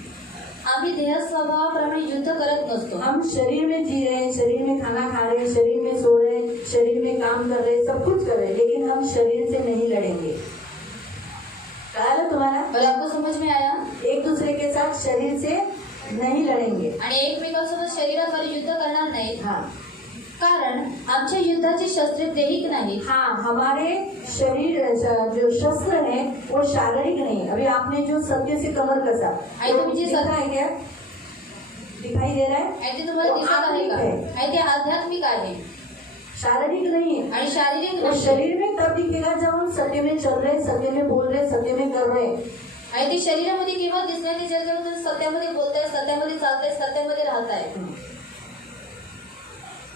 आम्ही देह स्वभावाप्रमाणे युद्ध करत नसतो हम शरीर में जी रहे हैं, शरीर में खाना खा रहे हैं, शरीर में सो रहे हैं, शरीर में काम कर रहे हैं, सब कुछ कर रहे हैं, लेकिन हम शरीर से नहीं लड़ेंगे। ख्याल तुम्हारा? और आपको समझ में आया एक दूसरे के साथ शरीर से नहीं लड़ेंगे। आणि एकमेकांसोबत शरीराद्वारे युद्ध करणार नाही हाँ कारण आमच्या युद्धाची शस्त्रे दैहिक नाही हाँ, हमारे शरीर जो शस्त्र है वो शारीरिक नहीं। अभी आपने जो सत्य से कमर कसा, आई तो मुझे दिख रहा है क्या? दिखाई दे रहा है? आणि ते तुम्हाला वो दिसत आहे आत्मिक का है, आणि ते आध्यात्मिक आहे शारीरिक नहीं है। आणि शारीरिक वो नाही शरीर में तब दिखेगा जब हम सत्य में चल रहे, सत्य में बोल रहे, सत्य में कर रहे। आणि ते शरीरामध्ये केव्हा दिसणार ते जेव्हा तुम्ही सत्यामध्ये बोलताय सत्यामध्ये चालताय सत्यामध्ये राहताय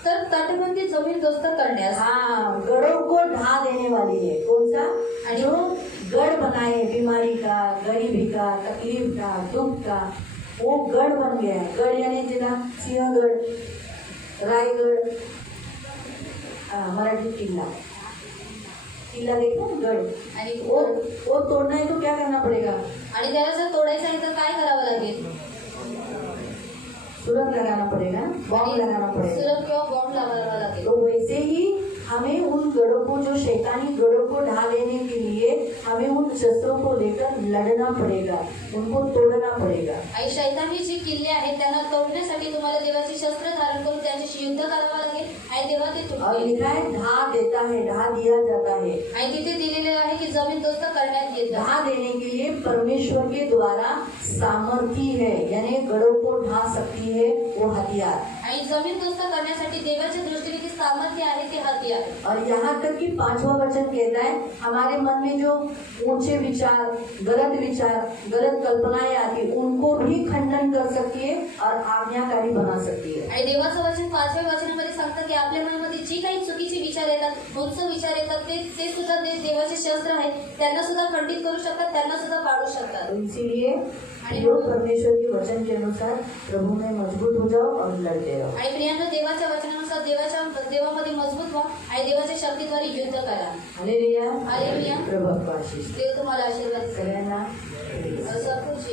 तर तटबंदी जमीनदोस्त करण्यास हाँ, गढ़ों को ढा देने वाली है। कौन सा? जो गढ़ बनाए बीमारी का, गरीबी का, तकलीफ का, दुख का, वो गढ़ बन गया है। गढ़ यानी जिला सिंहगढ़, रायगढ़, मराठी किला, किला देखो गढ़। आणि वो तोड़ना है तो क्या करना पड़ेगा? आणि त्याला जर तोडायचं आहे तर काय करावं लागेल सुरंग लगाना पड़ेगा, बॉम्ब लगाना पड़ेगा। सुरंग किंवा बॉम्ब लावावा लागेल तो वैसे ही हमें उन गढ़ों को, जो शैतानी गढ़ों को ढा देने के लिए हमें उन शस्त्रों को लेकर लड़ना पड़ेगा, उनको तोड़ना पड़ेगा। आणि शैतानी जी किल्ले आहेत त्यांना तोडण्यासाठी तुम्हाला देवाची शस्त्र धारण करून त्यांच्याशी युद्ध करावं लागेल आणि तेव्हा ते और तुटतील लिखा है ढा देता है, ढा दिया जाता है। आणि तिथे दिलेले आहे की जमीनदोस्त करण्यात येतं ढा देने के लिए परमेश्वर के द्वारा सामर्थ्य है, यानी गढ़ों को ढा सकती है वो हथियार। आणि जमीनदोस्त करण्यासाठी देवाच्या दृष्टीने जे सामर्थ्य आहे ते हत्यार और यहाँ तक कि 5वां वचन कहता है हमारे मन में जो ऊंचे विचार, गलत कल्पनाएं आती, उनको भी खंडन कर सकती है और आज्ञाकारी बना सकती है। आणि देवाचं वचन 5व्या वचनामध्ये सांगतं की आपल्या मनामध्ये जी काही चुकीचे विचार येतात उंच विचार येतात ते सुद्धा ते देवाचे शस्त्र आहेत त्यांना सुद्धा खंडित करू शकतात त्यांना सुद्धा पाडू शकतात तो इसीलिए लोग परमेश्वर के वचन के अनुसार प्रभु में मजबूत हो जाओ और लड़ते रहो। आणि प्रियांनो देवाच्या वचनानुसार देवामध्ये मजबूत व्हा आणि देवाच्या शक्तीद्वारे युद्ध करा. हालेलुया. हालेलुया. प्रभू आपको आशीष दे. देव तुम्हाला आशीर्वाद करेल. सगळ्यांना सब कुछ